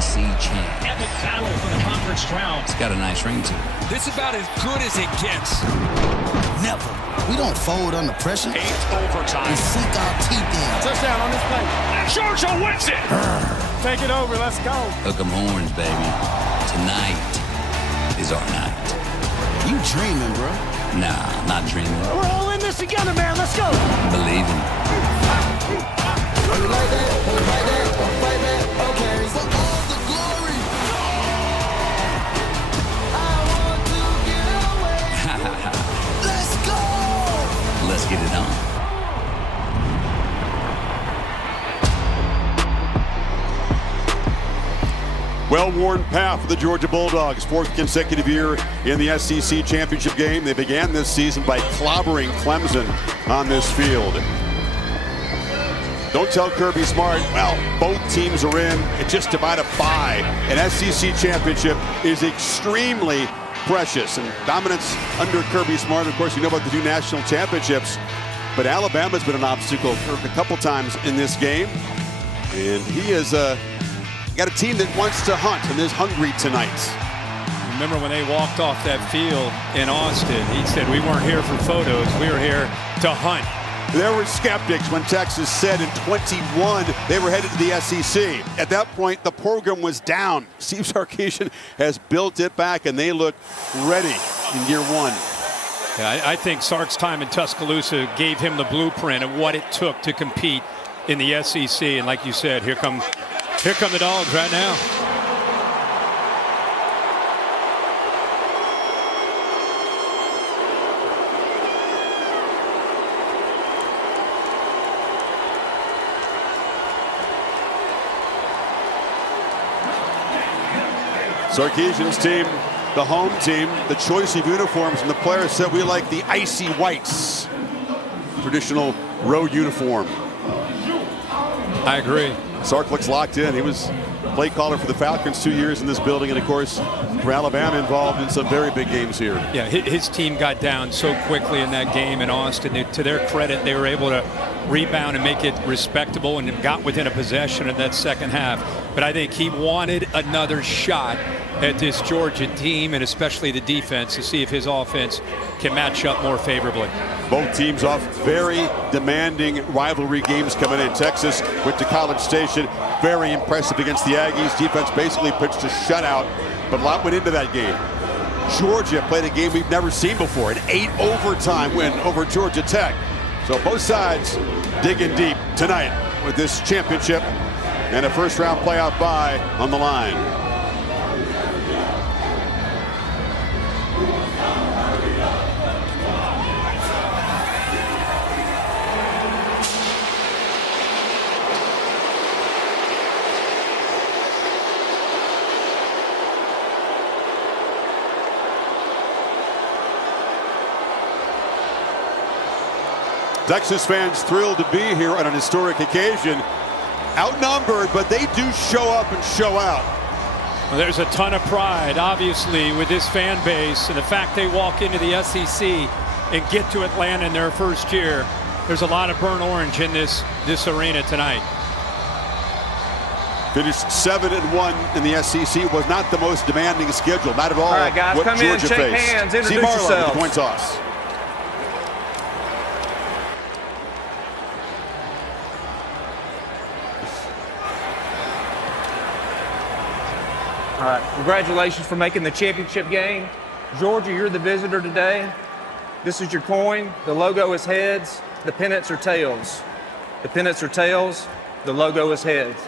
SEC champ. Epic battle for the conference crown. It's got a nice ring to it. This is about as good as it gets. Never. We don't fold under pressure. 8th overtime. We sink our teeth in. Touchdown on this play. Georgia wins it. Take it over. Let's go. Hook 'em horns, baby. Tonight is our night. You dreaming, bro. Nah, not dreaming. We're all in this together, man. Let's go. Believing. You like that? You like that? Like that? Okay. For all the glory. I want to get away. Let's go. Let's get it on. Well-worn path for the Georgia Bulldogs. 4th consecutive year in the SEC championship game. They began this season by clobbering Clemson on this field. Don't tell Kirby Smart, well, both teams are in. It's just about a bye. An SEC championship is extremely precious. And dominance under Kirby Smart, of course, you know about the 2 national championships. But Alabama's been an obstacle a couple times in this game. And he has got a team that wants to hunt and is hungry tonight. Remember when they walked off that field in Austin, he said, we weren't here for photos, we were here to hunt. There were skeptics when Texas said in 21 they were headed to the SEC. At that point, the program was down. Steve Sarkisian has built it back, and they look ready in year 1. Yeah, I think Sark's time in Tuscaloosa gave him the blueprint of what it took to compete in the SEC. And like you said, here come the Dogs right now. Sarkisian's team, the home team, the choice of uniforms, and the players said we like the icy whites. Traditional road uniform. I agree. Sark looks locked in. He was play caller for the Falcons 2 years in this building, and of course for Alabama involved in some very big games here. Yeah, his team got down so quickly in that game in Austin. To their credit, they were able to rebound and make it respectable and got within a possession in that second half. But I think he wanted another shot at this Georgia team, and especially the defense, to see if his offense can match up more favorably. Both teams off very demanding rivalry games coming in. Texas went to College Station, very impressive against the Aggies. Defense basically pitched a shutout, but a lot went into that game. Georgia played a game we've never seen before, an 8 overtime win over Georgia Tech. So both sides digging deep tonight with this championship and a first-round playoff bye on the line. Texas fans thrilled to be here on an historic occasion. Outnumbered, but they do show up and show out. Well, there's a ton of pride, obviously, with this fan base, and the fact they walk into the SEC and get to Atlanta in their first year. There's a lot of burnt orange in this arena tonight. Finished 7-1 in the SEC. Was not the most demanding schedule, not at all. All right, guys, what come Georgia in, shake faced. hands, Steve introduce Marlowe with yourselves. the point toss. All right, congratulations for making the championship game. Georgia, you're the visitor today. This is your coin. The logo is heads. The pennants are tails. The pennants are tails. The logo is heads.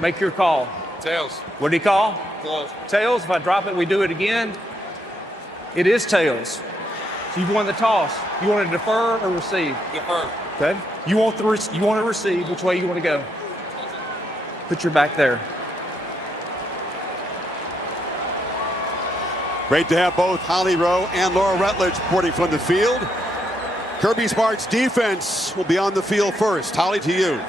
Make your call. Tails. What did he call? Close. Tails. If I drop it, we do it again. It is tails. So you've won the toss. You want to defer or receive? Defer. Okay. You want to receive. Which way you want to go? Put your back there. Great to have both Holly Rowe and Laura Rutledge reporting from the field. Kirby Smart's defense will be on the field first. Holly, to you.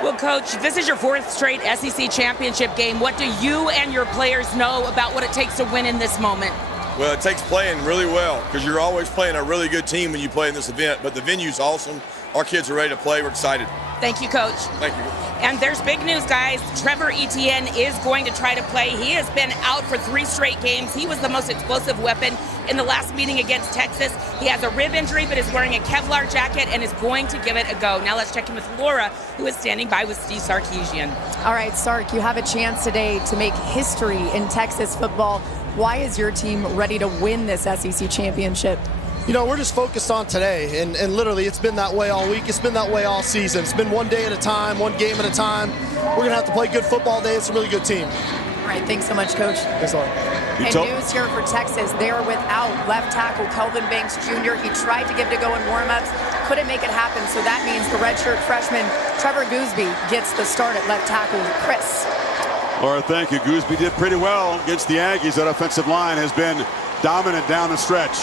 Well, Coach, this is your 4th straight SEC championship game. What do you and your players know about what it takes to win in this moment? Well, it takes playing really well because you're always playing a really good team when you play in this event, but the venue's awesome. our kids are ready to play. We're excited. Thank you, Coach. Thank you. And there's big news, guys. Trevor Etienne is going to try to play. He has been out for 3 straight games. He was the most explosive weapon in the last meeting against Texas. He has a rib injury, but is wearing a Kevlar jacket and is going to give it a go. Now let's check in with Laura, who is standing by with Steve Sarkisian. All right, Sark, you have a chance today to make history in Texas football. Why is your team ready to win this SEC championship? You know, we're just focused on today, and literally it's been that way all week. It's been that way all season. It's been one day at a time, one game at a time. We're going to have to play good football today. It's a really good team. All right, thanks so much, Coach. Thanks a lot. And news here for Texas. They are without left tackle Kelvin Banks Jr. He tried to give it a go in warm-ups, couldn't make it happen, so that means the redshirt freshman Trevor Gooseby gets the start at left tackle. Chris. Laura, thank you. Gooseby did pretty well against the Aggies. That offensive line has been dominant down the stretch.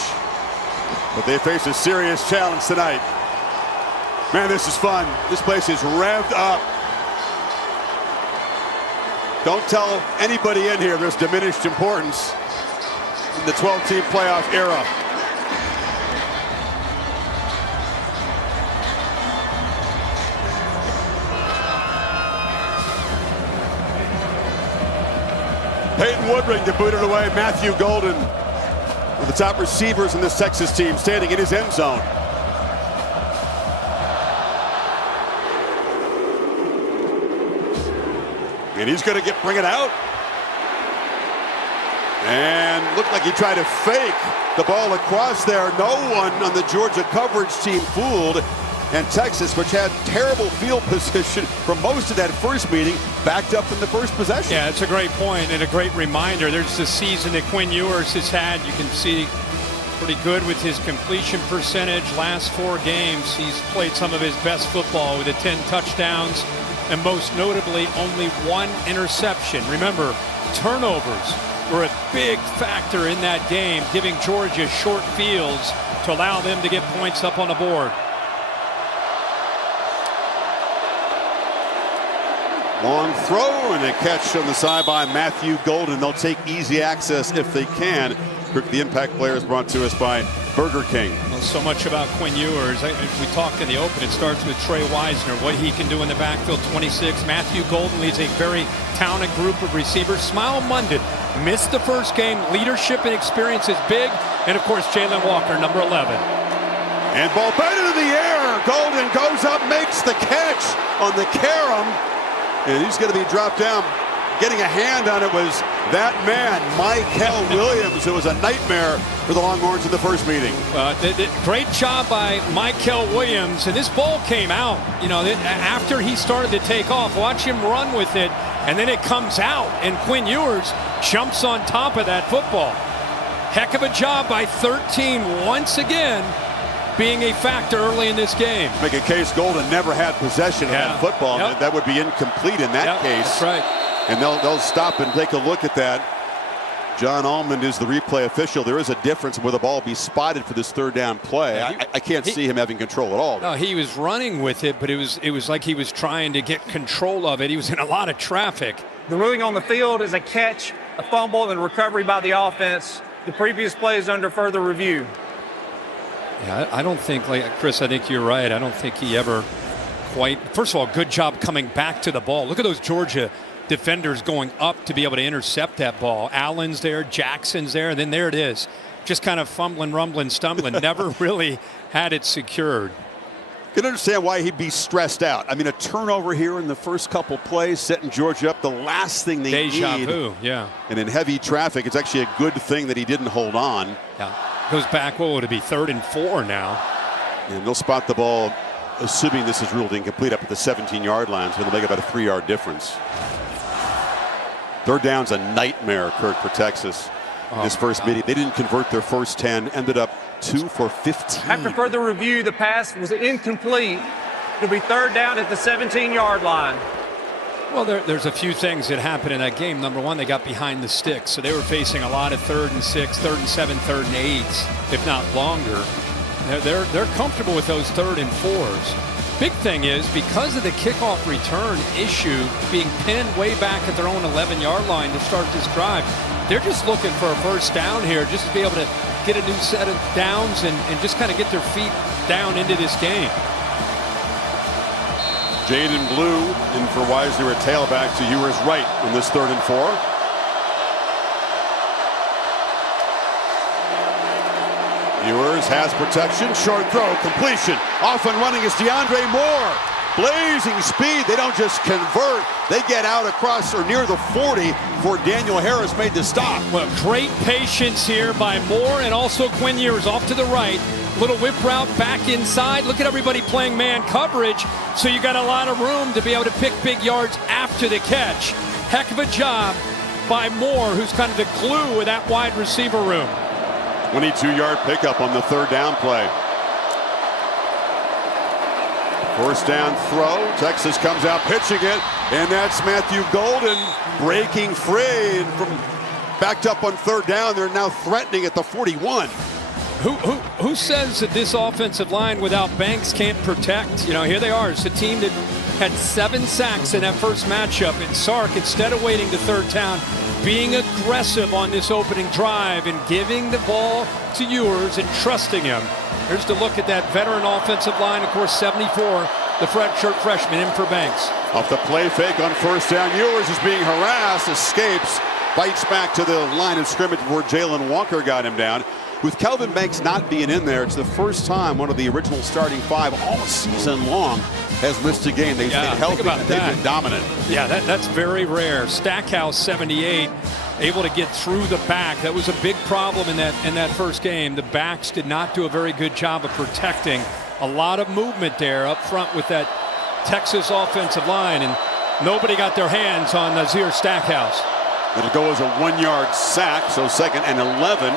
But they face a serious challenge tonight. Man, this is fun. This place is revved up. Don't tell anybody in here there's diminished importance in the 12-team playoff era. Peyton Woodring to boot it away. Matthew Golden, one of the top receivers in this Texas team, standing in his end zone. And he's going to bring it out. And looked like he tried to fake the ball across there. No one on the Georgia coverage team fooled. And Texas, which had terrible field position for most of that first meeting, backed up in the first possession. Yeah, it's a great point and a great reminder. There's the season that Quinn Ewers has had. You can see pretty good with his completion percentage. Last 4 games, he's played some of his best football with 10 touchdowns and most notably only 1 interception. Remember, turnovers were a big factor in that game, giving Georgia short fields to allow them to get points up on the board. Long throw and a catch on the side by Matthew Golden. They'll take easy access if they can. The impact player is brought to us by Burger King. Well, so much about Quinn Ewers. We talked in the open. It starts with Trey Wisner, what he can do in the backfield. 26. Matthew Golden leads a very talented group of receivers. Smile Munden missed the first game. Leadership and experience is big. And, of course, Jalen Walker, number 11. And ball bent into the air. Golden goes up, makes the catch on the carom. And he's going to be dropped down. Getting a hand on it was that man, Michael Williams. It was a nightmare for the Longhorns in the first meeting. Great job by Michael Williams. And this ball came out, you know, after he started to take off. Watch him run with it. And then it comes out. And Quinn Ewers jumps on top of that football. Heck of a job by 13 once again, being a factor early in this game. Make a case Golden never had possession of that football. Yep. That would be incomplete in that case. That's right. And they'll stop and take a look at that. John Almond is the replay official. There is a difference where the ball be spotted for this third down play. I can't see him having control at all. No, he was running with it, but it was like he was trying to get control of it. He was in a lot of traffic. The ruling on the field is a catch, a fumble, and a recovery by the offense. The previous play is under further review. Yeah, I don't think, like Chris, I think you're right. I don't think he ever quite. First of all, good job coming back to the ball. Look at those Georgia defenders going up to be able to intercept that ball. Allen's there, Jackson's there, and then there it is. Just kind of fumbling, rumbling, stumbling. Never really had it secured. You can understand why he'd be stressed out. I mean, a turnover here in the first couple plays, setting Georgia up. The last thing they Deja need. vu, yeah. And in heavy traffic, it's actually a good thing that he didn't hold on. Yeah. Goes back, what would it be, 3rd and 4 now? And they'll spot the ball, assuming this is ruled incomplete, up at the 17-yard line, so it'll make about a 3-yard difference. Third down's a nightmare, Kirk, for Texas. This first meeting, they didn't convert their first 10, ended up 2 for 15. After further review, the pass was incomplete. It'll be 3rd down at the 17-yard line. Well, there's a few things that happened in that game. Number one, they got behind the sticks, so they were facing a lot of 3rd and 6, 3rd and 7, 3rd and 8s, if not longer. They're comfortable with those 3rd and 4s. Big thing is, because of the kickoff return issue being pinned way back at their own 11-yard line to start this drive, they're just looking for a first down here, just to be able to get a new set of downs and just kind of get their feet down into this game. Jaden Blue in for Wisner at tailback to Ewer's right in this 3rd and 4. Ewers has protection, short throw, completion. Off and running is DeAndre Moore. Blazing speed. They don't just convert. They get out across or near the 40 before Daniel Harris made the stop. Well, great patience here by Moore and also Quinn Ewers off to the right. Little whip route back inside. Look at everybody playing man coverage. So you got a lot of room to be able to pick big yards after the catch. Heck of a job by Moore, who's kind of the glue of that wide receiver room. 22-yard pickup on the 3rd down play. 1st down throw. Texas comes out pitching it, and that's Matthew Golden breaking free. And from backed up on 3rd down, they're now threatening at the 41. Who says that this offensive line without Banks can't protect? You know, here they are. It's a team that had 7 sacks in that first matchup. And Sark, instead of waiting to 3rd down, being aggressive on this opening drive and giving the ball to Ewers and trusting him. Here's the look at that veteran offensive line. Of course, 74, the redshirt freshman in for Banks. Off the play fake on 1st down, Ewers is being harassed, escapes, bites back to the line of scrimmage where Jalen Walker got him down. With Kelvin Banks not being in there, it's the first time one of the original starting 5 all season long has missed a game. They've been healthy and they've been dominant. Yeah, that's very rare. Stackhouse, 78, able to get through the back. That was a big problem in that first game. The backs did not do a very good job of protecting. A lot of movement there up front with that Texas offensive line, and nobody got their hands on Nazir Stackhouse. It'll go as a 1-yard sack, so 2nd and 11.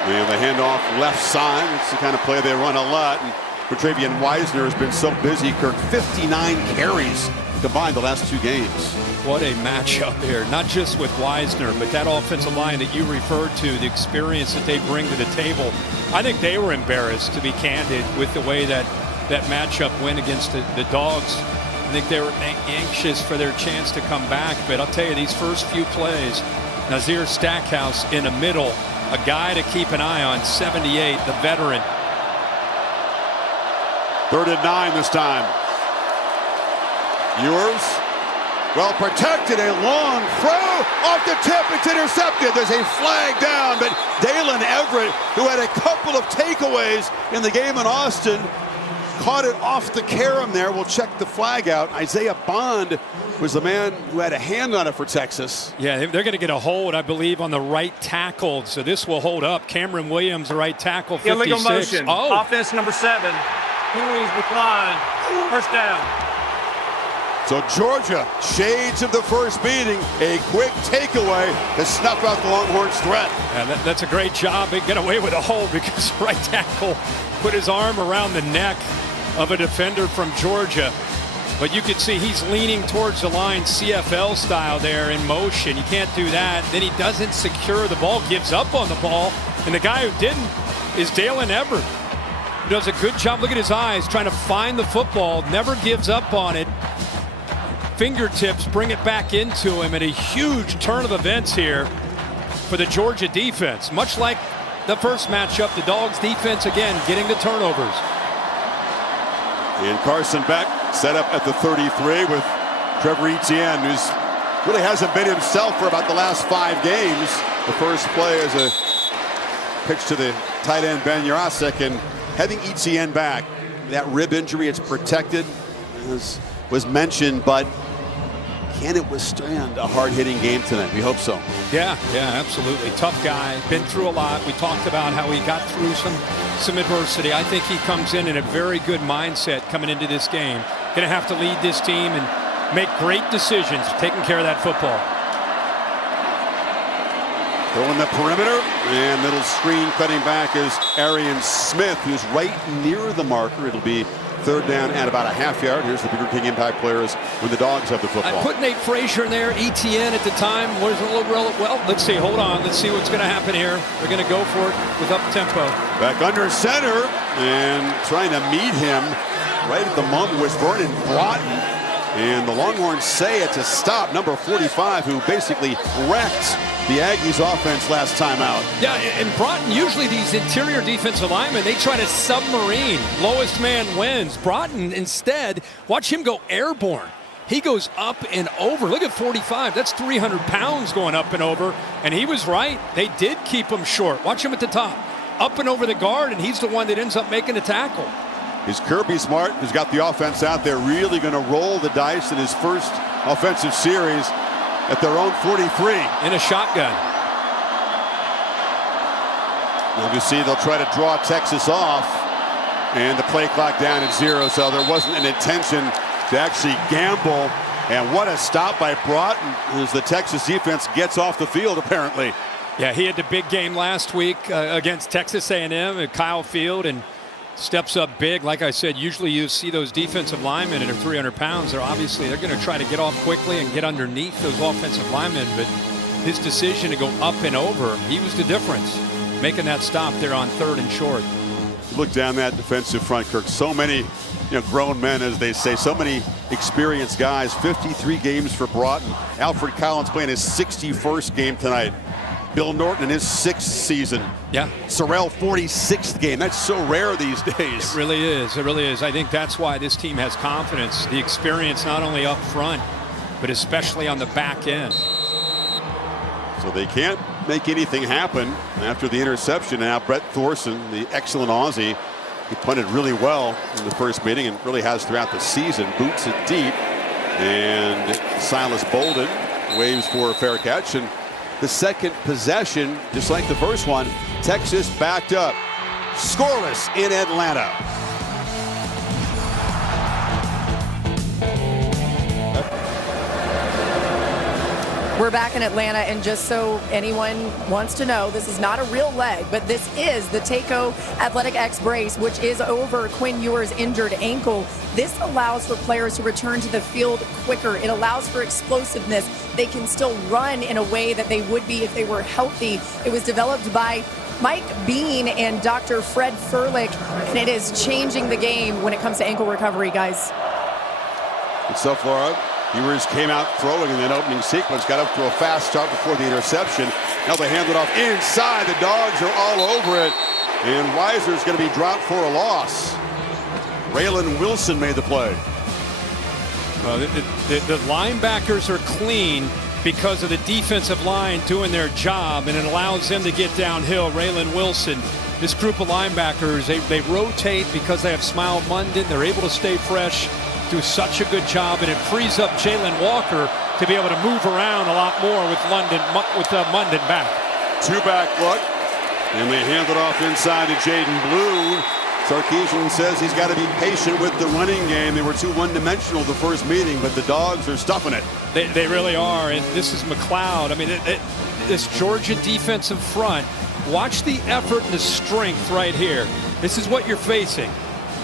And the handoff left side. It's the kind of play they run a lot. And Travian Wisner has been so busy. Kirk, 59 carries combined the last 2 games. What a matchup here. Not just with Wisner, but that offensive line that you referred to, the experience that they bring to the table. I think they were embarrassed, to be candid, with the way that matchup went against the Dogs. I think they were anxious for their chance to come back. But I'll tell you, these first few plays, Nazir Stackhouse in the middle, a guy to keep an eye on, 78, the veteran. 3rd and 9 this time. Ewers, well protected, a long throw off the tip. It's intercepted. There's a flag down, but Dalen Everett, who had a couple of takeaways in the game in Austin, caught it off the carom there. We'll check the flag out. Isaiah Bond was the man who had a hand on it for Texas. Yeah, they're going to get a hold, I believe, on the right tackle. So this will hold up. Cameron Williams, the right tackle, 56. Illegal motion. Oh. Offense number 7. Penalties decline. 1st down. So Georgia, shades of the first beating, a quick takeaway to snuff out the Longhorns' threat. Yeah, that's a great job. They get away with a hold because right tackle put his arm around the neck of a defender from Georgia. But you can see he's leaning towards the line CFL style there in motion. You can't do that. Then he doesn't secure the ball, gives up on the ball. And the guy who didn't is Dalen Everett. He does a good job. Look at his eyes, trying to find the football, never gives up on it. Fingertips bring it back into him, and a huge turn of events here for the Georgia defense. Much like the first matchup, the Dogs defense again getting the turnovers. And Carson Beck set up at the 33 with Trevor Etienne, who's really hasn't been himself for about the last 5 games. The first play is a pitch to the tight end Ben Yurosek, and having Etienne back, that rib injury, it's protected, as was mentioned, but can it withstand a hard-hitting game tonight? We hope so. Yeah, absolutely. Tough guy, been through a lot. We talked about how he got through some adversity. I think he comes in a very good mindset coming into this game. Going to have to lead this team and make great decisions, taking care of that football. Throwing the perimeter, and middle screen cutting back is Arian Smith, who's right near the marker. It'll be 3rd down at about a ½ yard. Here's the Burger King impact players when the Dogs have the football. I put Nate Frazier in there. Etienne at the time wasn't a little relevant. Well, let's see. Hold on. Let's see what's going to happen here. They're going to go for it with up tempo. Back under center and trying to meet him right at the moment was Vernon Broughton. And the Longhorns say it's a stop. Number 45, who basically wrecked the Aggies offense last time out. Yeah, and Broughton, usually these interior defensive linemen, they try to submarine. Lowest man wins. Broughton, instead, watch him go airborne. He goes up and over. Look at 45. That's 300 pounds going up and over. And he was right. They did keep him short. Watch him at the top. Up and over the guard, and he's the one that ends up making the tackle. Is Kirby Smart, who's got the offense out there, really going to roll the dice in his first offensive series at their own 43? In a shotgun. Well, you see, they'll try to draw Texas off, and the play clock down at 0, so there wasn't an intention to actually gamble. And what a stop by Broughton as the Texas defense gets off the field, apparently. Yeah, he had the big game last week against Texas A&M at Kyle Field, and steps up big. Like I said, usually you see those defensive linemen that are 300 pounds. They're going to try to get off quickly and get underneath those offensive linemen. But his decision to go up and over, he was the difference, making that stop there on 3rd and short. Look down that defensive front, Kirk. So many grown men, as they say, so many experienced guys. 53 games for Broughton. Alfred Collins playing his 61st game tonight. Bill Norton in his 6th season. Yeah. Sorrell 46th game. That's so rare these days. It really is. It really is. I think that's why this team has confidence. The experience not only up front, but especially on the back end. So they can't make anything happen after the interception. Now Brett Thorson, the excellent Aussie, he punted really well in the first meeting and really has throughout the season. Boots it deep. And Silas Bolden waves for a fair catch. And the second possession, just like the first one, Texas backed up. Scoreless in Atlanta. We're back in Atlanta, and just so anyone wants to know, this is not a real leg, but this is the Taco Athletic X brace, which is over Quinn Ewer's injured ankle. This allows for players to return to the field quicker. It allows for explosiveness. They can still run in a way that they would be if they were healthy. It was developed by Mike Bean and Dr. Fred Furlick, and it is changing the game when it comes to ankle recovery, guys. And so far, Ewers came out throwing in that opening sequence, got up to a fast start before the interception. Now they hand it off inside. The Dogs are all over it. And Weiser's going to be dropped for a loss. Raylan Wilson made the play. The linebackers are clean because of the defensive line doing their job, and it allows them to get downhill. Raylan Wilson, this group of linebackers, they rotate because they have Smile Munden. They're able to stay fresh, do such a good job, and it frees up Jalen Walker to be able to move around a lot more with Munden back. Two-back look, and they hand it off inside to Jaden Blue. Sarkisian says he's got to be patient with the running game. They were too one-dimensional the first meeting, but the Dogs are stuffing it. They really are, and this is McLeod. I mean, this Georgia defensive front, watch the effort and the strength right here. This is what you're facing.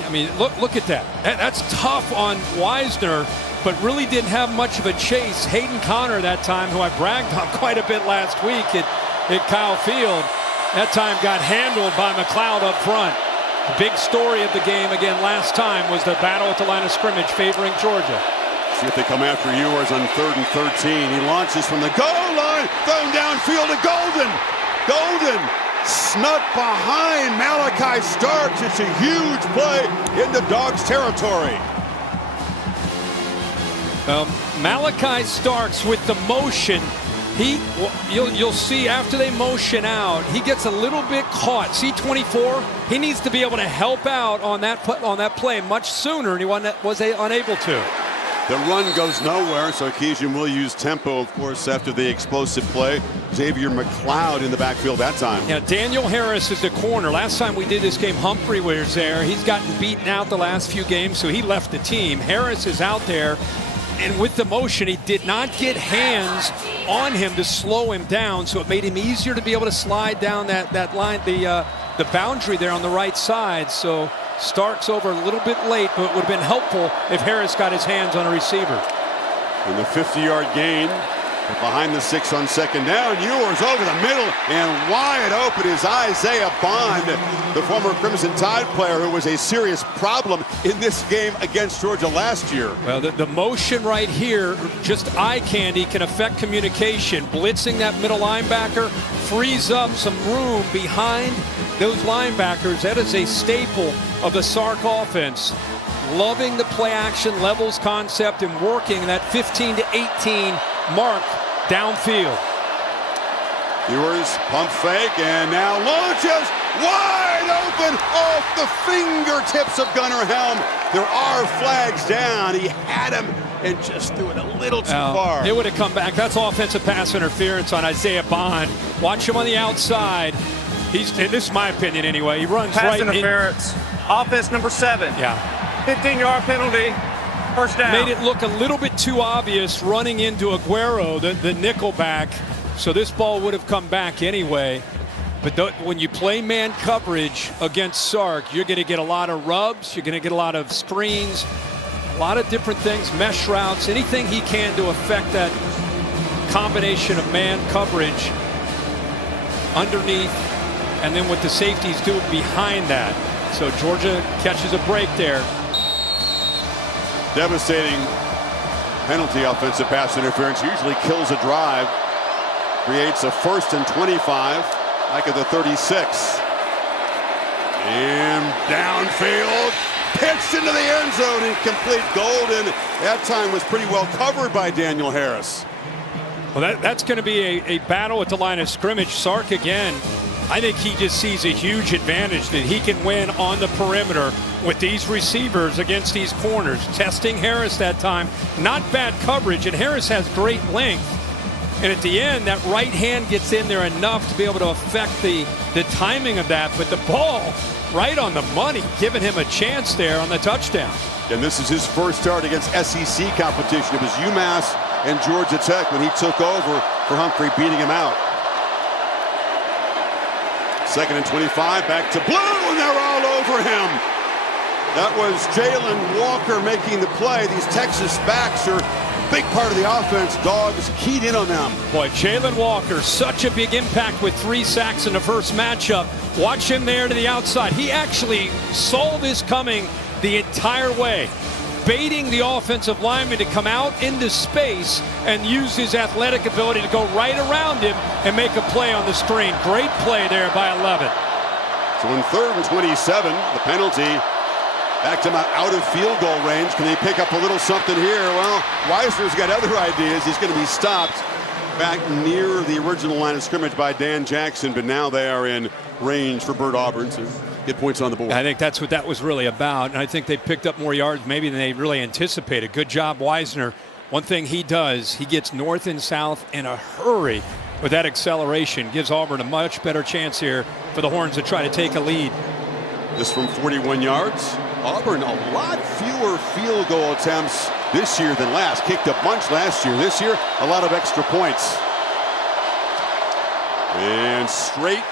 I mean, look at that. That's tough on Wisner, but really didn't have much of a chase. Hayden Connor that time, who I bragged on quite a bit last week at Kyle Field, that time got handled by McLeod up front. The big story of the game again last time was the battle at the line of scrimmage favoring Georgia. See if they come after Ewers on 3rd and 13. He launches from the goal line, thrown downfield to Golden. Golden snuck behind Malachi Starks. It's a huge play in the Dogs' territory. Malachi Starks with the motion. You'll see after they motion out, he gets a little bit caught. See 24, he needs to be able to help out on that play much sooner, and he was unable to. The run goes nowhere, so Sarkisian will use tempo, of course, after the explosive play. Xavier McLeod in the backfield that time. Yeah, Daniel Harris is the corner. Last time we did this game, Humphrey was there. He's gotten beaten out the last few games, so he left the team. Harris is out there. And with the motion, he did not get hands on him to slow him down, so it made him easier to be able to slide down that line, the boundary there on the right side. So Starks over a little bit late, but it would have been helpful if Harris got his hands on a receiver. And the 50-yard gain Behind the 6 on second down, Ewers over the middle, and wide open is Isaiah Bond, the former Crimson Tide player who was a serious problem in this game against Georgia last year. Well, the motion right here, just eye candy, can affect communication. Blitzing that middle linebacker frees up some room behind those linebackers. That is a staple of the Sark offense. Loving the play action levels concept and working that 15 to 18 mark downfield. Ewers pump fake and now launches wide open off the fingertips of Gunnar Helm. There are flags down. He had him and just threw it a little too far. It would have come back. That's offensive pass interference on Isaiah Bond. Watch him on the outside. This is my opinion anyway. He runs pass right interference. Offense number 7. Yeah. 15-yard penalty. First down. Made it look a little bit too obvious running into Aguero, the nickelback. So this ball would have come back anyway. But when you play man coverage against Sark, you're going to get a lot of rubs. You're going to get a lot of screens, a lot of different things, mesh routes, anything he can to affect that combination of man coverage underneath and then what the safeties do behind that. So Georgia catches a break there. Devastating penalty offensive pass interference usually kills a drive. Creates a 1st and 25, like at the 36. And downfield, pitched into the end zone, incomplete. Golden, that time was pretty well covered by Daniel Harris. Well, that's going to be a battle at the line of scrimmage. Sark again, I think he just sees a huge advantage that he can win on the perimeter with these receivers against these corners. Testing Harris that time, not bad coverage, and Harris has great length. And at the end, that right hand gets in there enough to be able to affect the timing of that. But the ball right on the money, giving him a chance there on the touchdown. And this is his first start against SEC competition. It was UMass and Georgia Tech when he took over for Humphrey, beating him out. 2nd and 25, back to Blue, and they're all over him. That was Jalen Walker making the play. These Texas backs are a big part of the offense. Dogs keyed in on them. Boy, Jalen Walker, such a big impact with 3 sacks in the first matchup. Watch him there to the outside. He actually saw this coming the entire way, baiting the offensive lineman to come out into space and use his athletic ability to go right around him and make a play on the screen. Great play there by 11. So in 3rd and 27, the penalty back to out of field goal range. Can they pick up a little something here? Well, Weisner's got other ideas. He's going to be stopped back near the original line of scrimmage by Dan Jackson, but now they are in range for Bert Auburn to get points on the board. I think that's what that was really about, and I think they picked up more yards maybe than they really anticipated. Good job, Weisner. One thing he does, he gets north and south in a hurry with that acceleration. Gives Auburn a much better chance here for the Horns to try to take a lead. This from 41 yards. Auburn, a lot fewer field goal attempts this year than last. Kicked a bunch last year. This year, a lot of extra points. And straight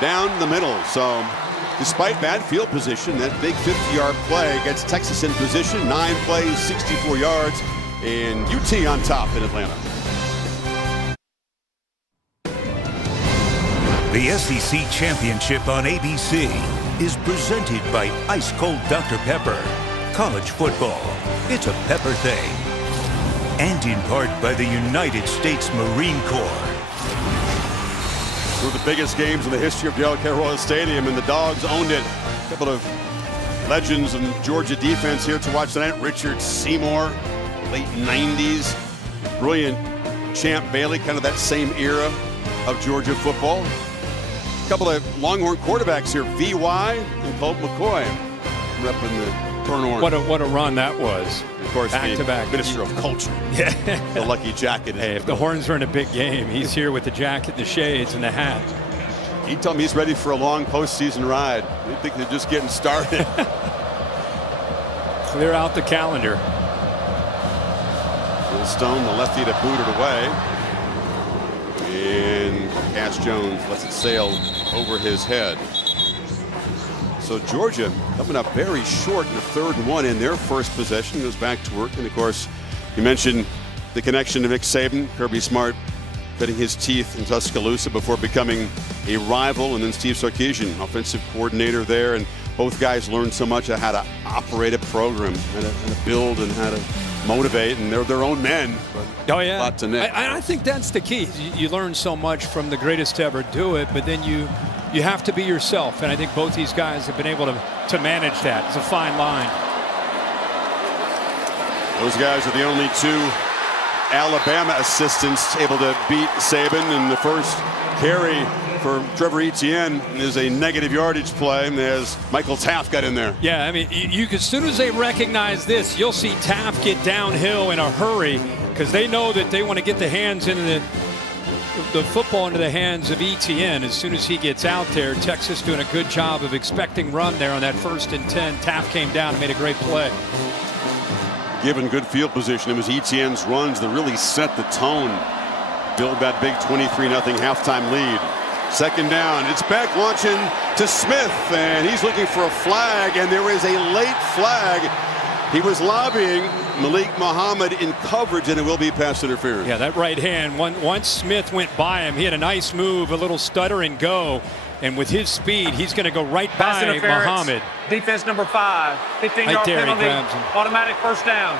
down the middle. So despite bad field position, that big 50-yard play gets Texas in position. 9 plays, 64 yards, and UT on top in Atlanta. The SEC Championship on ABC is presented by Ice Cold Dr. Pepper. College football, it's a pepper thing. And in part by the United States Marine Corps. One of the biggest games in the history of Del Royal Stadium, and the Dogs owned it. A couple of legends in Georgia defense here to watch tonight. Richard Seymour, late 90s. Brilliant Champ Bailey, kind of that same era of Georgia football. A couple of Longhorn quarterbacks here, V.Y. and Colt McCoy, repping the burn orange. What a run that was. Of course, back-to-back. Minister of Culture. Yeah. The lucky jacket. Hey, if the Horns are in a big game, he's here with the jacket, the shades, and the hat. He told me he's ready for a long postseason ride. I think they're just getting started. Clear out the calendar. Will Stone, the lefty, to boot it away. And Cass Jones lets it sail over his head. So Georgia coming up very short in the 3rd and 1 in their first possession. Goes back to work. And of course, you mentioned the connection to Nick Saban, Kirby Smart cutting his teeth in Tuscaloosa before becoming a rival, and then Steve Sarkisian, offensive coordinator there, and both guys learned so much of how to operate a program, how to build and how to motivate, and they're their own men. Oh yeah, lots of Nick. I think that's the key. You learn so much from the greatest to ever do it, but then you have to be yourself, and I think both these guys have been able to manage that. It's a fine line. Those guys are the only two Alabama assistants able to beat Saban, and the first carry for Trevor Etienne is a negative yardage play as Michael Taft got in there. Yeah, I mean, as soon as they recognize this, you'll see Taft get downhill in a hurry because they know that they want to get the hands into the football into the hands of Etienne as soon as he gets out there. Texas doing a good job of expecting run there on that 1st and 10. Taft came down and made a great play. Given good field position, it was Etienne's runs that really set the tone, build that big 23-0 halftime lead. 2nd down, it's back launching to Smith, and he's looking for a flag, and there is a late flag. He was lobbying Malik Muhammad in coverage, and it will be pass interference. Yeah, that right hand, once Smith went by him, he had a nice move, a little stutter and go, and with his speed, he's going to go right by Muhammad. Defense number 5, 15-yard right there, penalty, he grabs him. automatic 1st down.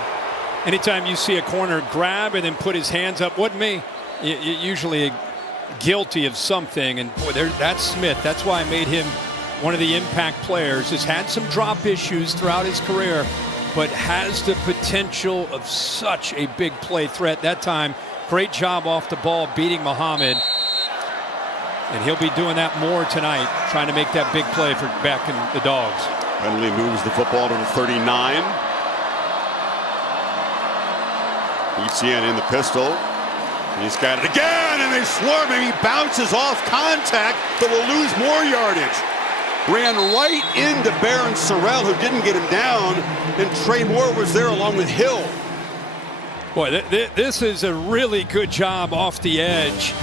Anytime you see a corner grab and then put his hands up, wasn't me, usually guilty of something, and boy, that's Smith. That's why I made him one of the impact players. Has had some drop issues throughout his career, but has the potential of such a big play threat. That time, great job off the ball beating Muhammad, and he'll be doing that more tonight, trying to make that big play for back in the Dogs. Penalty moves the football to the 39. Etienne in the pistol. He's got it again, and they swarm him. He bounces off contact, but will lose more yardage. Ran right into Baron Sorrell, who didn't get him down, and Trey Moore was there along with Hill. Boy, this is a really good job off the edge.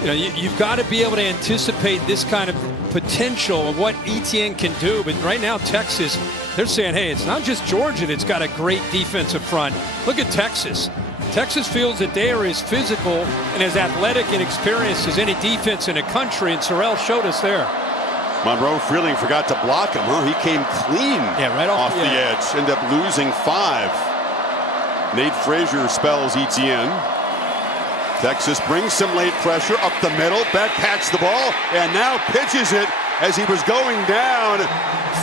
You know, you've got to be able to anticipate this kind of potential of what Etienne can do. But right now, Texas, they're saying, hey, it's not just Georgia that's got a great defensive front. Look at Texas. Texas feels that they are as physical and as athletic and experienced as any defense in the country, and Sorrell showed us there. Monroe Freeling forgot to block him, huh? He came clean right off the edge. Ended up losing 5. Nate Frazier spells Etienne. Texas brings some late pressure up the middle. Beck pats the ball and now pitches it as he was going down.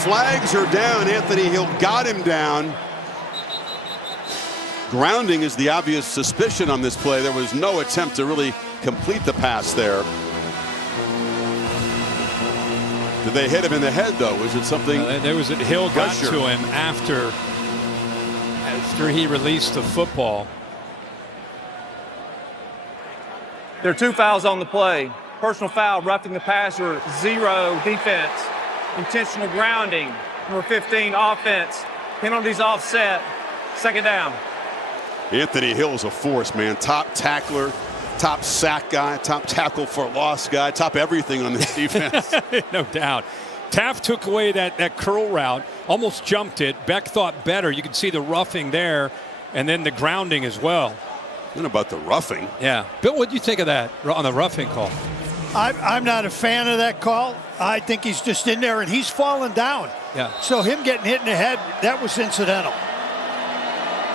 Flags are down. Anthony Hill got him down. Grounding is the obvious suspicion on this play. There was no attempt to really complete the pass there. Did they hit him in the head, though? Was it something? There was a Hill got to him after he released the football. There are 2 fouls on the play. Personal foul, roughing the passer, 0 defense. Intentional grounding, number 15 offense. Penalties offset, 2nd down. Anthony Hill's a force, man. Top tackler, top sack guy, top tackle for loss guy, top everything on this defense. No doubt. Taft took away that curl route, almost jumped it. Beck thought better. You can see the roughing there, and then the grounding as well. What about the roughing? Yeah. Bill, what do you think of that on the roughing call? I'm not a fan of that call. I think he's just in there, and he's falling down. Yeah. So him getting hit in the head, that was incidental.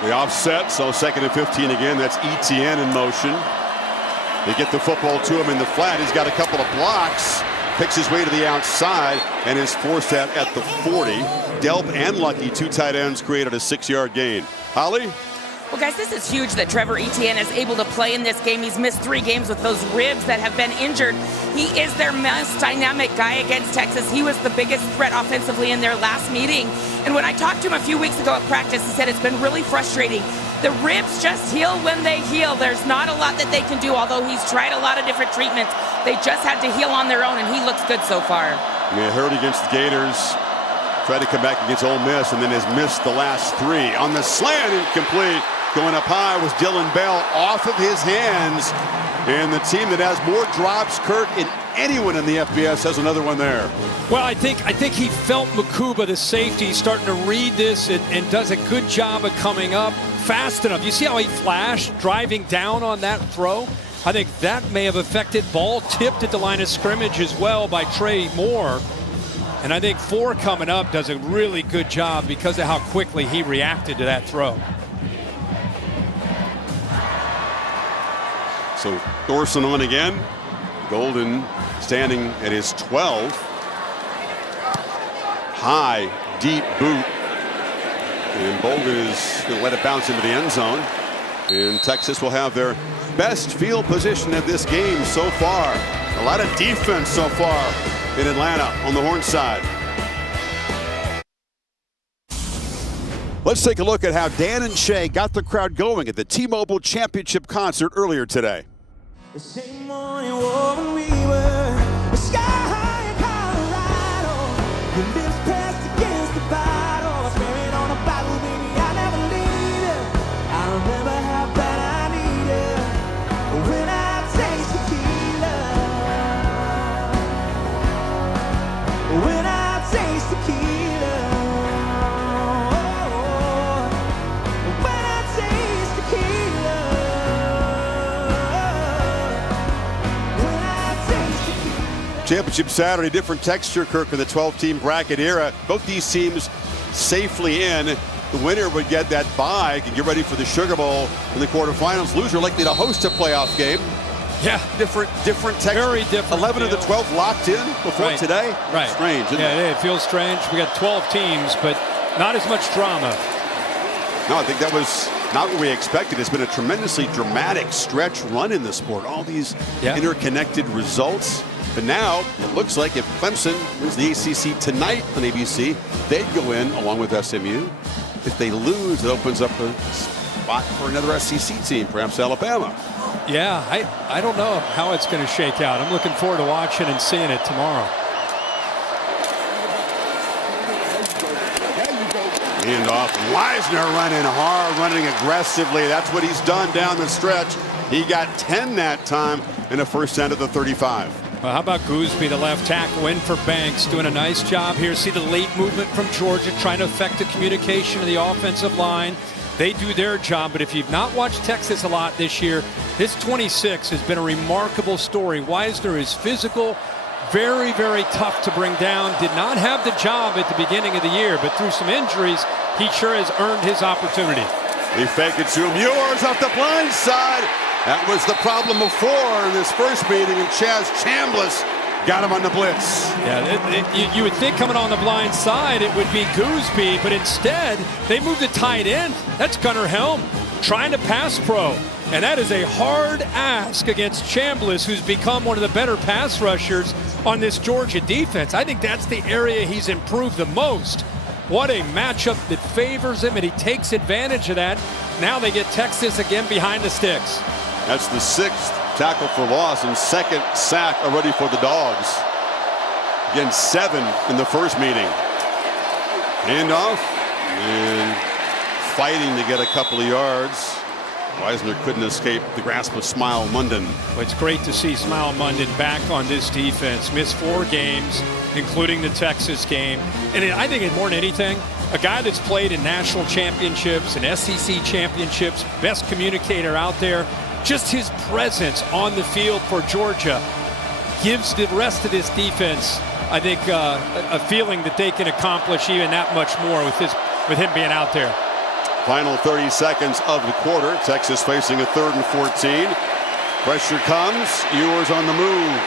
The offset, so 2nd and 15 again. That's Etienne in motion. They get the football to him in the flat. He's got a couple of blocks, picks his way to the outside, and is forced out at the 40. Delp and Lucky, 2 tight ends, created a 6-yard gain. Holly? Well, guys, this is huge that Trevor Etienne is able to play in this game. He's missed 3 games with those ribs that have been injured. He is their most dynamic guy against Texas. He was the biggest threat offensively in their last meeting. And when I talked to him a few weeks ago at practice, he said it's been really frustrating. The ribs just heal when they heal. There's not a lot that they can do, although he's tried a lot of different treatments. They just had to heal on their own, and he looks good so far. Yeah, hurt against the Gators. Tried to come back against Ole Miss, and then has missed the last 3. On the slant, incomplete. Going up high was Dylan Bell off of his hands. And the team that has more drops, Kirk, than anyone in the FBS has another one there. Well, I think he felt Makuba, the safety, starting to read this and does a good job of coming up fast enough. You see how he flashed driving down on that throw? I think that may have affected. Ball tipped at the line of scrimmage as well by Trey Moore. And I think Four coming up does a really good job because of how quickly he reacted to that throw. So Thorson on again. Golden standing at his 12. High, deep boot. And Bolden is going to let it bounce into the end zone. And Texas will have their best field position of this game so far. A lot of defense so far in Atlanta on the Horn side. Let's take a look at how Dan and Shay got the crowd going at the T-Mobile Championship concert earlier today. The same morning when we were sky high in Colorado. You lift pressed against the bottle, swearing on a Bible, baby, I never leave it. I remember how bad I needed when I taste tequila. When I taste tequila. When I taste tequila. Championship Saturday, different texture, Kirk, in the 12-team bracket era. Both these teams safely in. The winner would get that bye, can get ready for the Sugar Bowl in the quarterfinals. Loser likely to host a playoff game. Yeah. Different texture. Very different. 11 of the 12 locked in before today. Right. Strange, isn't it feels strange. We got 12 teams, but not as much drama. No, I think that was not what we expected. It's been a tremendously dramatic stretch run in the sport. All these interconnected results. But now it looks like if Clemson wins the ACC tonight on ABC, they'd go in along with SMU. If they lose, it opens up a spot for another SEC team, perhaps Alabama. Yeah, I don't know how it's going to shake out. I'm looking forward to watching and seeing it tomorrow. Handoff. Wisner running hard, running aggressively. That's what he's done down the stretch. He got 10 that time in a first down to the 35. Well, how about Gooseby, the left tackle, in for Banks, doing a nice job here. See the late movement from Georgia, trying to affect the communication of the offensive line. They do their job, but if you've not watched Texas a lot this year, this 26 has been a remarkable story. Wisner is physical, very, very tough to bring down. Did not have the job at the beginning of the year, but through some injuries, he sure has earned his opportunity. They fake it to him. Ewers off the blind side. That was the problem before in this first meeting, and Chaz Chambliss got him on the blitz. Yeah, you would think coming on the blind side it would be Gooseby, but instead they moved the tight end. That's Gunnar Helm trying to pass pro. And that is a hard ask against Chambliss, who's become one of the better pass rushers on this Georgia defense. I think that's the area he's improved the most. What a matchup that favors him, and he takes advantage of that. Now they get Texas again behind the sticks. That's the 6th tackle for loss and 2nd sack already for the Dogs. Again, 7 in the first meeting. Handoff and fighting to get a couple of yards. Wisner couldn't escape the grasp of Smile Munden. Well, it's great to see Smile Munden back on this defense. Missed 4 games, including the Texas game. And I think more than anything, a guy that's played in national championships and SEC championships, best communicator out there, just his presence on the field for Georgia gives the rest of this defense, I think, a feeling that they can accomplish even that much more with him being out there. Final 30 seconds of the quarter. Texas facing a 3rd and 14. Pressure comes. Ewers on the move.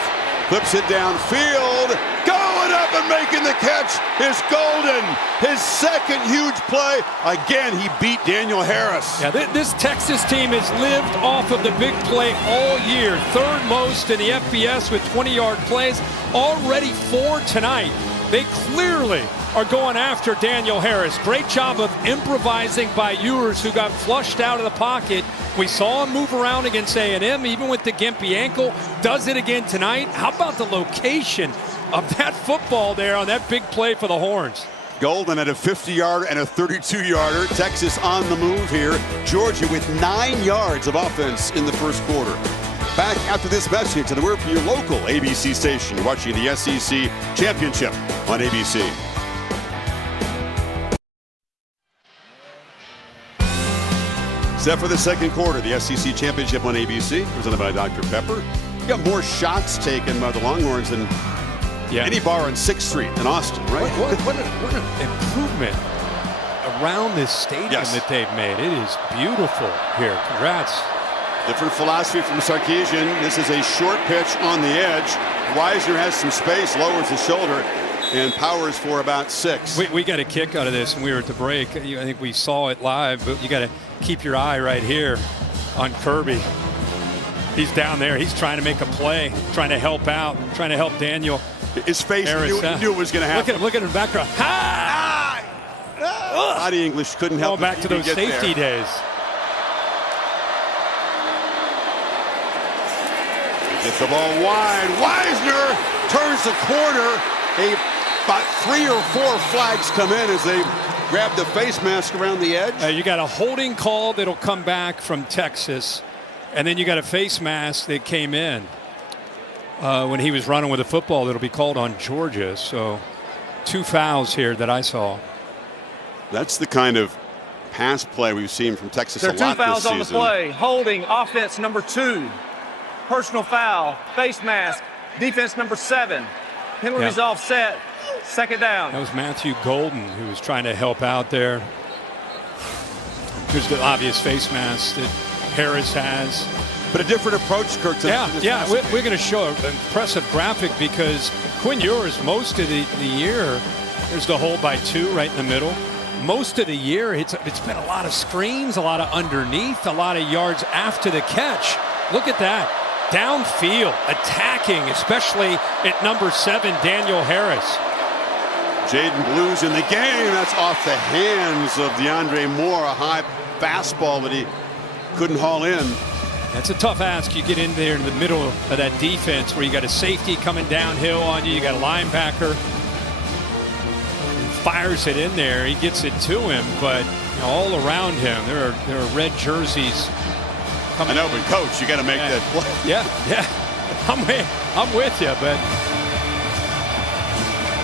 Clips it downfield. Going up and making the catch is Golden. His 2nd huge play. Again, he beat Daniel Harris. Yeah, this Texas team has lived off of the big play all year. 3rd most in the FBS with 20-yard plays. Already 4 tonight. They clearly are going after Daniel Harris. Great job of improvising by Ewers, who got flushed out of the pocket. We saw him move around against A&M, even with the gimpy ankle. Does it again tonight. How about the location of that football there on that big play for the Horns? Golden at a 50-yarder and a 32-yarder. Texas on the move here. Georgia with 9 yards of offense in the first quarter. back after this message and a word from your local ABC station. You're watching the SEC Championship on ABC. Set for the second quarter, the SEC Championship on ABC, presented by Dr. Pepper. You got more shots taken by the Longhorns than any bar on 6th Street in Austin, right? What an improvement around this stadium that they've made. It is beautiful here. Congrats. Different philosophy from Sarkisian. This is a short pitch on the edge. Weisner has some space, lowers the shoulder, and powers for about 6. We got a kick out of this when we were at the break. I think we saw it live, but you got to keep your eye right here on Kirby. He's down there. He's trying to make a play, trying to help out, trying to help Daniel. His face, he knew it was going to happen. Look at him in the background. Body English couldn't help. Going back to those safety days. Gets the ball wide. Weisner turns the corner. About 3 or 4 flags come in as they grab the face mask around the edge. You got a holding call that'll come back from Texas, and then you got a face mask that came in when he was running with the football that'll be called on Georgia. So 2 fouls here that I saw. That's the kind of pass play we've seen from Texas there a are lot 2 fouls this on the season. play. Holding, offense number 2. Personal foul, face mask, defense number 7. Penalties offset, 2nd down. That was Matthew Golden who was trying to help out there. There's the obvious face mask that Harris has. But a different approach, Kirk. We're going to show an impressive graphic because Quinn Ewers, most of the year, there's the hold by 2 right in the middle. Most of the year, it's been a lot of screens, a lot of underneath, a lot of yards after the catch. Look at that. Downfield, attacking, especially at number 7, Daniel Harris. Jaden Blue's in the game. That's off the hands of DeAndre Moore. A high fastball that he couldn't haul in. That's a tough ask. You get in there in the middle of that defense where you got a safety coming downhill on you. You got a linebacker. He fires it in there. He gets it to him, but all around him there are red jerseys. I know, but coach, you got to make that play. Yeah. I'm with you, but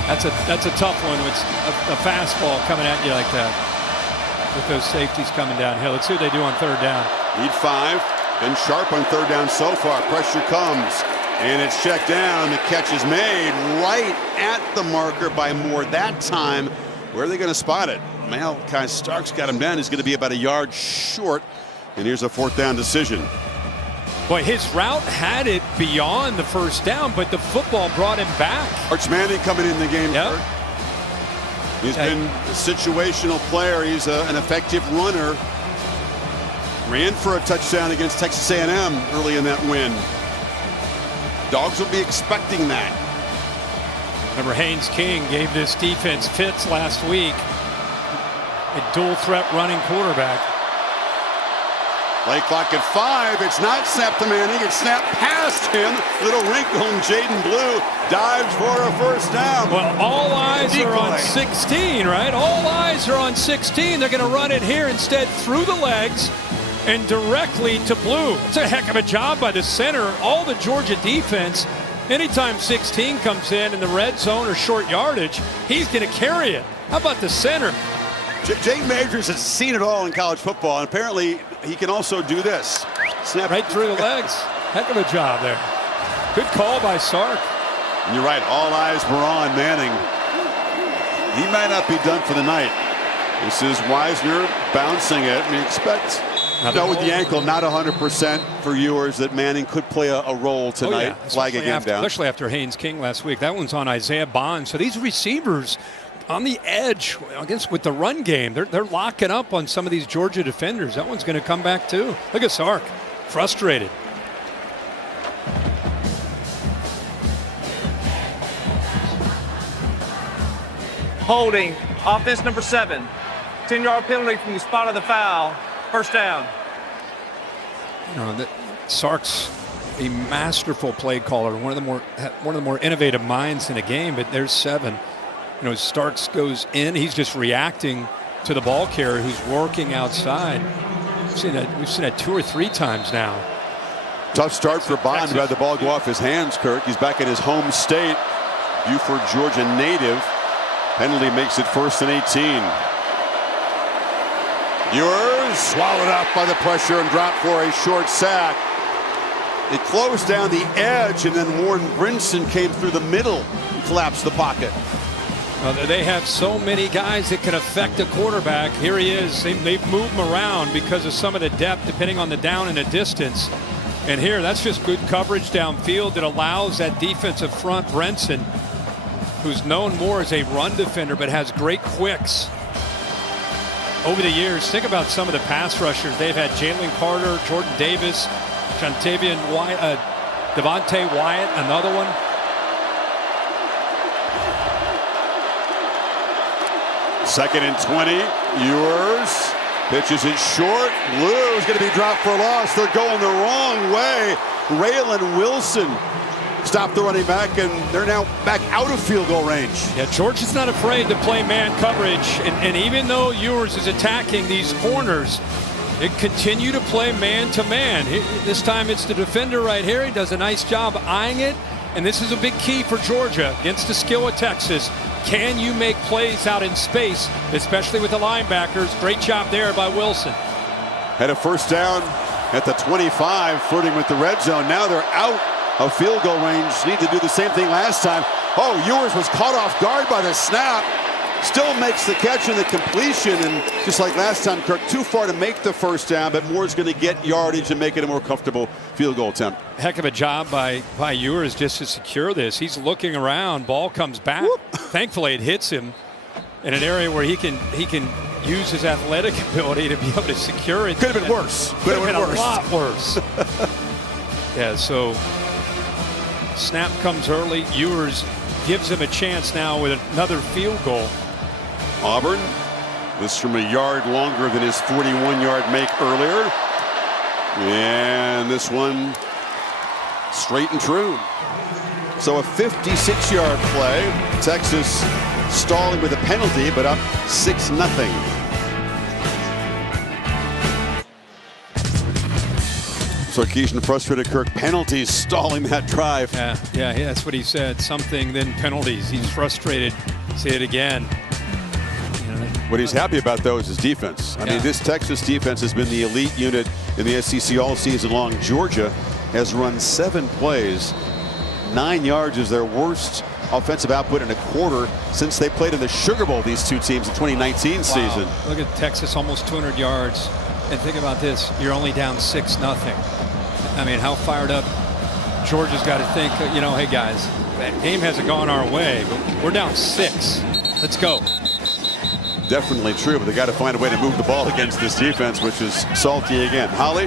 that's a tough one. It's a fastball coming at you like that with those safeties coming downhill. Let's see what they do on 3rd down. Need 5. Been sharp on 3rd down so far. Pressure comes, and it's checked down. The catch is made right at the marker by Moore that time. Where are they going to spot it? Malachi Starks got him down. He's going to be about a yard short. And here's a 4th down decision. Boy, his route had it beyond the 1st down, but the football brought him back. Arch Manning coming in the game. Yep. He's been a situational player. He's an effective runner. Ran for a touchdown against Texas A&M early in that win. Dogs will be expecting that. Remember, Haynes King gave this defense fits last week. A dual threat running quarterback. Play clock at 5. It's not snapped to Manning. It's snapped past him. Little wrinkle, and Jaden Blue dives for a 1st down. Well, all eyes are on 16, right? All eyes are on 16. They're going to run it here instead through the legs and directly to Blue. It's a heck of a job by the center. All the Georgia defense, anytime 16 comes in the red zone or short yardage, he's going to carry it. How about the center? Jake Majors has seen it all in college football, and apparently he can also do this. Snap right through the legs. Heck of a job there. Good call by Sark. And you're right, all eyes were on Manning. He might not be done for the night. This is Weisner bouncing it. We expect, with the ankle not 100% for Ewers, that Manning could play a role tonight. Flagging him down. Especially after Haynes King last week. That one's on Isaiah Bond. So these receivers on the edge, I guess, with the run game, they're locking up on some of these Georgia defenders. That one's going to come back too. Look at Sark, frustrated. Holding, offense number 7. 10-yard penalty from the spot of the foul. 1st down. Sark's a masterful play caller, one of the more innovative minds in the game. But there's 7. Starks goes in. He's just reacting to the ball carrier who's working outside. We've seen that 2 or 3 times now. Tough start for Bond, who had the ball go off his hands, Kirk. He's back in his home state. Buford, Georgia native. Penalty makes it 1st and 18. Ewers swallowed up by the pressure and dropped for a short sack. It closed down the edge, and then Warren Brinson came through the middle and collapsed the pocket. They have so many guys that can affect a quarterback. Here he is. They've moved him around because of some of the depth, depending on the down and the distance. And here, that's just good coverage downfield that allows that defensive front, Brinson, who's known more as a run defender, but has great quicks. Over the years, think about some of the pass rushers. They've had Jalen Carter, Jordan Davis, Jontavian Wyatt, Devontae Wyatt, another one. Second and 20. Ewers pitches it short. Lou is going to be dropped for a loss. They're going the wrong way. Raylan Wilson stopped the running back, and they're now back out of field goal range. Yeah, Georgia's not afraid to play man coverage, and even though Ewers is attacking these corners, they continue to play man to man. This time it's the defender right here. He does a nice job eyeing it, and this is a big key for Georgia against the skill of Texas. Can you make plays out in space, especially with the linebackers? Great job there by Wilson. Had a first down at the 25, flirting with the red zone. Now they're out of field goal range. Need to do the same thing last time. Oh, Ewers was caught off guard by the snap. Still makes the catch and the completion, and just like last time, Kirk, too far to make the first down, but Moore's going to get yardage and make it a more comfortable field goal attempt. Heck of a job by Ewers just to secure this. He's looking around, ball comes back. Whoop. Thankfully it hits him in an area where he can use his athletic ability to be able to secure it. Could have been worse. Could have been a lot worse. Yeah, so snap comes early. Ewers gives him a chance now with another field goal. Auburn, this from a yard longer than his 41-yard make earlier. And this one straight and true. So a 56-yard play. Texas stalling with a penalty, but up 6-0. Sarkisian frustrated Kirk. Penalties stalling that drive. Yeah, that's what he said. Something, then penalties. He's frustrated. Say it again. What he's happy about, though, is his defense. I mean, this Texas defense has been the elite unit in the SEC all season long. Georgia has run 7 plays. 9 yards is their worst offensive output in a quarter since they played in the Sugar Bowl, these two teams, in 2019 season. Look at Texas, almost 200 yards. And think about this. You're only down 6-0. I mean, how fired up Georgia's got to think, hey, guys, that game hasn't gone our way, but we're down 6. Let's go. Definitely true, but they got to find a way to move the ball against this defense, which is salty again. Holly?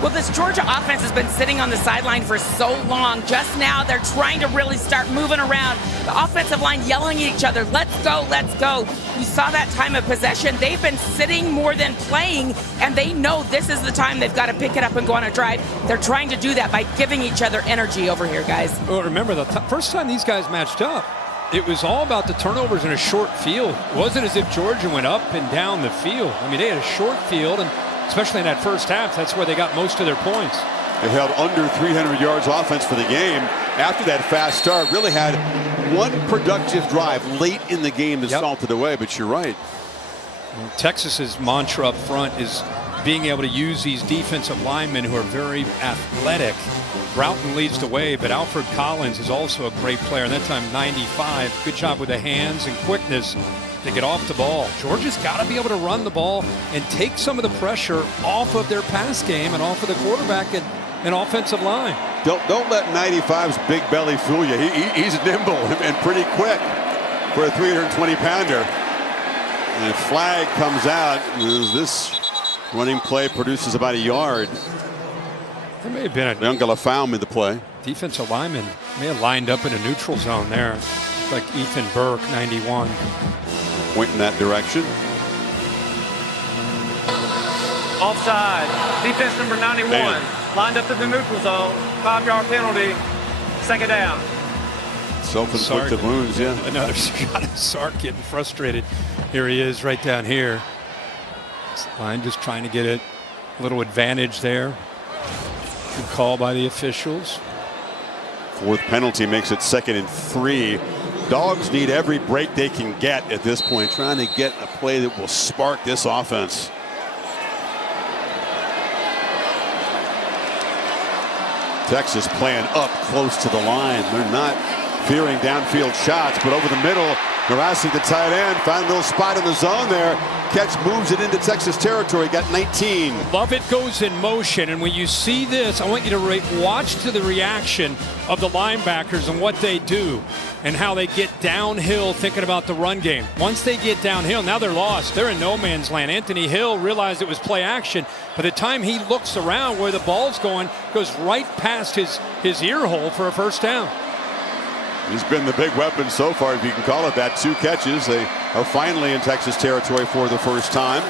Well, this Georgia offense has been sitting on the sideline for so long. Just now, they're trying to really start moving around. The offensive line yelling at each other, let's go, let's go. You saw that time of possession. They've been sitting more than playing, and they know this is the time they've got to pick it up and go on a drive. They're trying to do that by giving each other energy over here, guys. Well, remember, the first time these guys matched up, it was all about the turnovers in a short field. It wasn't as if Georgia went up and down the field. I mean, they had a short field, and especially in that first half, that's where they got most of their points. They held under 300 yards offense for the game. After that fast start, really had one productive drive late in the game that salted away, but you're right. Well, Texas's mantra up front is being able to use these defensive linemen who are very athletic. Broughton leads the way, but Alfred Collins is also a great player, and that time 95. Good job with the hands and quickness to get off the ball. Georgia's got to be able to run the ball and take some of the pressure off of their pass game and off of the quarterback and offensive line. Don't let 95's big belly fool you. He's nimble and pretty quick for a 320-pounder. And a flag comes out. This running play produces about a yard. There may have been a Youngala found in the play. Defensive lineman may have lined up in a neutral zone there. Like Ethan Burke, 91. Point in that direction. Offside. Defense number 91. Lined up in the neutral zone. 5-yard penalty. Second down. Self-inflicted wounds, yeah. Another shot of Sark getting frustrated. Here he is right down here. Line just trying to get a little advantage there. Good call by the officials. Fourth penalty makes it 2nd and 3. Dogs need every break they can get at this point, trying to get a play that will spark this offense. Texas playing up close to the line. They're not fearing downfield shots, but over the middle, harassing the tight end. Find a little spot in the zone there. Catch moves it into Texas territory. Got 19. Lovett goes in motion, and when you see this, I want you to watch to the reaction of the linebackers and what they do and how they get downhill thinking about the run game. Once they get downhill, now they're lost. They're in no man's land. Anthony Hill realized it was play action. By the time he looks around where the ball's going, goes right past his ear hole for a first down. He's been the big weapon so far, if you can call it that. 2 catches. They are finally in Texas territory for the first time.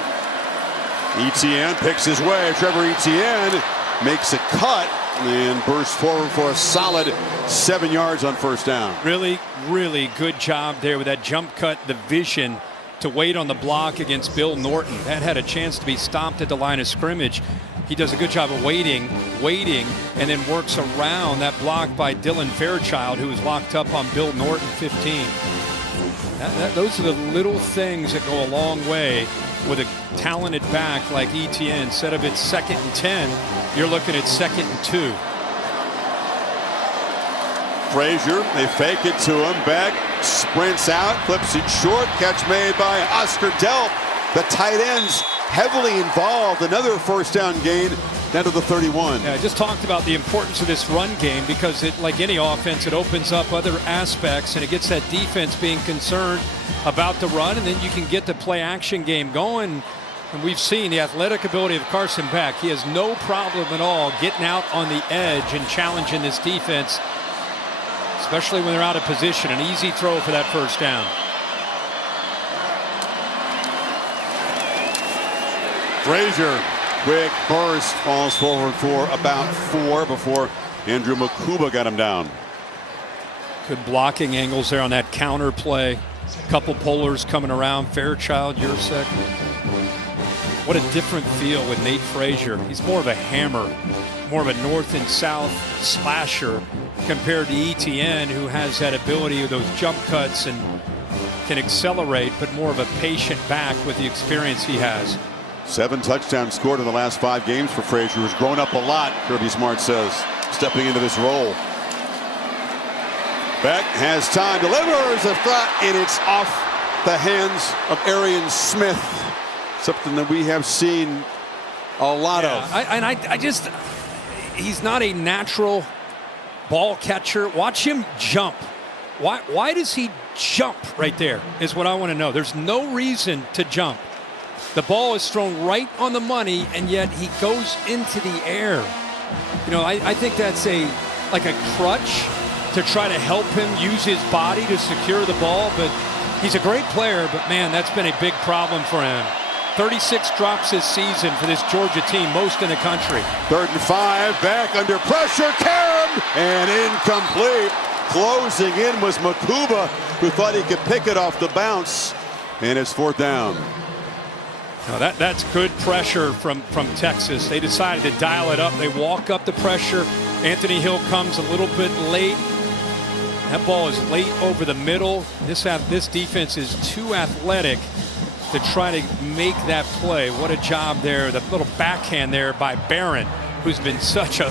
Etienne picks his way. Trevor Etienne makes a cut and bursts forward for a solid 7 yards on first down. Really, really good job there with that jump cut, the vision to wait on the block against Bill Norton. That had a chance to be stopped at the line of scrimmage. He does a good job of waiting, and then works around that block by Dylan Fairchild, who was locked up on Bill Norton 15. Those are the little things that go a long way with a talented back like Etienne. Instead of it's 2nd and 10, you're looking at 2nd and 2. Frazier, they fake it to him. Back, sprints out, flips it short. Catch made by Oscar Delp. The tight ends heavily involved. Another first down gain down to the 31. Yeah, I just talked about the importance of this run game because it, like any offense, it opens up other aspects and it gets that defense being concerned about the run, and then you can get the play action game going. And we've seen the athletic ability of Carson Beck. He has no problem at all getting out on the edge and challenging this defense, especially when they're out of position. An easy throw for that first down. Frazier, quick burst, falls forward for about 4 before Andrew Makuba got him down. Good blocking angles there on that counter play. Couple pullers coming around. Fairchild, Yursek. What a different feel with Nate Frazier. He's more of a hammer, more of a north and south slasher compared to Etienne, who has that ability with those jump cuts and can accelerate, but more of a patient back with the experience he has. 7 touchdowns scored in the last 5 games for Frazier, who's grown up a lot, Kirby Smart says, stepping into this role. Beck has time, delivers a thought, and it's off the hands of Arian Smith. Something that we have seen a lot of. He's not a natural ball catcher. Watch him jump. Why does he jump right there is what I want to know. There's no reason to jump. The ball is thrown right on the money, and yet he goes into the air. You know, I think that's like a crutch to try to help him use his body to secure the ball, but he's a great player, but man, that's been a big problem for him. 36 drops this season for this Georgia team, most in the country. 3rd and 5, Beck under pressure, Karam, and incomplete. Closing in was Makuba, who thought he could pick it off the bounce, and it's 4th down. Now that's good pressure from Texas. They decided to dial it up. They walk up the pressure. Anthony Hill comes a little bit late. That ball is late over the middle. This defense is too athletic to try to make that play. What a job there. The little backhand there by Barron, who's been such a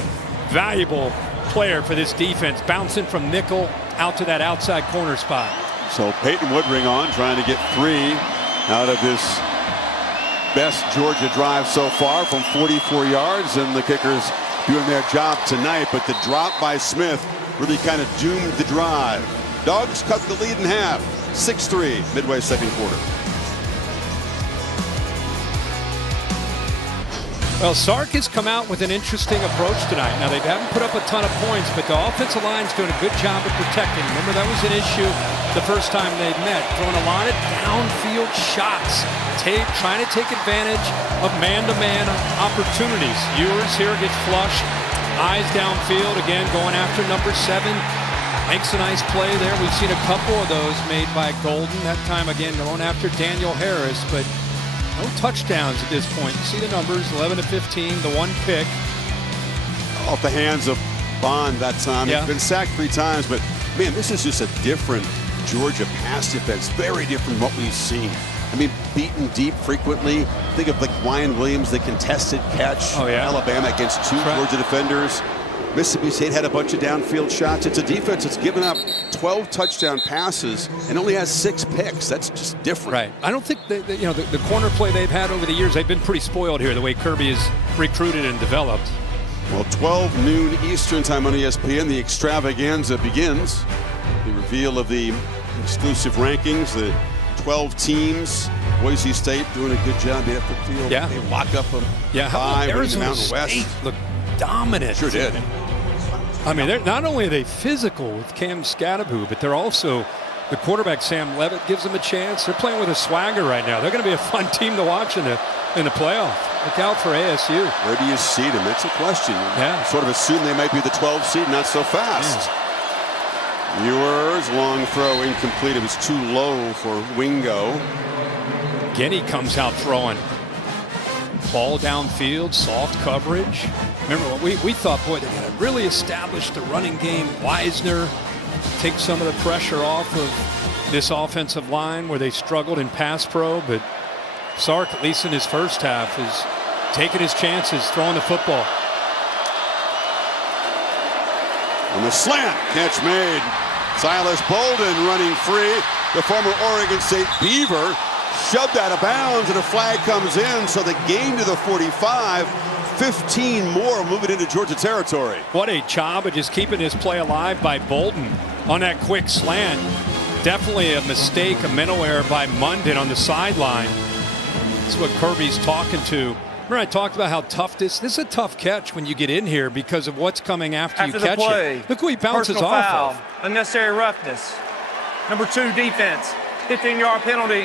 valuable player for this defense, bouncing from nickel out to that outside corner spot. So Peyton Woodring on, trying to get 3 out of this best Georgia drive so far from 44 yards, and the kickers doing their job tonight, but the drop by Smith really kind of doomed the drive. Dogs cut the lead in half, 6-3, midway 2nd quarter. Well, Sark has come out with an interesting approach tonight. Now, they haven't put up a ton of points, but the offensive line's doing a good job of protecting. Remember, that was an issue the first time they met, throwing a lot of downfield shots, trying to take advantage of man-to-man opportunities. Ewers here gets flushed, eyes downfield, again going after number 7. Makes a nice play there. We've seen a couple of those made by Golden. That time, again, going after Daniel Harris, but no touchdowns at this point. You see the numbers, 11 to 15, the 1 pick. off the hands of Bond that time. Yeah. He's been sacked 3 times, but man, this is just a different Georgia pass defense. Very different from what we've seen. I mean, beaten deep frequently. Think of like Ryan Williams, the contested catch. Alabama against 2 Georgia defenders. Mississippi State had a bunch of downfield shots. It's a defense that's given up 12 touchdown passes and only has 6 picks. That's just different. Right. I don't think the corner play they've had over the years, they've been pretty spoiled here, the way Kirby has recruited and developed. Well, 12 noon Eastern time on ESPN, the extravaganza begins. The reveal of the exclusive rankings, the 12 teams. Boise State doing a good job. They have to feel they lock up them. How about Arizona Mountain West. State looked dominant. Sure did. I mean, they're not only are they physical with Cam Scadaboo, but they're also, the quarterback Sam Levitt gives them a chance. They're playing with a swagger right now. They're going to be a fun team to watch in the playoff. Look out for ASU. Where do you seed them? It's a question. Yeah. Sort of assume they might be the 12 seed, not so fast. Ewers, long throw, incomplete. It was too low for Wingo. Guinea comes out throwing. Ball downfield, soft coverage. Remember, we thought, boy, they're going to really establish the running game. Wisner, take some of the pressure off of this offensive line where they struggled in pass pro, but Sark, at least in his first half, is taking his chances, throwing the football. On the slant, catch made. Silas Bolden running free. The former Oregon State Beaver shoved out of bounds, and a flag comes in, so the gain to the 45. 15 more moving into Georgia territory. What a job of just keeping this play alive by Bolden on that quick slant. Definitely a mistake, a mental error by Munden on the sideline. That's what Kirby's talking to. Remember, I talked about how tough this is a tough catch when you get in here because of what's coming after you catch it. Look who he bounces Personal off foul, of. unnecessary roughness. Number 2, defense. 15-yard penalty,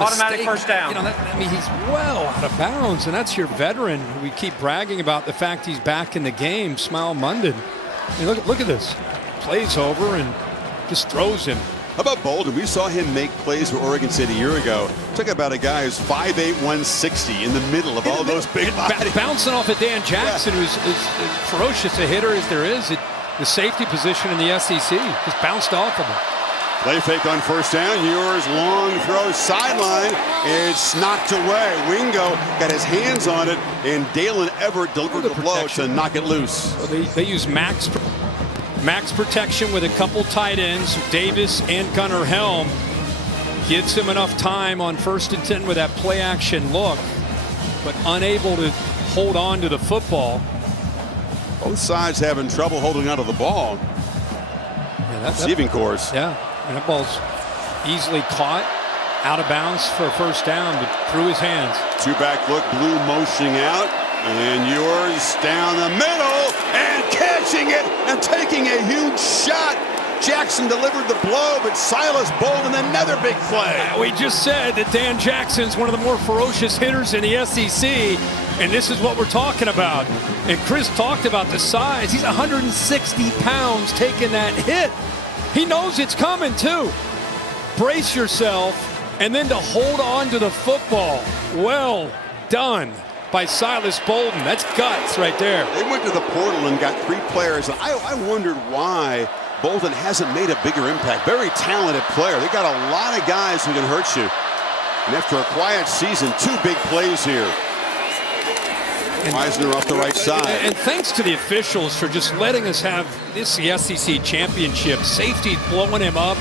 automatic first down. I mean, he's well out of bounds, and that's your veteran. We keep bragging about the fact he's back in the game, Smile Munden. I mean, look at this. Plays over and just throws him. How about Bolden? We saw him make plays for Oregon State a year ago. Talk about a guy who's 5'8", 160 in the middle of all those big bodies. Bouncing off of Dan Jackson, who's as ferocious a hitter as there is at the safety position in the SEC. Just bounced off of him. Play fake on first down. Ewers, long throw, sideline. It's knocked away. Wingo got his hands on it, and Dalen Everett delivered the blow to knock it loose. So they use max protection with a couple tight ends, Davis and Gunnar Helm. Gives him enough time on 1st and 10 with that play action look, but unable to hold on to the football. Both sides having trouble holding onto the ball. Receiving course. Yeah. And that ball's easily caught out of bounds for a first down, but through his hands. 2-back look, Blue motioning out, and Ewers down the middle and catching it and taking a huge shot. Jackson delivered the blow, but Silas Bolden, another big play. We just said that Dan Jackson's one of the more ferocious hitters in the SEC, and this is what we're talking about. And Chris talked about the size. He's 160 pounds taking that hit. He knows it's coming, too. Brace yourself, and then to hold on to the football. Well done by Silas Bolden. That's guts right there. They went to the portal and got 3 players. I wondered why Bolden hasn't made a bigger impact. Very talented player. They got a lot of guys who can hurt you. And after a quiet season, 2 big plays here. Wisner off the right side. And thanks to the officials for just letting us have the SEC championship. Safety blowing him up.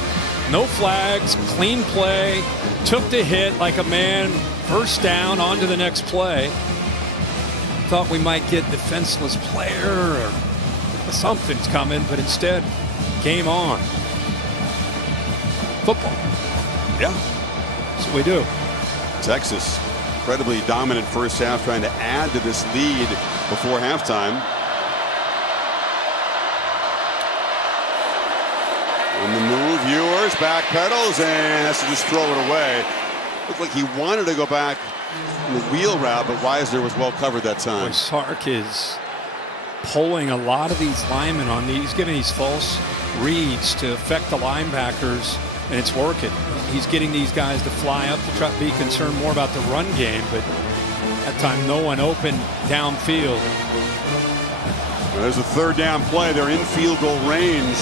No flags. Clean play. Took the hit like a man. First down, on to the next play. Thought we might get defenseless player or something's coming, but instead, game on. Football. Yeah. That's what we do. Texas, incredibly dominant first half, trying to add to this lead before halftime. On the move, Ewers backpedals and has to just throw it away. Looked like he wanted to go back in the wheel route, but Wisner was well covered that time. Boy, Sark is pulling a lot of these linemen on these. He's giving these false reads to affect the linebackers, and it's working. He's getting these guys to fly up to try to be concerned more about the run game, but that time no one open downfield. There's a third down play. They're in field goal range.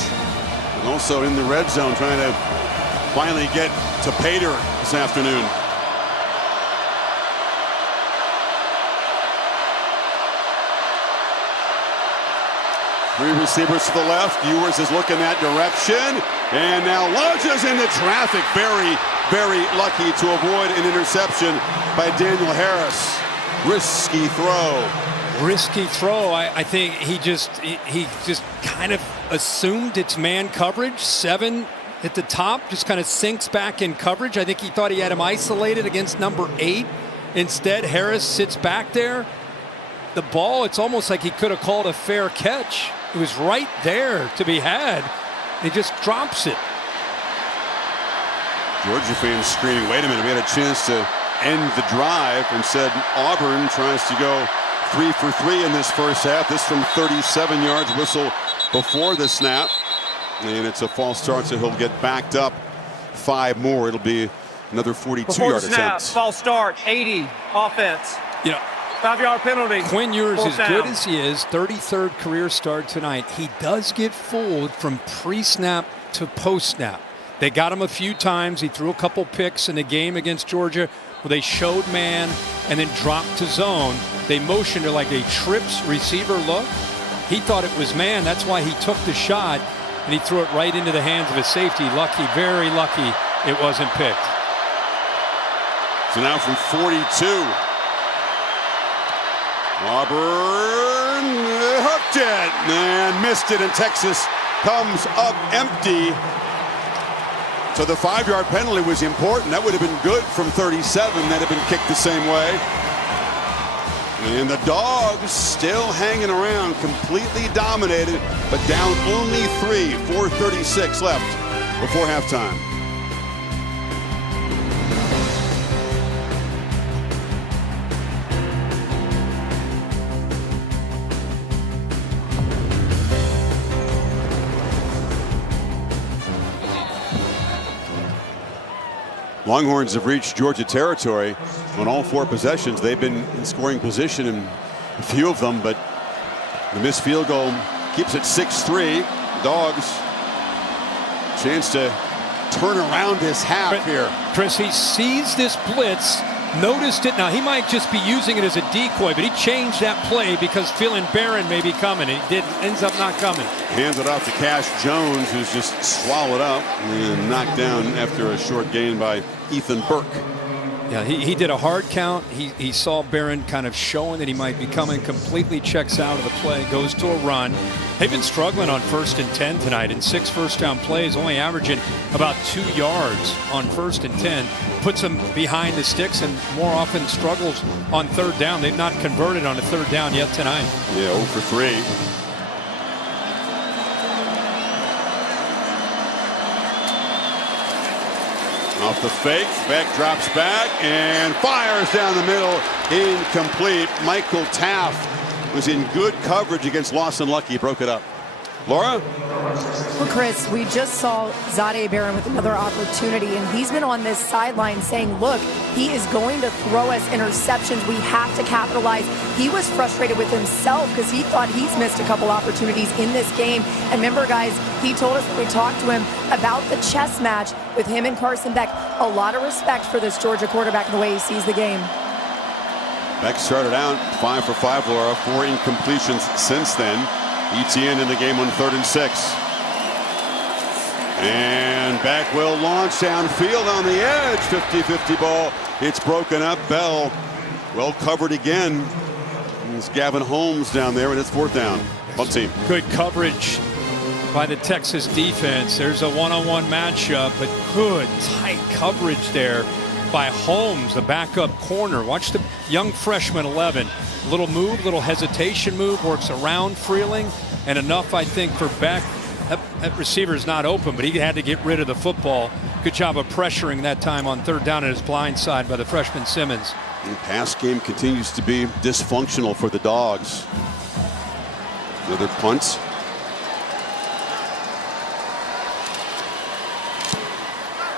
And also in the red zone, trying to finally get to Pater this afternoon. Three receivers to the left. Ewers is looking that direction. And now launches into traffic. Very, very lucky to avoid an interception by Daniel Harris. Risky throw. Risky throw. I think he just kind of assumed it's man coverage. 7 at the top, just kind of sinks back in coverage. I think he thought he had him isolated against number 8. Instead, Harris sits back there. The ball, it's almost like he could have called a fair catch. It was right there to be had. He just drops it. Georgia fans screaming, wait a minute, we had a chance to end the drive. Instead, Auburn tries to go 3 for 3 in this first half. This from 37 yards, whistle before the snap. And it's a false start, so he'll get backed up 5 more. It'll be another 42-yard attempt. False start, 80, offense. You know, 5-yard penalty. Quinn Ewers, as down. good as he is, 33rd career start tonight, he does get fooled from pre-snap to post-snap. They got him a few times. He threw a couple picks in the game against Georgia where they showed man and then dropped to zone. They motioned to like a trips receiver look. He thought it was man. That's why he took the shot, and he threw it right into the hands of a safety. Lucky, very lucky it wasn't picked. So now from 42. Auburn hooked it and missed it, and Texas comes up empty. So the 5-yard penalty was important. That would have been good from 37. That had been kicked the same way. And the Dogs still hanging around, completely dominated, but down only 3, 4:36 left before halftime. Longhorns have reached Georgia territory on all 4 possessions. They've been in scoring position in a few of them, but the missed field goal keeps it 6-3. Dogs chance to turn around this half here. Chris, he sees this blitz, noticed it. Now, he might just be using it as a decoy, but he changed that play because feeling Barron may be coming. He ends up not coming. Hands it off to Cash Jones, who's just swallowed up and knocked down after a short gain by Ethan Burke. Yeah, he did a hard count. He saw Barron kind of showing that he might be coming, completely checks out of the play, goes to a run. They've been struggling on 1st and 10 tonight in 6 first-down plays, only averaging about 2 yards on 1st and 10. Puts them behind the sticks and more often struggles on 3rd down. They've not converted on a 3rd down yet tonight. Yeah, 0 for 3. Off the fake, Beck drops back and fires down the middle, incomplete. Michael Taft was in good coverage against Lawson Lucky, broke it up. Laura? Well, Chris, we just saw Zadeh Barron with another opportunity, and he's been on this sideline saying, look, he is going to throw us interceptions. We have to capitalize. He was frustrated with himself because he thought he's missed a couple opportunities in this game. And remember, guys, he told us when we talked to him about the chess match with him and Carson Beck. A lot of respect for this Georgia quarterback and the way he sees the game. Beck started out 5 for 5, Laura, 4 incompletions since then. ETN in the game on 3rd and 6. And Beck will launch downfield on the edge. 50-50 ball. It's broken up. Bell well covered again. It's Gavin Holmes down there, and it's 4th down. Punt team. Good coverage by the Texas defense. There's a one-on-one matchup, but good tight coverage there by Holmes, the backup corner. Watch the young freshman 11. Little move, little hesitation move, works around Freeling, and enough, I think, for Beck. That receiver is not open, but he had to get rid of the football. Good job of pressuring that time on 3rd down at his blind side by the freshman Simmons. The pass game continues to be dysfunctional for the Dogs. Another punt.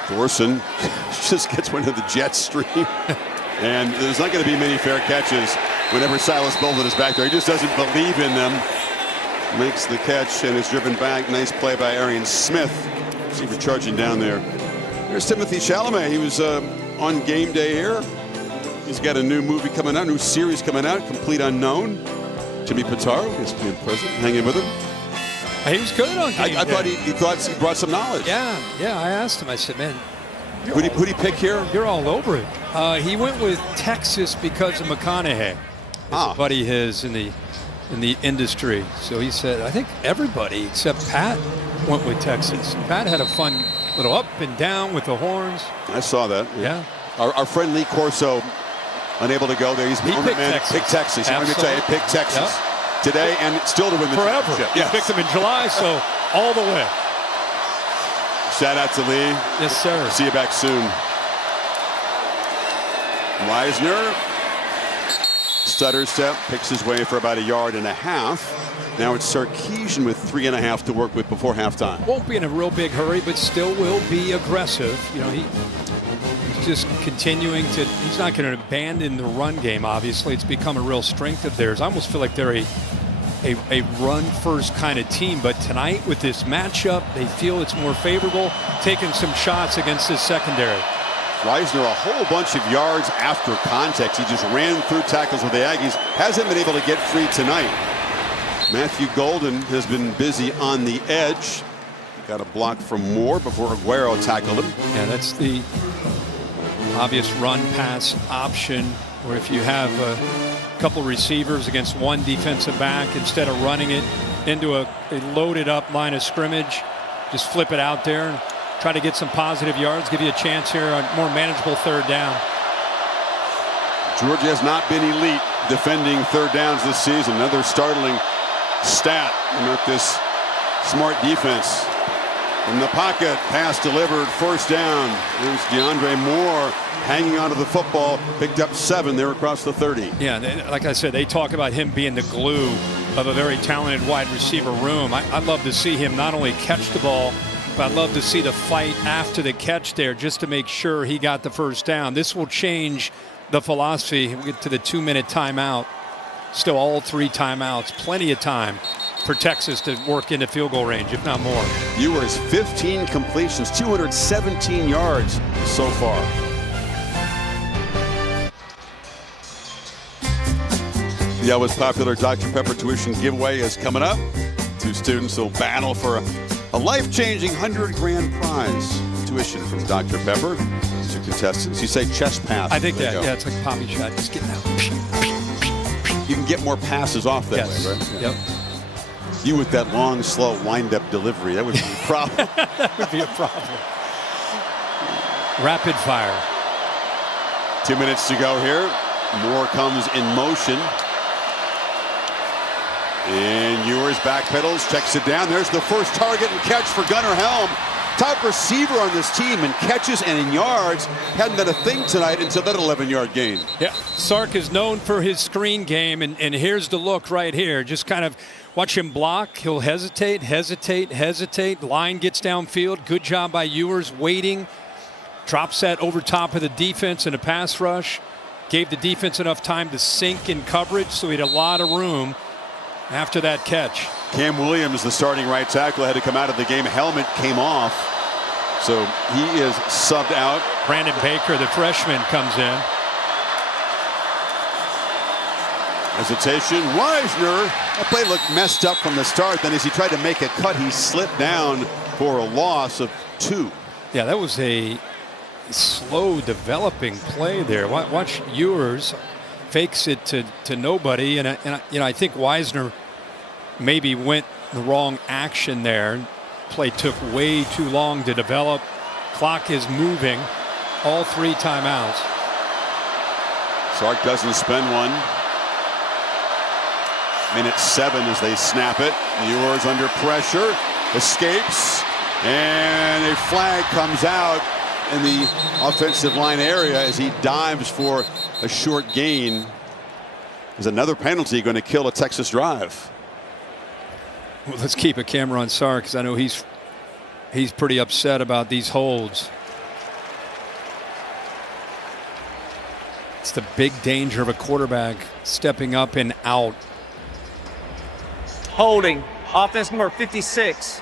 Thorson just gets one of the jet stream. And there's not going to be many fair catches whenever Silas Bolden is back there. He just doesn't believe in them. makes the catch and is driven back. Nice play by Arian Smith. Receiver charging down there. There's Timothy Chalamet. He was on game day here. He's got a new movie coming out, new series coming out, Complete Unknown. Jimmy Pitaro is being present, hanging with him. He was good on game I day. thought he brought some knowledge. Yeah. I asked him. I said, man, who'd he pick here? You're all over it. He went with Texas because of McConaughey. A buddy of his in the industry. So he said, I think everybody except Pat went with Texas. Pat had a fun little up and down with the horns. I saw that. Yeah. Our friend Lee Corso, unable to go there. He picked Texas. I'm going to tell you, picked Texas today and still to win the forever. championship. He picked them in July, so all the way. Shout out to Lee. Yes, sir. See you back soon. Weisner. Stutter step, picks his way for about 1.5 yards. Now it's Sarkisian with 3.5 to work with before halftime. Won't be in a real big hurry, but still will be aggressive. You know, he's just continuing to. He's not going to abandon the run game. Obviously, it's become a real strength of theirs. I almost feel like they're a run-first kind of team. But tonight, with this matchup, they feel it's more favorable, taking some shots against this secondary. Weisner a whole bunch of yards after contact. He just ran through tackles with the Aggies. Hasn't been able to get free tonight. Matthew Golden has been busy on the edge. Got a block from Moore before Aguero tackled him. Yeah, that's the obvious run-pass option, where if you have a couple receivers against one defensive back, instead of running it into a loaded-up line of scrimmage, just flip it out there and try to get some positive yards, give you a chance here on more manageable third down. Georgia has not been elite defending third downs this season. Another startling stat with this smart defense. From the pocket, pass delivered, first down. There's DeAndre Moore hanging onto the football, picked up 7 there across the 30. Yeah, like I said, they talk about him being the glue of a very talented wide receiver room. I'd love to see him not only catch the ball, but I'd love to see the fight after the catch there just to make sure he got the first down. This will change the philosophy. We get to the 2-minute timeout. Still all 3 timeouts. Plenty of time for Texas to work into field goal range, if not more. Ewers, 15 completions, 217 yards so far. The always popular Dr. Pepper tuition giveaway is coming up. 2 students will battle for a life-changing $100,000 prize. Tuition from Dr. Pepper. 2 contestants. You say chest pass. I think that, yeah, it's like a poppy shot. Just getting out. You can get more passes off that way, right? Yeah. Yep. You with that long, slow wind-up delivery, that would be a problem. That would be a problem. Rapid fire. 2 minutes to go here. Moore comes in motion. And Ewers backpedals, checks it down. There's the first target and catch for Gunnar Helm. Top receiver on this team in catches and in yards. Hadn't done a thing tonight until that 11-yard gain. Yeah, Sark is known for his screen game, and here's the look right here. Just kind of watch him block. He'll hesitate. Line gets downfield. Good job by Ewers waiting. Drops that over top of the defense in a pass rush. Gave the defense enough time to sink in coverage, so he had a lot of room after that catch. Cam Williams, the starting right tackle, had to come out of the game. Helmet came off, so he is subbed out. Brandon Baker, the freshman, comes in. Hesitation. Weisner. That play looked messed up from the start. Then as he tried to make a cut, he slipped down for a loss of 2. Yeah, that was a slow developing play there. Watch Ewers fakes it to nobody, and I think Weisner maybe went the wrong action there. Play took way too long to develop. Clock is moving. All 3 timeouts. Sark doesn't spend one. Minute 7 as they snap it. Ewers under pressure, escapes, and a flag comes out in the offensive line area as he dives for a short gain. There's another penalty going to kill a Texas drive. Well, let's keep a camera on Sark, because I know he's pretty upset about these holds. It's the big danger of a quarterback stepping up and out. Holding Offense number 56,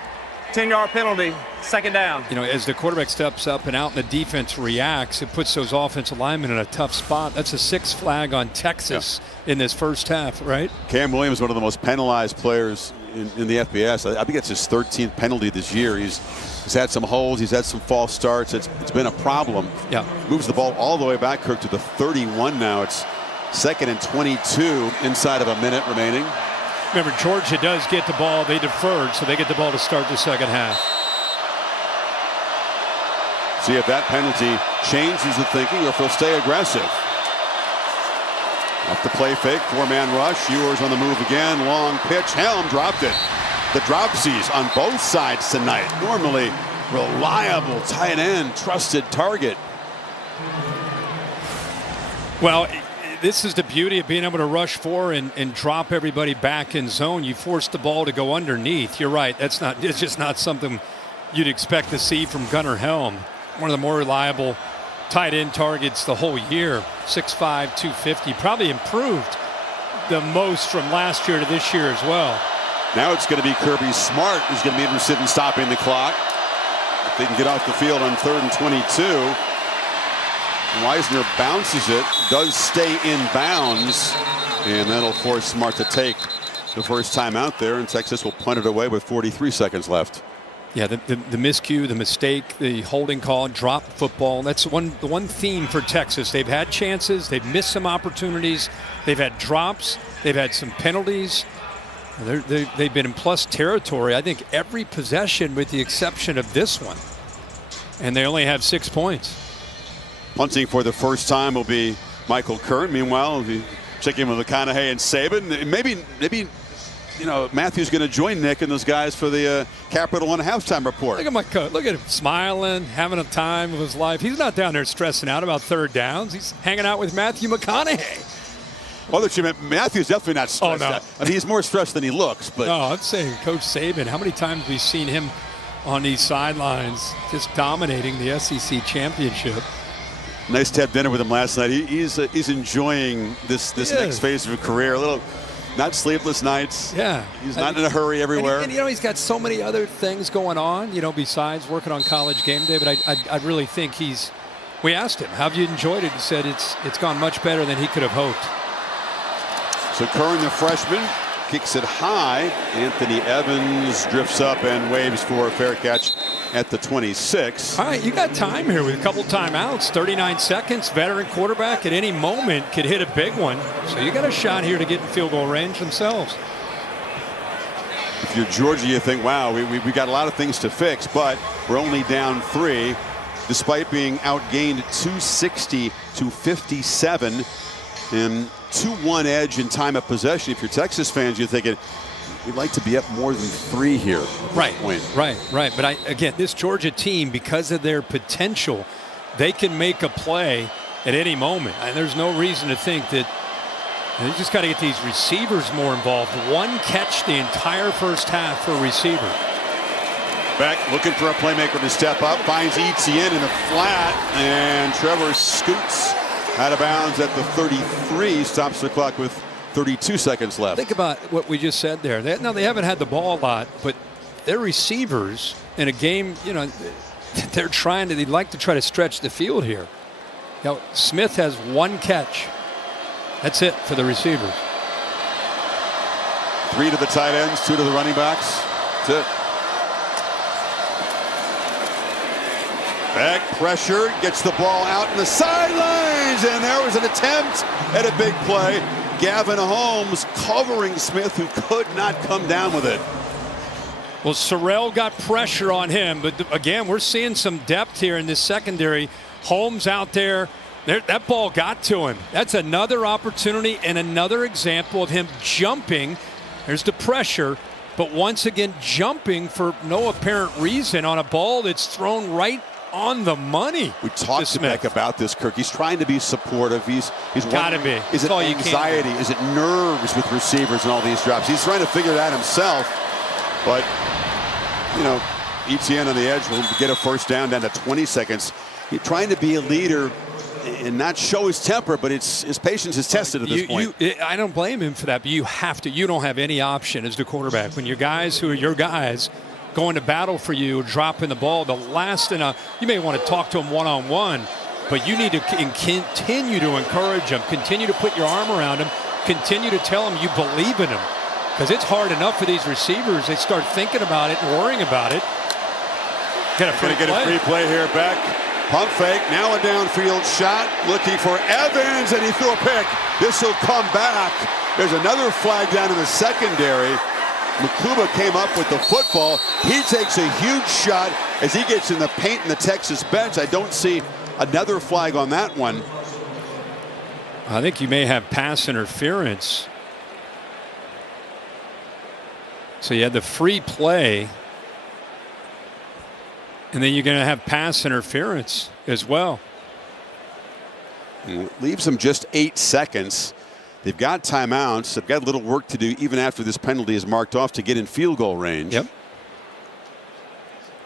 10-yard penalty, second down. You know, as the quarterback steps up and out and the defense reacts, it puts those offensive linemen in a tough spot. That's a 6th flag on Texas in this first half, right? Cam Williams, one of the most penalized players in the FBS. I think it's his 13th penalty this year. He's had some holes. He's had some false starts. It's been a problem. Yeah. Moves the ball all the way back, Kirk, to the 31 now. It's 2nd and 22 inside of a minute remaining. Remember, Georgia does get the ball. They deferred, so they get the ball to start the second half. See if that penalty changes the thinking or if he'll stay aggressive. Off the play fake, 4-man rush. Ewers on the move again. Long pitch. Helm dropped it. The dropsies on both sides tonight. Normally reliable tight end, trusted target. Well, this is the beauty of being able to rush 4 and drop everybody back in zone. You force the ball to go underneath. You're right. It's just not something you'd expect to see from Gunnar Helm. One of the more reliable tight end targets the whole year. 6'5", 250. Probably improved the most from last year to this year as well. Now it's going to be Kirby Smart who's going to be interested in stopping the clock. If they can get off the field on 3rd and 22. Weisner bounces it, does stay in bounds, and that'll force Smart to take the first time out there, and Texas will punt it away with 43 seconds left. Yeah, the miscue, the mistake, the holding call, drop football. That's the one theme for Texas. They've had chances. They've missed some opportunities. They've had drops. They've had some penalties. They've been in plus territory, I think, every possession with the exception of this one. And they only have 6 points. Punting for the first time will be Michael Kern. Meanwhile, we check in with McConaughey and Saban. Maybe you know, Matthew's going to join Nick and those guys for the Capital One halftime report. Look at my coach. Look at him smiling, having a time of his life. He's not down there stressing out about 3rd downs. He's hanging out with Matthew McConaughey. Well, Matthew's definitely not stressed. Oh, no. I mean, he's more stressed than he looks. But no, I'm saying Coach Saban. How many times have we seen him on these sidelines just dominating the SEC championship? Nice to have dinner with him last night. He's enjoying this next phase of his career. A little, not sleepless nights. Yeah. He's not in a hurry everywhere. And you know, he's got so many other things going on, you know, besides working on College Game Day. But I really think we asked him, how have you enjoyed it? He said it's gone much better than he could have hoped. So Kern, the freshman, kicks it high. Anthony Evans drifts up and waves for a fair catch at the 26. All right, you got time here with a couple timeouts. 39 seconds. Veteran quarterback at any moment could hit a big one. So you got a shot here to get in field goal range themselves. If you're Georgia, you think, wow, we got a lot of things to fix, but we're only down 3, despite being outgained 260 to 57 and 2-1 edge in time of possession. If you're Texas fans, you're thinking, we'd like to be up more than 3 here. Right. But again, this Georgia team, because of their potential, they can make a play at any moment. And there's no reason to think that they just got to get these receivers more involved. 1 catch the entire first half for a receiver. Beck looking for a playmaker to step up, finds Etienne in the flat, and Trevor scoots out of bounds at the 33, stops the clock with 32 seconds left. Think about what we just said there. They haven't had the ball a lot, but their receivers in a game, you know, they'd like to try to stretch the field here. You know, Smith has 1 catch. That's it for the receivers. 3 to the tight ends, 2 to the running backs. That's it. Beck pressure, gets the ball out in the sidelines, and there was an attempt at a big play. Gavin Holmes covering Smith, who could not come down with it. Well, Sorrell got pressure on him, but again, we're seeing some depth here in this secondary. Holmes out there, that ball got to him. That's another opportunity and another example of him jumping. There's the pressure, but once again jumping for no apparent reason on a ball that's thrown right on the money. We talked to Beck about this, Kirk. He's trying to be supportive. He's got to be. Is it anxiety? Is it nerves with receivers and all these drops? He's trying to figure that himself. But, you know, Etienne on the edge will get a first down to 20 seconds. He's trying to be a leader and not show his temper, but his patience is tested at this point. I don't blame him for that, but you have to. You don't have any option as the quarterback. When your guys who are your guys going to battle for you, dropping the ball, the last you may want to talk to him one-on-one, but you need to continue to encourage him, continue to put your arm around him, continue to tell him you believe in him. Because it's hard enough for these receivers. They start thinking about it and worrying about it. Going to get a free play here. Beck, pump fake, now a downfield shot, looking for Evans, and he threw a pick. This will come back. There's another flag down in the secondary. Makuba came up with the football. He takes a huge shot as he gets in the paint in the Texas bench. I don't see another flag on that one. I think you may have pass interference. So you had the free play, and then you're going to have pass interference as well. It leaves them just 8 seconds. They've got timeouts. They've got a little work to do even after this penalty is marked off to get in field goal range. Yep.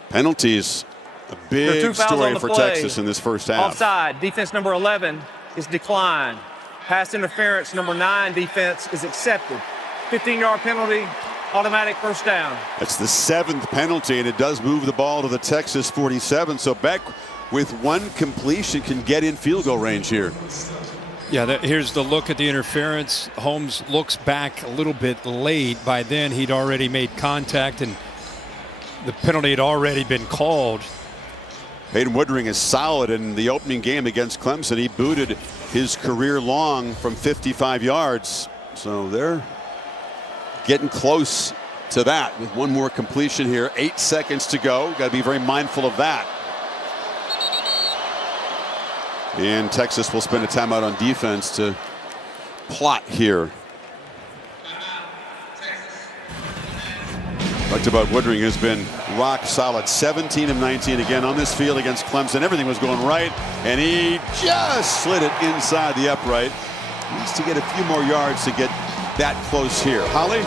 Penalties, a big story for Texas in this first half. Offside, defense number 11 is declined. Pass interference number 9 defense is accepted. 15-yard penalty, automatic first down. That's the 7th penalty, and it does move the ball to the Texas 47. So Beck, with one completion, can get in field goal range here. Yeah, here's the look at the interference. Holmes looks back a little bit late. By then, he'd already made contact, and the penalty had already been called. Hayden Woodring is solid in the opening game against Clemson. He booted his career long from 55 yards. So they're getting close to that with one more completion here. 8 seconds to go. Got to be very mindful of that. And Texas will spend a timeout on defense to plot here. Talked about Woodring, has been rock solid. 17 of 19 again on this field against Clemson. Everything was going right, and he just slid it inside the upright. Needs to get a few more yards to get that close here. Holly?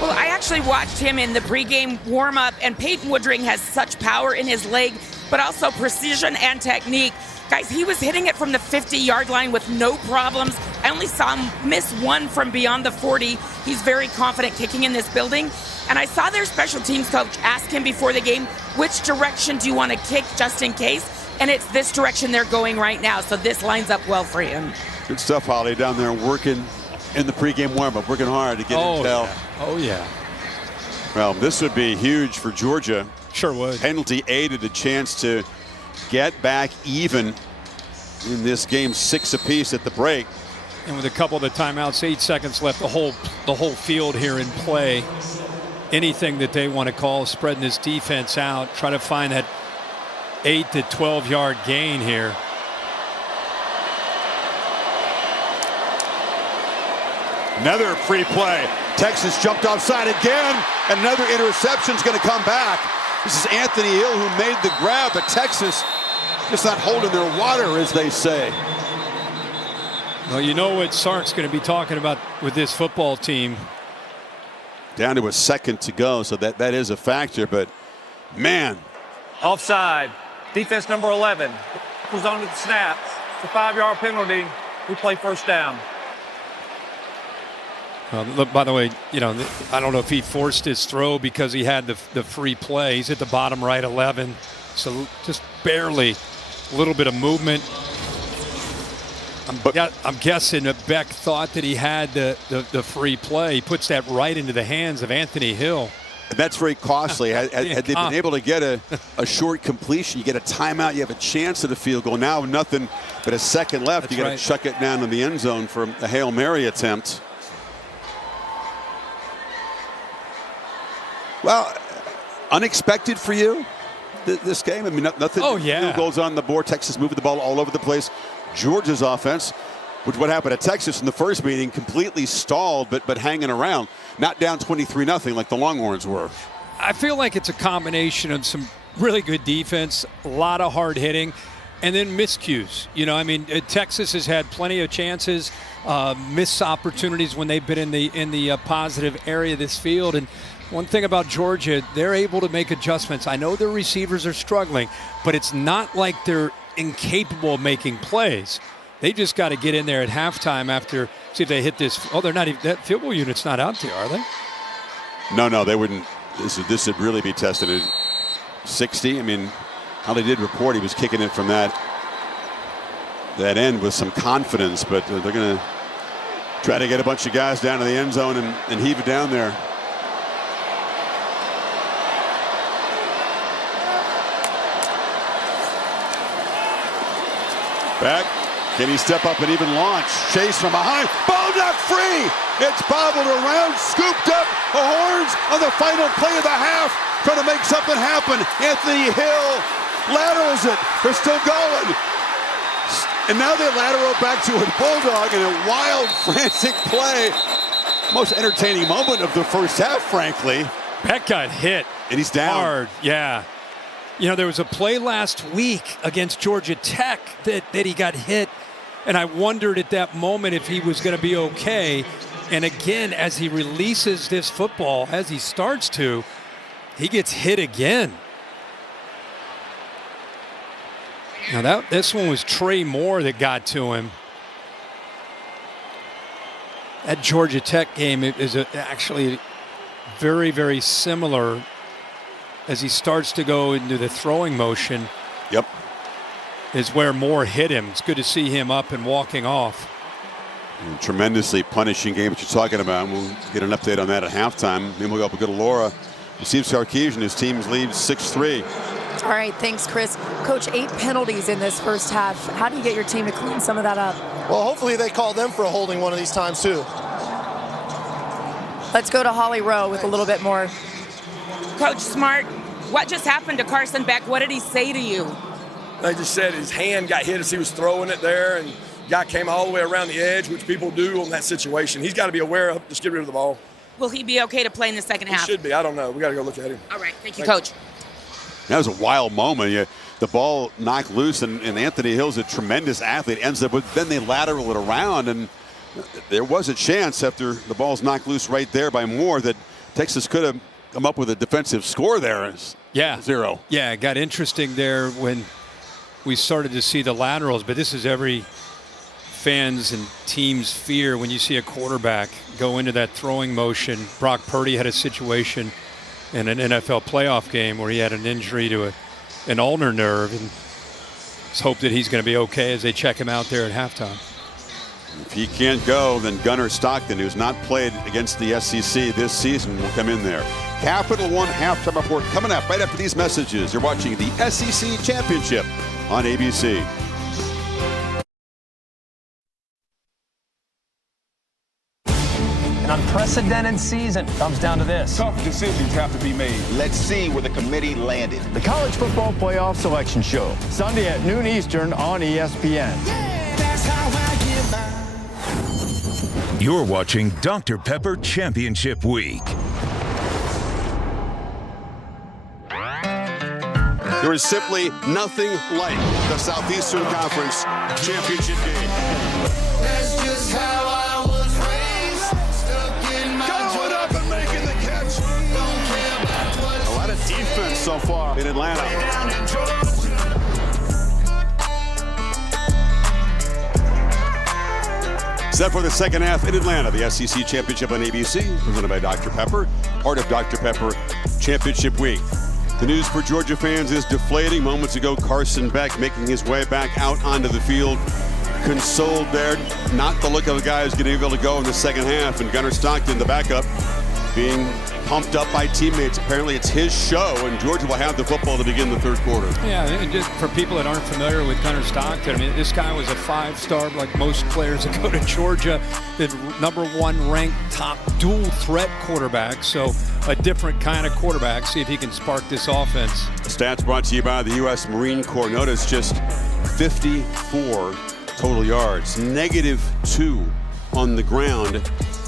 Well, I actually watched him in the pregame warm-up, and Peyton Woodring has such power in his leg, but also precision and technique. Guys, he was hitting it from the 50-yard line with no problems. I only saw him miss one from beyond the 40. He's very confident kicking in this building. And I saw their special teams coach ask him before the game, which direction do you want to kick just in case? And it's this direction they're going right now. So this lines up well for him. Good stuff, Holly, down there working in the pregame warm-up, working hard to get intel. Yeah. Oh, yeah. Well, this would be huge for Georgia. Sure would. Penalty aided a chance to get back even in this game, 6 apiece at the break. And with a couple of the timeouts, 8 seconds left, the whole field here in play. Anything that they want to call, spreading this defense out, try to find that 8 to 12-yard gain here. Another free play. Texas jumped offside again. Another interception's going to come back. This is Anthony Hill who made the grab, but Texas just not holding their water, as they say. Well, you know what Sark's going to be talking about with this football team. Down to a second to go, so that is a factor, but man. Offside. Defense number 11 was on the snap. It's a 5-yard penalty. We play first down. Look, by the way, you know, I don't know if he forced his throw because he had the free play. He's at the bottom right 11, so just barely a little bit of movement. I'm guessing that Beck thought that he had the free play. He puts that right into the hands of Anthony Hill. And that's very costly. Had they been able to get a short completion, you get a timeout, you have a chance at a field goal. Now nothing but a second left. That's you got to chuck it down in the end zone for a Hail Mary attempt. Well, unexpected for you, this game? I mean, nothing. Oh, yeah. Field goals on the board. Texas moving the ball all over the place. Georgia's offense, which what happened at Texas in the first meeting, completely stalled, but hanging around. Not down 23-0 like the Longhorns were. I feel like it's a combination of some really good defense, a lot of hard hitting, and then miscues. You know, I mean, Texas has had plenty of chances, missed opportunities when they've been in the positive area of this field. And one thing about Georgia, they're able to make adjustments. I know their receivers are struggling, but it's not like they're incapable of making plays. They just got to get in there at halftime after, see if they hit this. Oh, they're not even, that field goal unit's not out there, are they? No, they wouldn't. This would really be tested at 60. I mean, how they did report he was kicking it from that end with some confidence, but they're going to try to get a bunch of guys down to the end zone and heave it down there. Back. Can he step up and even launch? Chase from behind. Ball knocked free. It's bobbled around, scooped up. The horns on the final play of the half. Trying to make something happen. Anthony Hill laterals it. They're still going. And now they lateral back to a Bulldog in a wild, frantic play. Most entertaining moment of the first half, frankly. Beck got hit. And he's down. Hard, yeah. You know, there was a play last week against Georgia Tech that he got hit, and I wondered at that moment if he was going to be okay. And again, as he releases this football, as he starts to, he gets hit again. Now this one was Trey Moore that got to him. That Georgia Tech game is actually very, very similar. As he starts to go into the throwing motion, yep, is where Moore hit him. It's good to see him up and walking off. And tremendously punishing game that you're talking about. We'll get an update on that at halftime. Then we'll go up and go to Laura. Steve Sarkisian, his team's lead 6-3. All right, thanks, Chris. Coach, 8 penalties in this first half. How do you get your team to clean some of that up? Well, hopefully they call them for a holding one of these times, too. Let's go to Holly Rowe with a little bit more. Coach Smart, what just happened to Carson Beck? What did he say to you? They just said his hand got hit as he was throwing it there, and guy came all the way around the edge, which people do on that situation. He's got to be aware of. Just get rid of the ball. Will he be okay to play in the second half? He should be. I don't know. We got to go look at him. All right. Thank you, Coach. That was a wild moment. The ball knocked loose, and Anthony Hill's a tremendous athlete. Ends up with, then they lateral it around, and there was a chance after the ball's knocked loose right there by Moore that Texas could have come up with a defensive score there. Yeah. 0. Yeah, it got interesting there when we started to see the laterals, but this is every fan's and team's fear when you see a quarterback go into that throwing motion. Brock Purdy had a situation in an NFL playoff game where he had an injury to an ulnar nerve, and let's hope that he's going to be okay as they check him out there at halftime. If he can't go, then Gunnar Stockton, who's not played against the SEC this season, will come in there. Capital One halftime report coming up right after these messages. You're watching the SEC Championship on ABC. An unprecedented season comes down to this. Tough decisions have to be made. Let's see where the committee landed. The College Football Playoff Selection Show, Sunday at noon Eastern on ESPN. You're watching Dr. Pepper Championship Week. There is simply nothing like the Southeastern Conference Championship game. That's just how I was raised. Stuck in my going up and making the catch. A lot of defense so far in Atlanta. Set for the second half in Atlanta, the SEC Championship on ABC, presented by Dr. Pepper, part of Dr. Pepper Championship Week. The news for Georgia fans is deflating. Moments ago, Carson Beck making his way back out onto the field. Consoled there. Not the look of a guy who's going to be able to go in the second half. And Gunnar Stockton, the backup, being pumped up by teammates. Apparently it's his show, and Georgia will have the football to begin the third quarter. Yeah, and just for people that aren't familiar with Gunnar Stockton, I mean, this guy was a 5-star, like most players that go to Georgia, the #1 ranked top dual threat quarterback. So a different kind of quarterback. See if he can spark this offense. Stats brought to you by the U.S. Marine Corps. Notice just 54 total yards, -2 on the ground.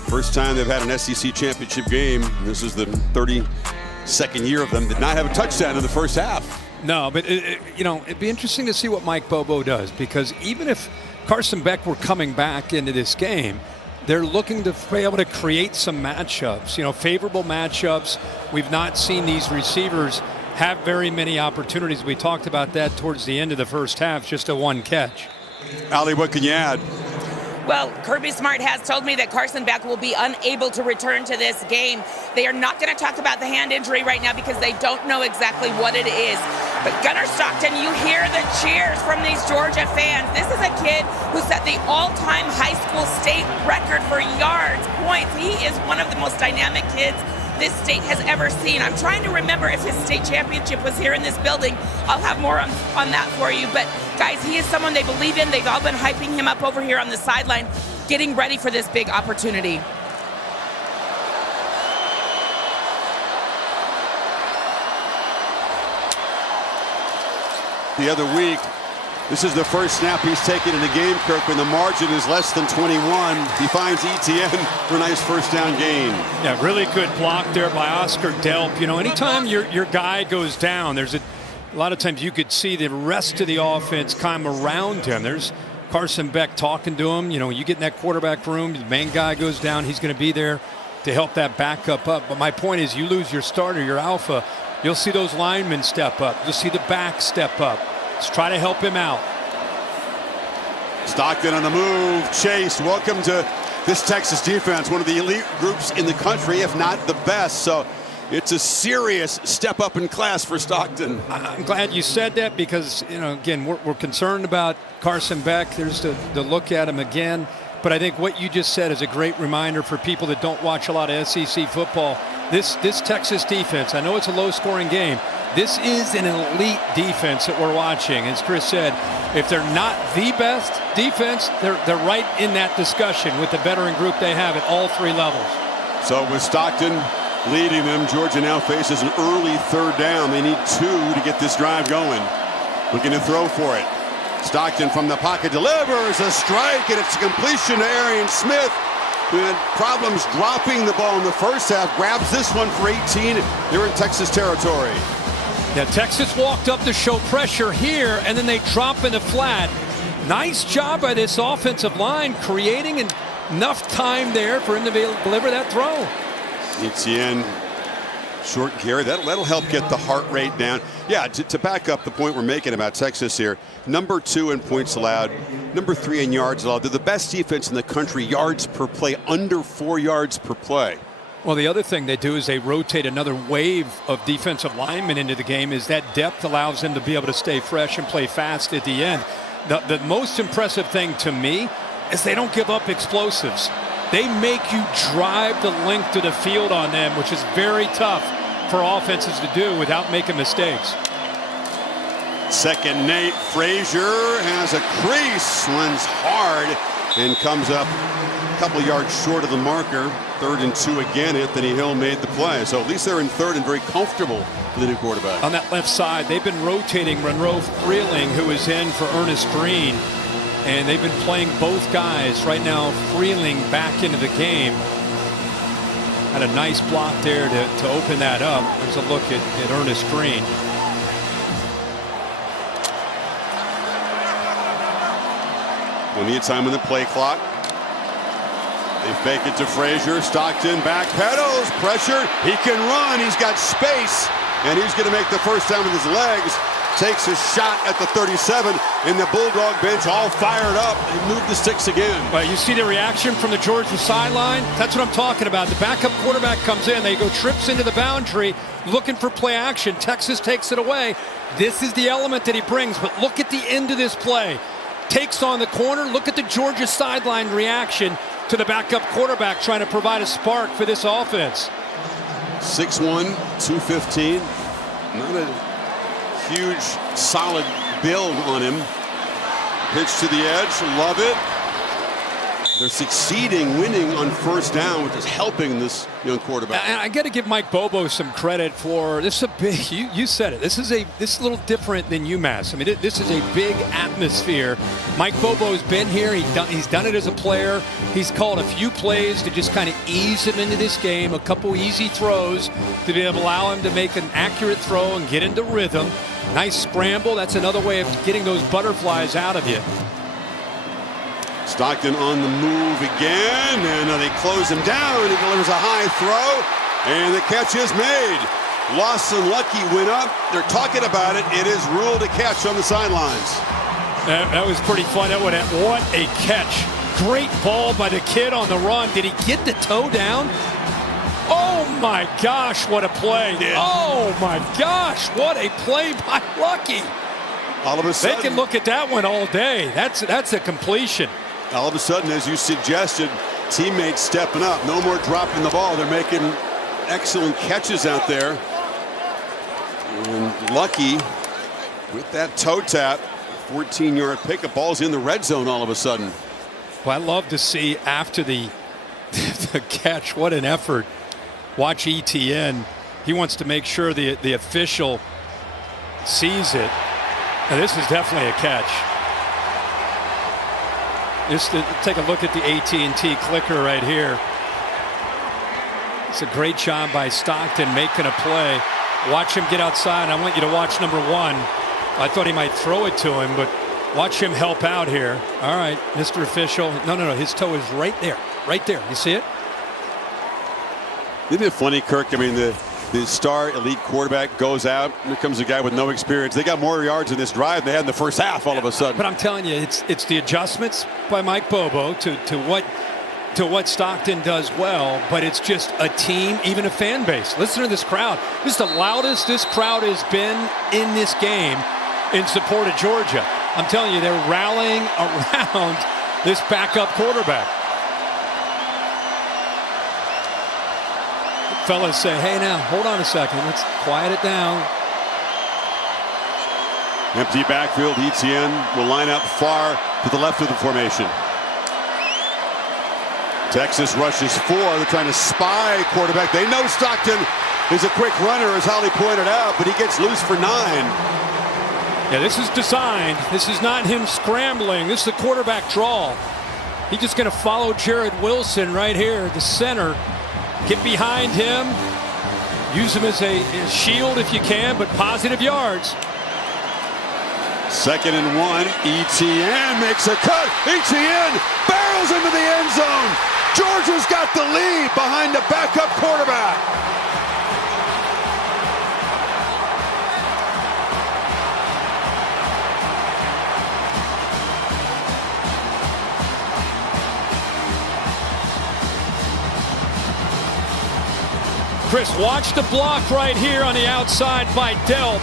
First time they've had an SEC championship game. This is the 32nd year of them. Did not have a touchdown in the first half. No, but it'd be interesting to see what Mike Bobo does, because even if Carson Beck were coming back into this game, they're looking to be able to create some matchups, favorable matchups. We've not seen these receivers have very many opportunities. We talked about that towards the end of the first half, just a one catch. Ali, what can you add? Well, Kirby Smart has told me that Carson Beck will be unable to return to this game. They are not going to talk about the hand injury right now because they don't know exactly what it is. But Gunnar Stockton, you hear the cheers from these Georgia fans. This is a kid who set the all-time high school state record for yards, points. He is one of the most dynamic kids this state has ever seen. I'm trying to remember if his state championship was here in this building. I'll have more on that for you. But guys, he is someone they believe in. They've all been hyping him up over here on the sideline, getting ready for this big opportunity. The other week, this is the first snap he's taken in the game, Kirk, when the margin is less than 21. He finds Etienne for a nice first down gain. Yeah, really good block there by Oscar Delp. You know, anytime your guy goes down, there's a lot of times you could see the rest of the offense come around him. There's Carson Beck talking to him. You know, you get in that quarterback room, the main guy goes down, he's going to be there to help that backup up. But my point is, you lose your starter, your alpha, you'll see those linemen step up. You'll see the back step up. Let's try to help him out. Stockton on the move. Chase, welcome to this Texas defense, one of the elite groups in the country, if not the best. So it's a serious step up in class for Stockton. I'm glad you said that because, you know, again, we're concerned about Carson Beck. There's the look at him again. But I think what you just said is a great reminder for people that don't watch a lot of SEC football. This Texas defense, I know it's a low-scoring game. This is an elite defense that we're watching. As Chris said, if they're not the best defense, they're right in that discussion with the veteran group they have at all three levels. So with Stockton leading them, Georgia now faces an early third down. They need 2 to get this drive going. Looking to throw for it. Stockton from the pocket delivers a strike, and it's a completion to Arian Smith, who had problems dropping the ball in the first half. Grabs this one for 18. They're in Texas territory. Yeah, Texas walked up to show pressure here, and then they drop in the flat. Nice job by this offensive line, creating enough time there for him to be able to deliver that throw. Etienne, short carry. That'll help get the heart rate down. Yeah, to back up the point we're making about Texas here, number 2 in points allowed, number 3 in yards allowed. They're the best defense in the country, yards per play, under 4 yards per play. Well, the other thing they do is they rotate another wave of defensive linemen into the game. Is that depth allows them to be able to stay fresh and play fast at the end. The most impressive thing to me is they don't give up explosives. They make you drive the length of the field on them, which is very tough for offenses to do without making mistakes. Second, Nate Frazier has a crease, runs hard, and comes up a couple yards short of the marker. 3rd and 2 again. Anthony Hill made the play. So at least they're in 3rd and very comfortable for the new quarterback. On that left side, they've been rotating Monroe Freeling, who is in for Ernest Green. And they've been playing both guys. Right now, Freeling back into the game. Had a nice block there to open that up. There's a look at Ernest Green. We'll need time on the play clock. They fake it to Frazier. Stockton back pedals. Pressure. He can run. He's got space. And he's going to make the first down with his legs. Takes a shot at the 37. And the Bulldog bench all fired up. They moved the sticks again. Well, you see the reaction from the Georgia sideline? That's what I'm talking about. The backup quarterback comes in. They go trips into the boundary looking for play action. Texas takes it away. This is the element that he brings. But look at the end of this play. Takes on the corner. Look at the Georgia sideline reaction to the backup quarterback trying to provide a spark for this offense. 6'1", 215. Not a huge, solid build on him. Pitch to the edge. Love it. They're succeeding, winning on first down, which is helping this young quarterback. And I got to give Mike Bobo some credit for this. Is a big. You said it. This is a little different than UMass. I mean, this is a big atmosphere. Mike Bobo's been here. He's done it as a player. He's called a few plays to just kind of ease him into this game. A couple easy throws to be able to allow him to make an accurate throw and get into rhythm. Nice scramble. That's another way of getting those butterflies out of you. Stockton on the move again, and they close him down. He delivers a high throw, and the catch is made. Lawson Lucky went up. They're talking about it. It is ruled a catch on the sidelines. That was pretty fun. What a catch. Great ball by the kid on the run. Did he get the toe down? Oh my gosh, what a play. Oh my gosh, what a play by Lucky. All of a sudden, they can look at that one all day. That's a completion. All of a sudden, as you suggested, teammates stepping up. No more dropping the ball. They're making excellent catches out there. And Lucky with that toe tap, 14-yard pickup. Ball's in the red zone all of a sudden. Well, I love to see after the catch, what an effort. Watch ETN. He wants to make sure the official sees it. And this is definitely a catch. Just take a look at the AT&T clicker right here. It's a great job by Stockton making a play. Watch him get outside. I want you to watch number 1. I thought he might throw it to him, but watch him help out here. All right, Mr. Official. No. His toe is right there. Right there. You see it? Isn't it funny, Kirk? I mean, the star elite quarterback goes out. Here comes a guy with no experience. They got more yards in this drive than they had in the first half all of a sudden. But I'm telling you, it's the adjustments by Mike Bobo to what Stockton does well, but it's just a team, even a fan base. Listen to this crowd. This is the loudest this crowd has been in this game in support of Georgia. I'm telling you, they're rallying around this backup quarterback. Fellas say, hey, now, hold on a second. Let's quiet it down. Empty backfield. ETN will line up far to the left of the formation. Texas rushes 4. They're trying to spy quarterback. They know Stockton is a quick runner, as Holly pointed out, but he gets loose for 9. Yeah, this is designed. This is not him scrambling. This is a quarterback draw. He's just going to follow Jared Wilson right here, the center. Get behind him. Use him as a shield if you can, but positive yards. 2nd and 1. ETN makes a cut. ETN barrels into the end zone. Georgia's got the lead behind the backup quarterback. Chris, watch the block right here on the outside by Delp.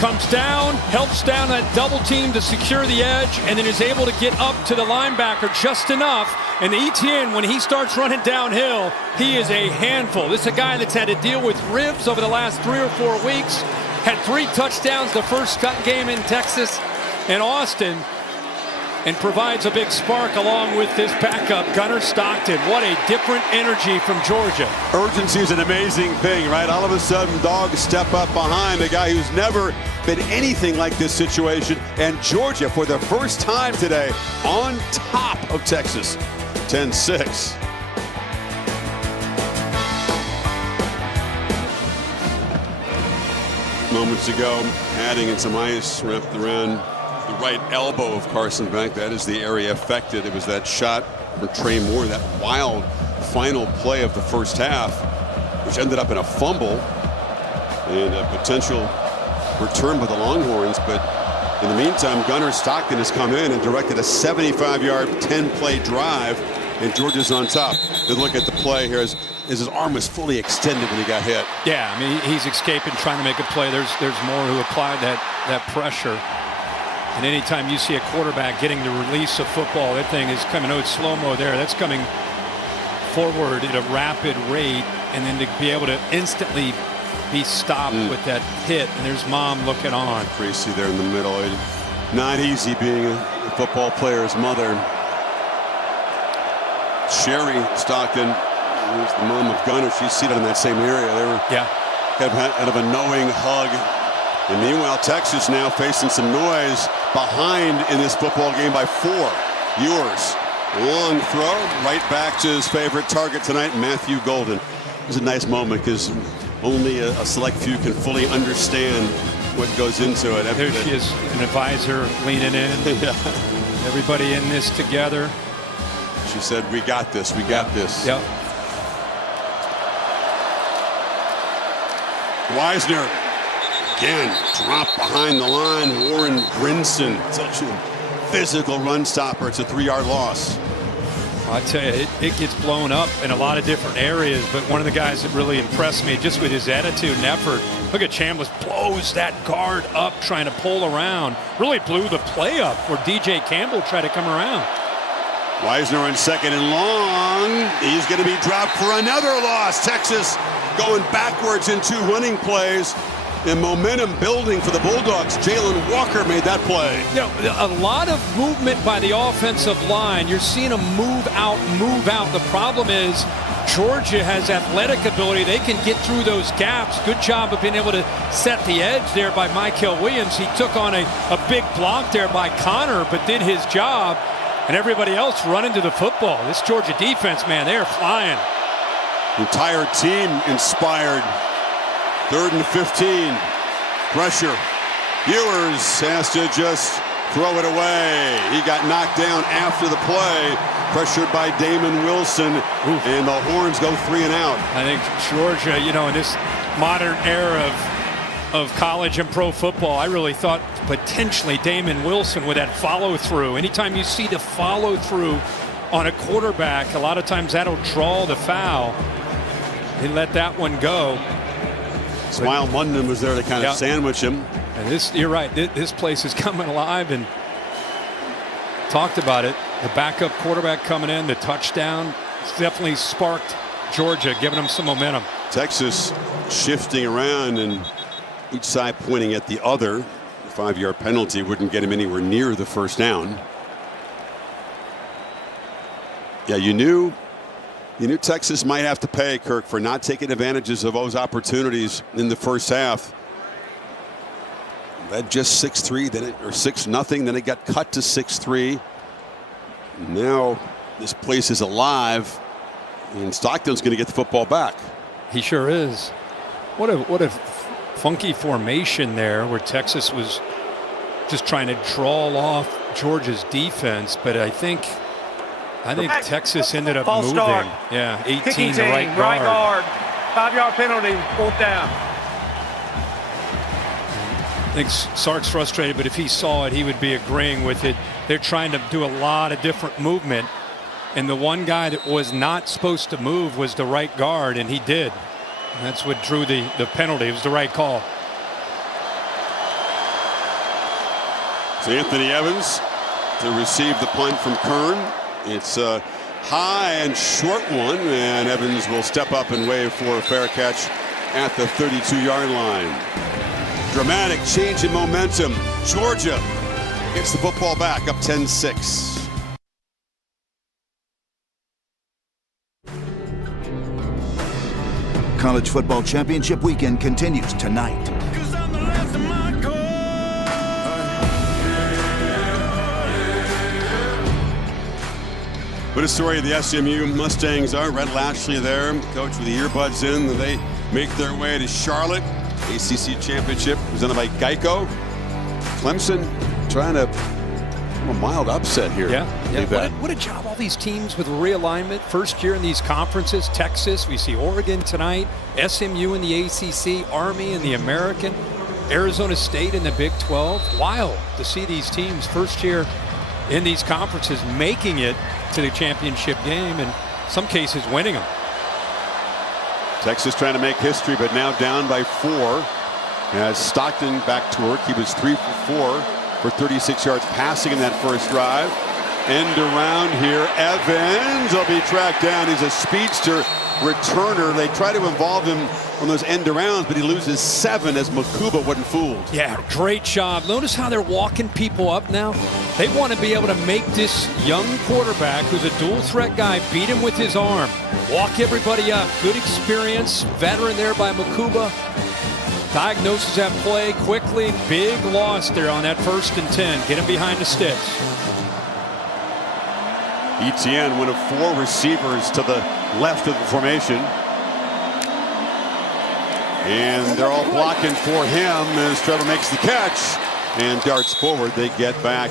Comes down, helps down that double team to secure the edge, and then is able to get up to the linebacker just enough. And the ETN, when he starts running downhill, he is a handful. This is a guy that's had to deal with ribs over the last 3 or 4 weeks. Had 3 touchdowns the first game in Texas and Austin. And provides a big spark along with this backup, Gunnar Stockton. What a different energy from Georgia. Urgency is an amazing thing, right? All of a sudden, dogs step up behind a guy who's never been anything like this situation. And Georgia, for the first time today, on top of Texas, 10-6. Moments ago, adding in some ice wrapped around the right elbow of Carson Beck. That is the area affected. It was that shot for Trey Moore, that wild final play of the first half, which ended up in a fumble and a potential return by the Longhorns. But in the meantime, Gunnar Stockton has come in and directed a 75-yard, 10-play drive, and Georgia's on top. Good look at the play here as his arm was fully extended when he got hit. Yeah, I mean, he's escaping, trying to make a play. There's more who applied that pressure. And anytime you see a quarterback getting the release of football, that thing is coming, it's slow-mo there. That's coming forward at a rapid rate, and then to be able to instantly be stopped with that hit. And there's Mom looking on. Tracy there in the middle. Not easy being a football player's mother. Sherry Stockton, who's the mom of Gunnar, she's seated in that same area. They were kind of a knowing hug. And meanwhile, Texas now facing some noise behind in this football game by 4. Ewers, long throw, right back to his favorite target tonight, Matthew Golden. It was a nice moment because only a select few can fully understand what goes into it. There she is, an advisor leaning in. Everybody in this together. She said, we got this, we got this. Yep. Wisner again dropped behind the line. Warren Brinson, such a physical run stopper. It's a 3-yard loss. I tell you, it gets blown up in a lot of different areas, but one of the guys that really impressed me just with his attitude and effort, look at Chambliss blows that guard up trying to pull around. Really blew the play up where DJ Campbell tried to come around. Wisner on 2nd and long. He's going to be dropped for another loss. Texas going backwards in 2 running plays. And momentum building for the Bulldogs. Jalen Walker made that play. You know, a lot of movement by the offensive line. You're seeing them move out, move out. The problem is Georgia has athletic ability. They can get through those gaps. Good job of being able to set the edge there by Michael Williams. He took on a big block there by Connor, but did his job. And everybody else running to the football. This Georgia defense, man, they're flying. Entire team inspired. 3rd and 15. Pressure. Ewers has to just throw it away. He got knocked down after the play. Pressured by Damon Wilson. And the Horns go 3 and out. I think Georgia, you know, in this modern era of college and pro football, I really thought potentially Damon Wilson with that follow through. Anytime you see the follow through on a quarterback, a lot of times that'll draw the foul. He let that one go. Smile London was there to kind of sandwich him. And this, you're right, this place is coming alive, and talked about it. The backup quarterback coming in, the touchdown, definitely sparked Georgia, giving them some momentum. Texas shifting around and each side pointing at the other. The 5-yard penalty wouldn't get him anywhere near the first down. Yeah, you knew Texas might have to pay, Kirk, for not taking advantages of those opportunities in the first half. Led just 6-3, then or 6-0, then it got cut to 6-3. Now this place is alive, and Stockton's going to get the football back. He sure is. What a funky formation there, where Texas was just trying to draw off Georgia's defense, but I think Texas ended up moving. Start. Yeah, 18 Kicking the team, right guard. 5-yard penalty, 4th down. I think Sark's frustrated, but if he saw it, he would be agreeing with it. They're trying to do a lot of different movement, and the one guy that was not supposed to move was the right guard, and he did. And that's what drew the penalty. It was the right call. So Anthony Evans to receive the punt from Kern. It's a high and short one, and Evans will step up and wave for a fair catch at the 32-yard line. Dramatic change in momentum. Georgia gets the football back, up 10-6. College football championship weekend continues tonight. What a story the SMU Mustangs are. Red Lashley there, coach with the earbuds in. They make their way to Charlotte. ACC championship presented by Geico. Clemson trying to a mild upset here. Yeah. What a job all these teams with realignment. First year in these conferences. Texas, we see Oregon tonight. SMU in the ACC, Army in the American, Arizona State in the Big 12. Wild to see these teams first year in these conferences making it to the championship game, and some cases winning them. Texas trying to make history, but now down by 4 as Stockton back to work. He was 3 for 4 for 36 yards passing in that first drive. End around here. Evans will be tracked down. He's a speedster returner. They try to involve him on those end arounds, but he loses 7 as Makuba wasn't fooled. Yeah, great job. Notice how they're walking people up now. They want to be able to make this young quarterback, who's a dual threat guy, beat him with his arm. Walk everybody up. Good experience. Veteran there by Makuba. Diagnoses that play quickly. Big loss there on that 1st and 10. Get him behind the sticks. Etienne, one of 4 receivers to the left of the formation. And they're all blocking for him as Trevor makes the catch and darts forward. They get back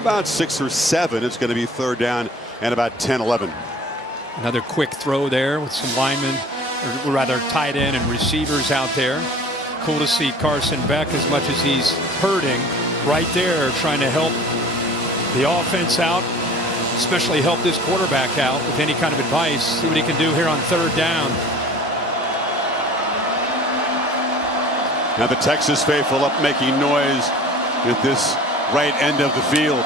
about 6 or 7. It's going to be 3rd down and about 10-11. Another quick throw there with some linemen, or rather tight end and receivers out there. cool to see Carson Beck, as much as he's hurting, right there trying to help the offense out, especially help this quarterback out with any kind of advice. See what he can do here on 3rd down. Now the Texas faithful up making noise at this right end of the field.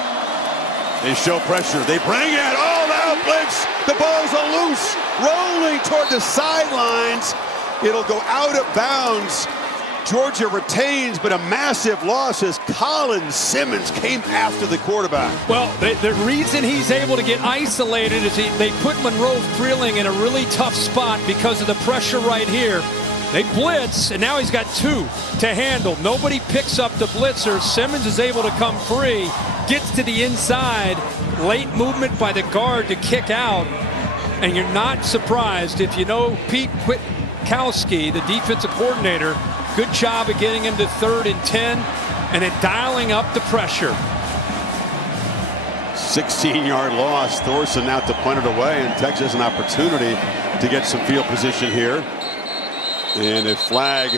They show pressure. They bring it all out blitz. The ball's loose, rolling toward the sidelines. It'll go out of bounds. Georgia retains, but a massive loss as Colin Simmons came after the quarterback. Well, the reason he's able to get isolated is they put Monroe Freeling in a really tough spot because of the pressure right here. They blitz, and now he's got 2 to handle. Nobody picks up the blitzer. Simmons is able to come free, gets to the inside. Late movement by the guard to kick out. And you're not surprised if you know Pete Kwiatkowski, the defensive coordinator. Good job of getting him to 3rd and 10 and then dialing up the pressure. 16-yard loss. Thorson out to punt it away, and Texas an opportunity to get some field position here. And a flag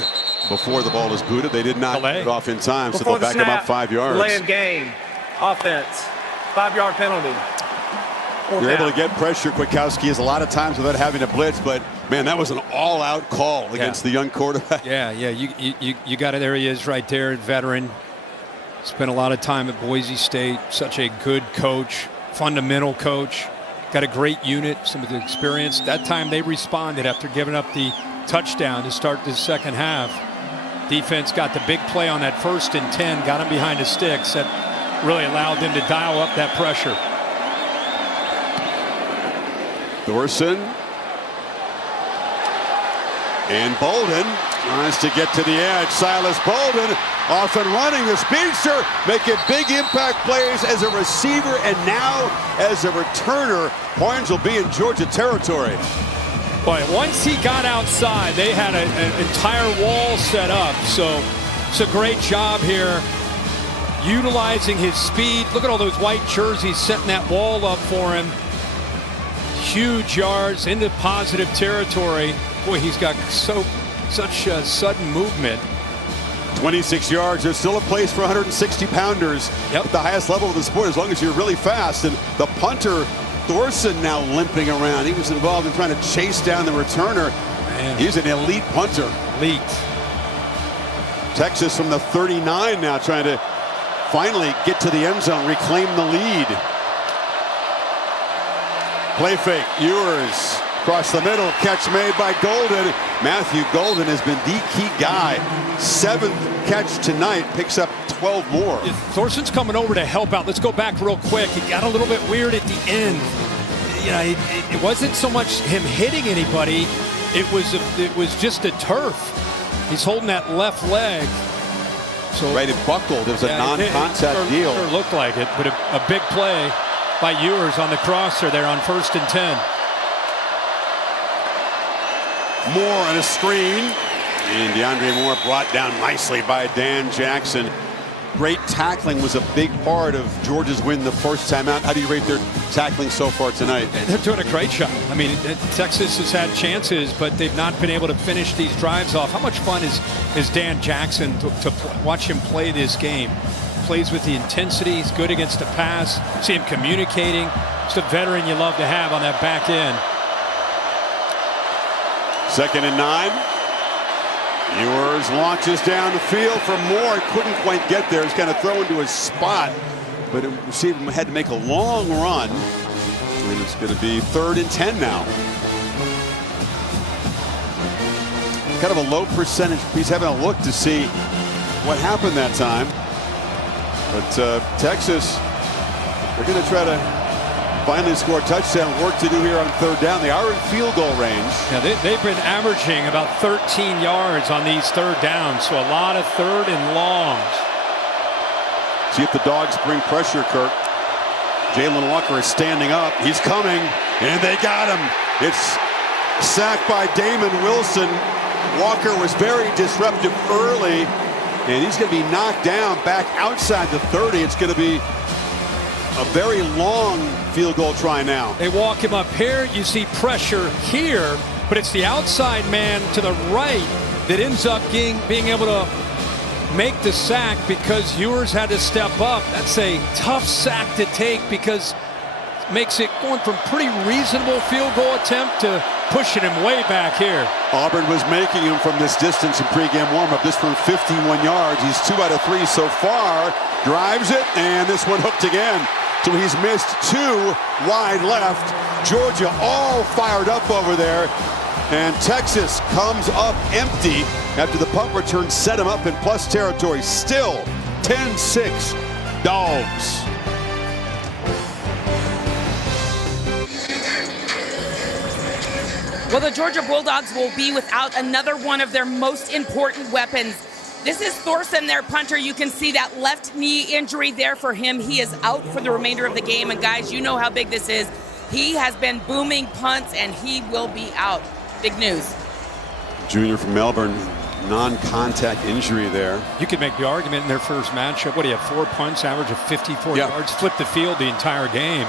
before the ball is booted. They did not get it off in time, so they'll back him up 5 yards. Delay of game, offense, 5-yard penalty. You're able to get pressure. Kwiatkowski has a lot of times without having to blitz, but man, that was an all-out call against the young quarterback. Yeah, you got it. There he is right there, veteran. Spent a lot of time at Boise State. Such a good coach, fundamental coach. Got a great unit, some of the experience. That time they responded after giving up the touchdown to start the second half. Defense got the big play on that 1st and 10, got him behind the sticks. That really allowed them to dial up that pressure. Thorson and Bolden tries to get to the edge. Silas Bolden off and running. The speedster making big impact plays as a receiver and now as a returner. Points will be in Georgia territory. But once he got outside, they had an entire wall set up. So it's a great job here, utilizing his speed. Look at all those white jerseys setting that wall up for him. Huge yards into positive territory. Boy, he's got such sudden movement. 26 yards. There's still a place for 160-pounders at the highest level of the sport, as long as you're really fast. And the punter, Thorson, now limping around. He was involved in trying to chase down the returner. Man. He's an elite punter. Elite. Texas from the 39 now trying to finally get to the end zone, reclaim the lead. Play fake. Ewers across the middle. Catch made by Golden. Matthew Golden has been the key guy. 7th catch tonight. Picks up 12 more. Thorson's coming over to help out. Let's go back real quick. He got a little bit weird at the end. You know, it wasn't so much him hitting anybody. It was just a turf. He's holding that left leg. So right, it buckled. It was a non-contact deal. Sure looked like it, but a big play by Ewers on the crosser there on 1st and 10. Moore on a screen. And DeAndre Moore brought down nicely by Dan Jackson. Great tackling was a big part of Georgia's win the first time out. How do you rate their tackling so far tonight? They're doing a great job. I mean, Texas has had chances, but they've not been able to finish these drives off. How much fun is Dan Jackson to watch him play this game? Plays with the intensity. He's good against the pass. See him communicating. Just a veteran you love to have on that back end. 2nd and 9. Ewers launches down the field for Moore. Couldn't quite get there. He's kind of thrown to his spot, but it had to make a long run. And it's going to be 3rd and 10 now. Kind of a low percentage. He's having a look to see what happened that time. But Texas, they're going to try to finally score a touchdown. Work to do here on 3rd down. They are in field goal range. Yeah, they've been averaging about 13 yards on these 3rd downs, so a lot of 3rd and longs. See if the Dogs bring pressure, Kirk. Jalen Walker is standing up. He's coming, and they got him. It's sacked by Damon Wilson. Walker was very disruptive early, and he's going to be knocked down back outside the 30. It's going to be a very long field goal try now. They walk him up here. You see pressure here, but it's the outside man to the right that ends up being able to make the sack because Ewers had to step up. That's a tough sack to take because it makes it going from pretty reasonable field goal attempt to pushing him way back here. Auburn was making him from this distance in pregame warm-up. This from 51 yards. He's 2 out of 3 so far. Drives it, and this one hooked again. So he's missed 2 wide left. Georgia all fired up over there. And Texas comes up empty after the punt return set him up in plus territory. Still 10-6 Dogs. Well, the Georgia Bulldogs will be without another one of their most important weapons. This is Thorson, their punter. You can see that left knee injury there for him. He is out for the remainder of the game. And guys, you know how big this is. He has been booming punts, and he will be out. Big news. Junior from Melbourne, non-contact injury there. You could make the argument in their first matchup. What do you have? 4 punts, average of 54 yards, flip the field the entire game.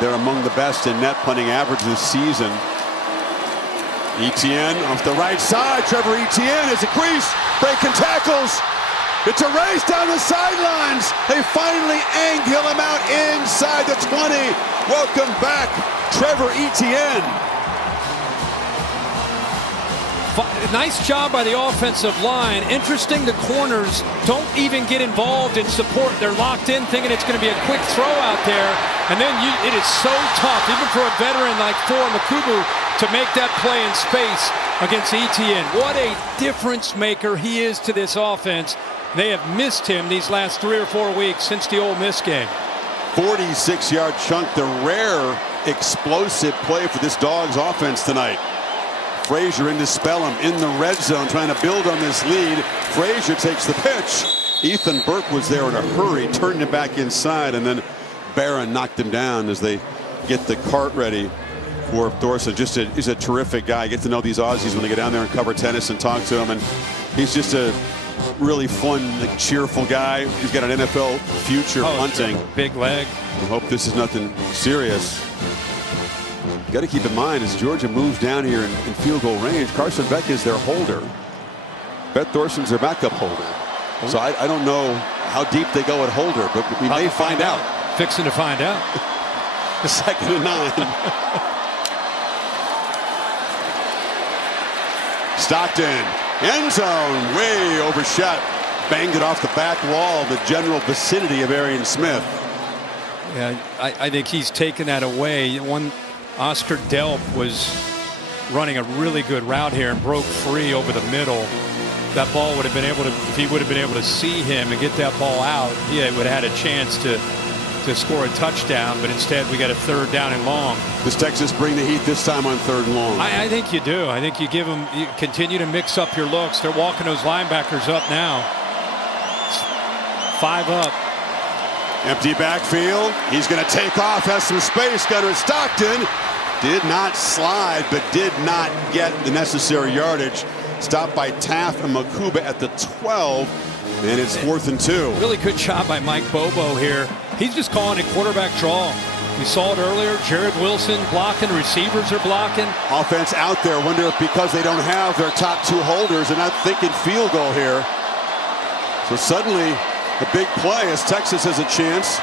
They're among the best in net punting average this season. Etienne off the right side. Trevor Etienne is a crease, breaking tackles. It's a race down the sidelines. They finally angle him out inside the 20. Welcome back, Trevor Etienne. Nice job by the offensive line. Interesting, the corners don't even get involved in support. They're locked in thinking it's going to be a quick throw out there. And then it is so tough, even for a veteran like Thor Makubu, to make that play in space against Etienne. What a difference maker he is to this offense. They have missed him these last 3 or 4 weeks since the Ole Miss game. 46-yard chunk, the rare explosive play for this Dogs offense tonight. Frazier into Spellum in the red zone, trying to build on this lead. Frazier takes the pitch. Ethan Burke was there in a hurry, turned him back inside, and then Barron knocked him down as they get the cart ready for Thorson. He's a terrific guy. Get to know these Aussies when they get down there and cover tennis and talk to him. And he's just a really fun, cheerful guy. He's got an NFL future punting. Sure. Big leg. I hope this is nothing serious. Got to keep in mind as Georgia moves down here in field goal range, Carson Beck is their holder. Bet Thorson's their backup holder. So I don't know how deep they go at holder, but we may find out. Fixing to find out. The 2nd and 9. Stockton, end zone, way overshot. Banged it off the back wall, the general vicinity of Arian Smith. Yeah, I think he's taken that away. Oscar Delp was running a really good route here and broke free over the middle. That ball would have been able to, if he would have been able to see him and get that ball out, he would have had a chance to score a touchdown, but instead we got a 3rd down and long. Does Texas bring the heat this time on 3rd and long? I think you do. I think you give them, you continue to mix up your looks. They're walking those linebackers up now. 5 up. Empty backfield. He's going to take off, has some space. Gunnar Stockton did not slide, but did not get the necessary yardage. Stopped by Taft and Makuba at the 12, and it's 4th and 2. Really good job by Mike Bobo here. He's just calling a quarterback draw. We saw it earlier. Jared Wilson blocking. Receivers are blocking. Offense out there. Wonder if because they don't have their top 2 holders, they're not thinking field goal here. So suddenly, the big play as Texas has a chance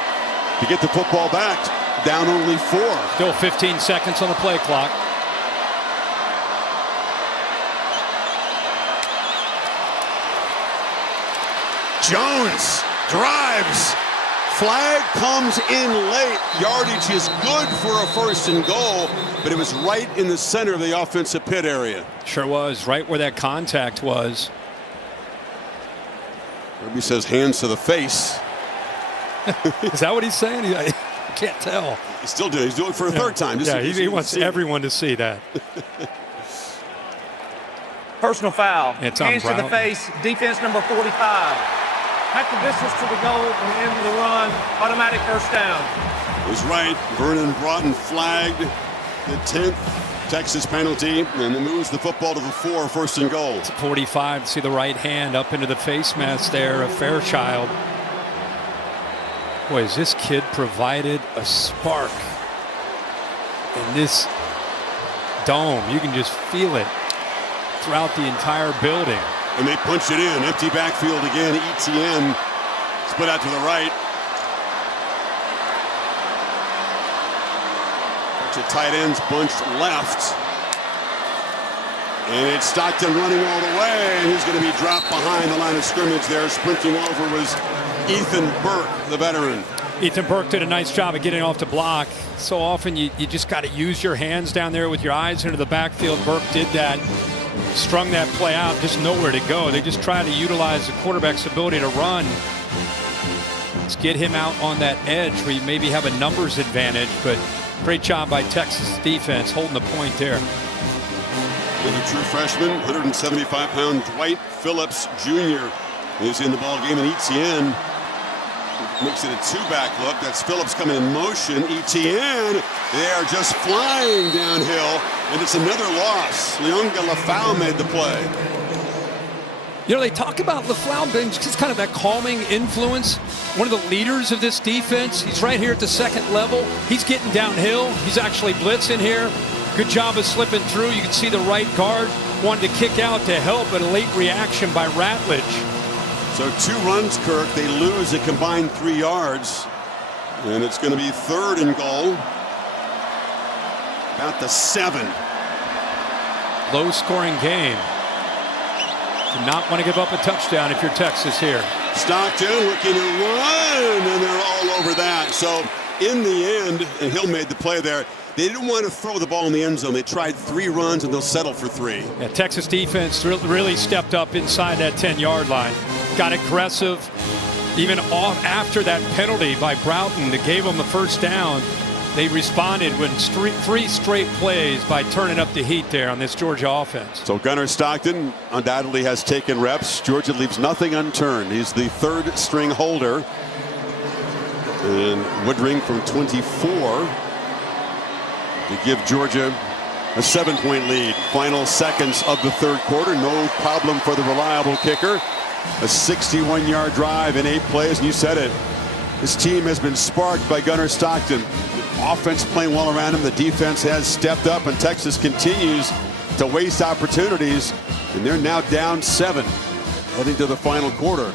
to get the football back. Down only 4. Still 15 seconds on the play clock. Jones drives. Flag comes in late. Yardage is good for a 1st and goal, but it was right in the center of the offensive pit area. Sure was, right where that contact was. Kirby says hands to the face. Is that what he's saying? I can't tell. He's still doing it. He's doing it for a 3rd time. Yeah, he wants everyone to see that. Personal foul. Hands to the face. Defense number 45. At the distance to the goal and the end of the run. Automatic 1st down. Was right. Vernon Broughton flagged the 10th Texas penalty, and it moves the football to the 4, 1st and goal. It's 45. See the right hand up into the face mask there of Fairchild. Boy, has this kid provided a spark in this dome. You can just feel it. throughout the entire building. And they punch it in. Empty backfield again. ETN split out to the right. Bunch of tight ends bunched left. And it's Stockton running all the way. And he's going to be dropped behind the line of scrimmage there. Sprinting over was Ethan Burke, the veteran. Ethan Burke did a nice job of getting off the block. So often you just got to use your hands down there with your eyes into the backfield. Burke did that, strung that play out, just nowhere to go. They just try to utilize the quarterback's ability to run. Let's get him out on that edge where you maybe have a numbers advantage, but great job by Texas defense holding the point there. The true freshman, 175-pound Dwight Phillips Jr. is in the ball game, and ETN makes it a two-back look. That's Phillips coming in motion. ETN, they are just flying downhill, and it's another loss. Leonga Lafau made the play. You know, they talk about Lafau being just kind of that calming influence. One of the leaders of this defense. He's right here at the second level. He's getting downhill. He's actually blitzing here. Good job of slipping through. You can see the right guard wanted to kick out to help, but a late reaction by Ratledge. So 2 runs, Kirk. They lose a combined 3 yards. And it's going to be 3rd and goal. About the 7. Low-scoring game. Do not want to give up a touchdown if you're Texas here. Stockton looking to run, and they're all over that. So in the end, and Hill made the play there, they didn't want to throw the ball in the end zone. They tried 3 runs, and they'll settle for 3. Yeah, Texas defense really stepped up inside that 10-yard line. Got aggressive, even off after that penalty by Broughton that gave them the first down. They responded with 3 straight plays by turning up the heat there on this Georgia offense. So Gunnar Stockton undoubtedly has taken reps. Georgia leaves nothing unturned. He's the 3rd string holder. And Woodring from 24 to give Georgia a 7-point lead. Final seconds of the 3rd quarter. No problem for the reliable kicker. A 61-yard drive in 8 plays. And you said it. This team has been sparked by Gunnar Stockton. The offense playing well around him. The defense has stepped up, and Texas continues to waste opportunities. And they're now down 7 heading to the final quarter.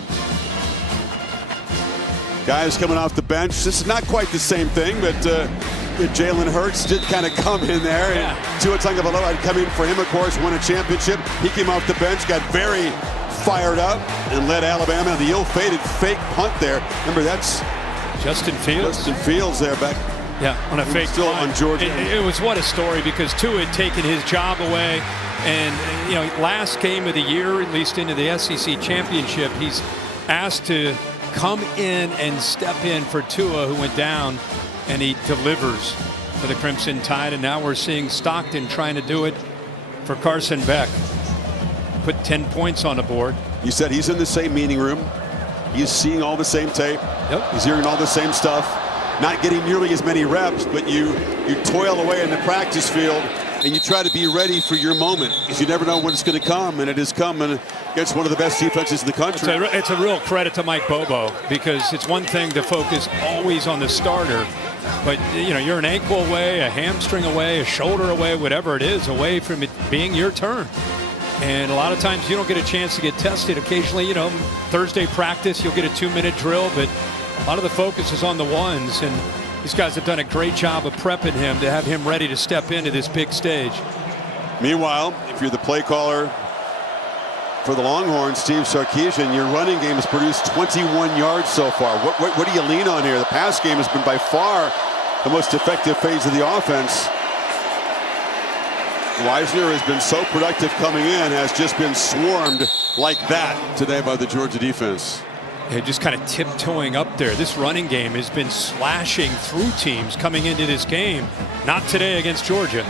Guys coming off the bench. This is not quite the same thing, but Jalen Hurts did kind of come in there. Yeah. And Tua Tagovailoa had come in for him, of course, won a championship. He came off the bench, got very fired up, and led Alabama the ill-fated fake punt there. Remember, that's Justin Fields. Justin Fields there back. Yeah, on a fake still punt. on Georgia. It was what a story, because Tua had taken his job away, and you know, last game of the year, at least into the SEC championship, he's asked to come in and step in for Tua, who went down, and he delivers for the Crimson Tide. And now we're seeing Stockton trying to do it for Carson Beck. Put 10 points on the board. You said he's in the same meeting room. He's seeing all the same tape. Yep. He's hearing all the same stuff. Not getting nearly as many reps, but you toil away in the practice field, and you try to be ready for your moment, because you never know when it's going to come, and it is coming against one of the best defenses in the country. It's a real credit to Mike Bobo, because it's one thing to focus always on the starter, but you know, you're an ankle away, a hamstring away, a shoulder away, whatever it is, away from it being your turn. And a lot of times you don't get a chance to get tested. Occasionally, you know, Thursday practice, you'll get a 2-minute drill, but a lot of the focus is on the ones, and these guys have done a great job of prepping him to have him ready to step into this big stage. Meanwhile, if you're the play caller for the Longhorns, Steve Sarkisian, your running game has produced 21 yards so far. What do you lean on here? The pass game has been by far the most effective phase of the offense. Weisner has been so productive coming in, has just been swarmed like that today by the Georgia defense. They're just kind of tiptoeing up there. This running game has been slashing through teams coming into this game. Not today against Georgia.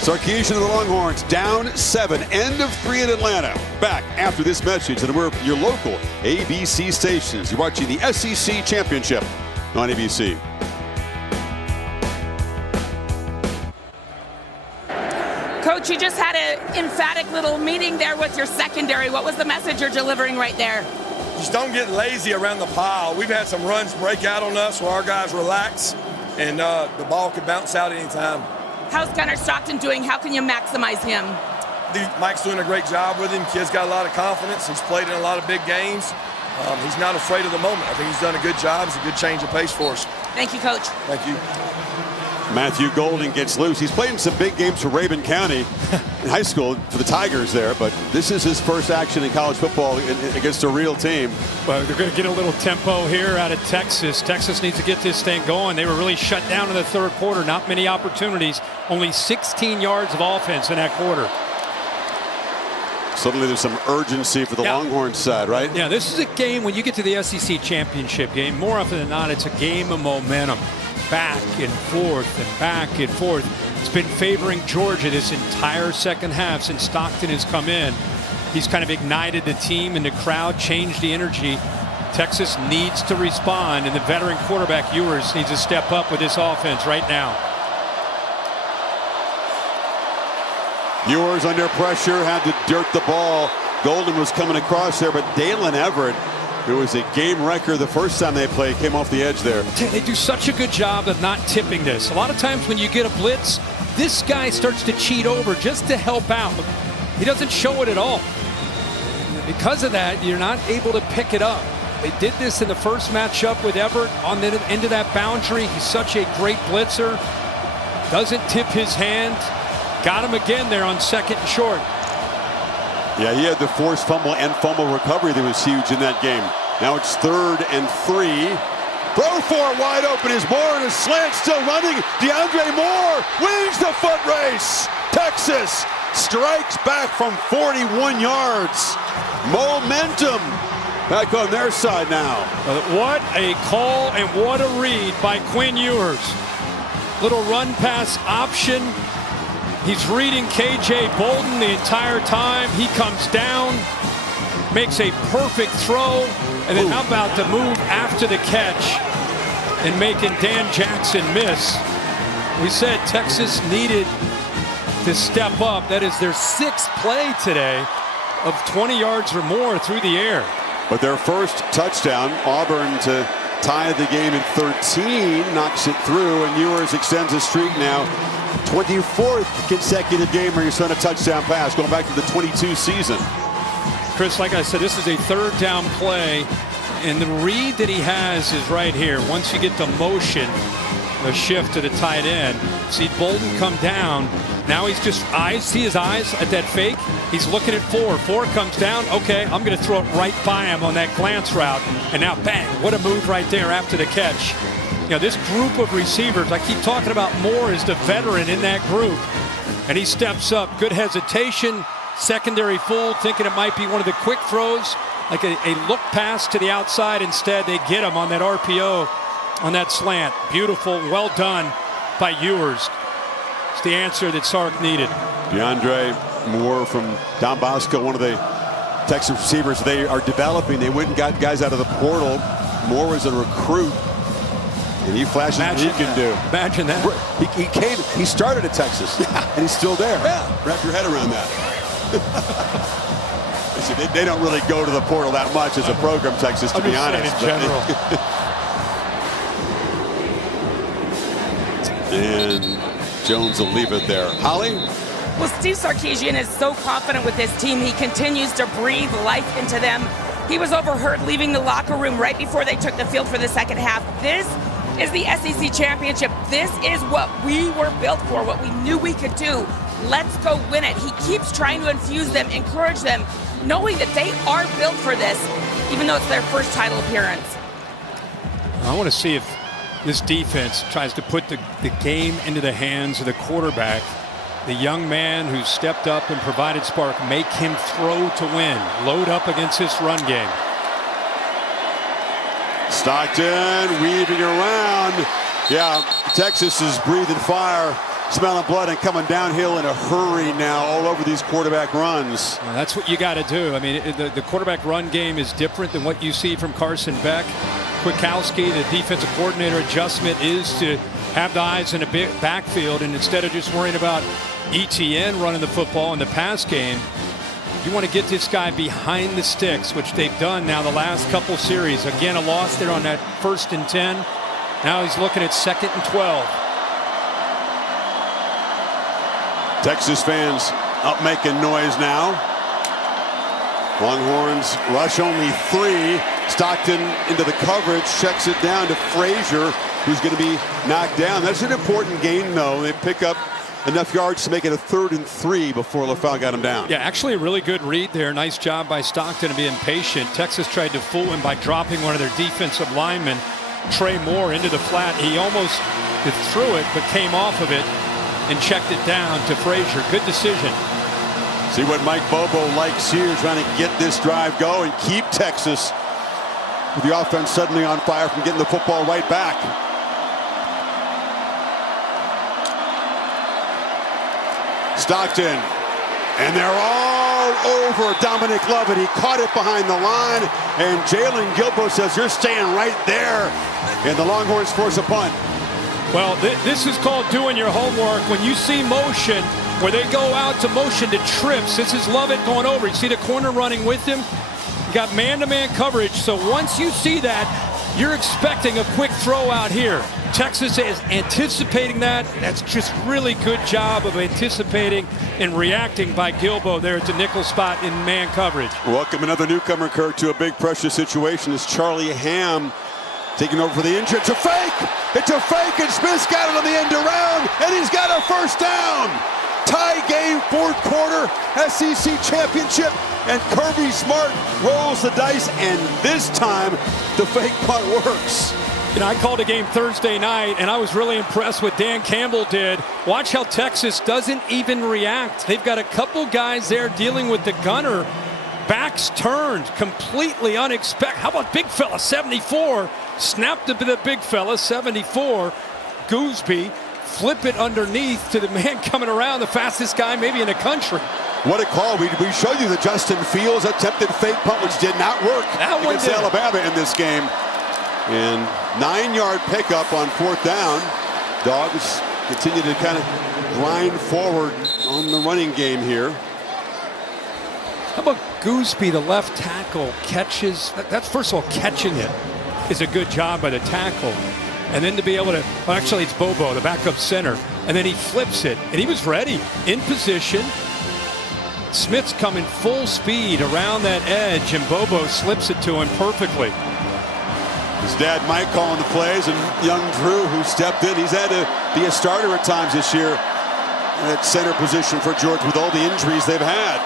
Sarkisian of the Longhorns down 7, end of 3 in Atlanta. Back after this message, and we're your local ABC stations. You're watching the SEC Championship on ABC. Coach, you just had an emphatic little meeting there with your secondary. What was the message you're delivering right there? Just don't get lazy around the pile. We've had some runs break out on us where our guys relax, and the ball could bounce out anytime. How's Gunnar Stockton doing? How can you maximize him? Mike's doing a great job with him. Kid's got a lot of confidence. He's played in a lot of big games. He's not afraid of the moment. I think he's done a good job. It's a good change of pace for us. Thank you, Coach. Thank you. Matthew Golden gets loose. He's played in some big games for Rabun County in high school for the Tigers there, but this is his first action in college football against a real team. Well, they're going to get a little tempo here out of Texas. Texas needs to get this thing going. They were really shut down in the third quarter. Not many opportunities. Only 16 yards of offense in that quarter. Suddenly there's some urgency for the Longhorns side, right? Yeah, this is a game when you get to the SEC championship game, more often than not, it's a game of momentum. Back and forth and back and forth. It's been favoring Georgia this entire second half since Stockton has come in. He's kind of ignited the team and the crowd, changed the energy. Texas needs to respond, and the veteran quarterback Ewers needs to step up with this offense right now. Ewers under pressure, had to dirt the ball. Golden was coming across there, but Dalen Everett, who was a game wrecker the first time they played, came off the edge there. They do such a good job of not tipping this. A lot of times when you get a blitz, this guy starts to cheat over just to help out. He doesn't show it at all. Because of that, you're not able to pick it up. They did this in the first matchup with Everett on the end of that boundary. He's such a great blitzer. Doesn't tip his hand. Got him again there on second and short. Yeah, he had the forced fumble and fumble recovery that was huge in that game. Now it's 3rd and 3. Throw for it wide open is Moore, and a slant still running. DeAndre Moore wins the foot race. Texas strikes back from 41 yards. Momentum back on their side now. What a call and what a read by Quinn Ewers. Little run pass option. He's reading KJ Bolden the entire time. He comes down, makes a perfect throw, and then how about the move after the catch and making Dan Jackson miss. We said Texas needed to step up. That is their 6th play today of 20 yards or more through the air. But their first touchdown, Auburn to tie the game in 13, knocks it through, and Ewers extends his streak now. 24th consecutive game where he's run a touchdown pass, going back to the 22 season. Chris, like I said, this is a 3rd down play, and the read that he has is right here. Once you get the motion, the shift to the tight end, see Bolden come down. Now he's just see his eyes at that fake. He's looking at 4. 4 comes down. Okay, I'm going to throw it right by him on that glance route. And now, bang, what a move right there after the catch. You know, this group of receivers, I keep talking about Moore as the veteran in that group. And he steps up. Good hesitation. Secondary fool, thinking it might be one of the quick throws, like a look pass to the outside. Instead, they get him on that RPO, on that slant. Beautiful, well done by Ewers. It's the answer that Sark needed. DeAndre Moore from Don Bosco, one of the Texas receivers they are developing. They went and got guys out of the portal. Moore was a recruit. And he flashes what he can do. Imagine that. He started at Texas, and he's still there. Yeah. Wrap your head around that. They don't really go to the portal that much as a program, Texas, to be honest. In general. And Jones will leave it there. Holly? Well, Steve Sarkisian is so confident with this team. He continues to breathe life into them. He was overheard leaving the locker room right before they took the field for the second half. This is the SEC championship. This is what we were built for, what we knew we could do. Let's go win it. He keeps trying to infuse them, encourage them, knowing that they are built for this, even though it's their first title appearance. I want to see if this defense tries to put the game into the hands of the quarterback. The young man who stepped up and provided spark, make him throw to win. Load up against this run game. Stockton weaving around. Yeah, Texas is breathing fire, smelling blood, and coming downhill in a hurry now all over these quarterback runs. Well, that's what you got to do. I mean, the quarterback run game is different than what you see from Carson Beck. Kwiatkowski, the defensive coordinator, adjustment is to have the eyes in a big backfield, and instead of just worrying about ETN running the football in the pass game, you want to get this guy behind the sticks, which they've done now the last couple series. Again, a loss there on that 1st and 10. Now he's looking at 2nd and 12. Texas fans up making noise now. Longhorns rush only 3. Stockton into the coverage, checks it down to Frazier, who's going to be knocked down. That's an important gain, though. They pick up enough yards to make it a 3rd and 3 before LaFau got him down. Yeah, actually a really good read there. Nice job by Stockton to be impatient. Texas tried to fool him by dropping one of their defensive linemen, Trey Moore, into the flat. He almost threw it, but came off of it and checked it down to Frazier. Good decision. See what Mike Bobo likes here, trying to get this drive going, keep Texas with the offense suddenly on fire from getting the football right back. Stockton, and they're all over Dominic Lovett. He caught it behind the line, and Jalen Gilbo says, "You're staying right there," and the Longhorns force a punt. Well, this is called doing your homework. When you see motion, where they go out to motion to trips, this is Lovett going over. You see the corner running with him? You got man-to-man coverage, so once you see that, you're expecting a quick throw out here. Texas is anticipating that. That's just really good job of anticipating and reacting by Gilbo there at the nickel spot in man coverage. Welcome another newcomer, Kirk, to a big pressure situation. As Charlie Ham taking over for the injured. It's a fake! It's a fake, and Smith's got it on the end around, and he's got a first down! Tie game, 4th quarter, SEC championship, and Kirby Smart rolls the dice, and this time the fake punt works. You know, I called a game Thursday night, and I was really impressed with Dan Campbell did. Watch how Texas doesn't even react. They've got a couple guys there dealing with the gunner. Backs turned, completely unexpected. How about big fella, 74? Snapped to the big fella, 74. Gooseby, flip it underneath to the man coming around, the fastest guy maybe in the country. What a call. We showed you the Justin Fields attempted fake punt, which did not work against Alabama in this game. And 9-yard pickup on 4th down. Dogs continue to kind of grind forward on the running game here. How about Gooseby, the left tackle, catches? That's, first of all, catching it is a good job by the tackle. And then to be able to, well, actually it's Bobo, the backup center. And then he flips it, and he was ready, in position. Smith's coming full speed around that edge, and Bobo slips it to him perfectly. His dad Mike calling the plays, and young Drew, who stepped in. He's had to be a starter at times this year at center position for Georgia with all the injuries they've had.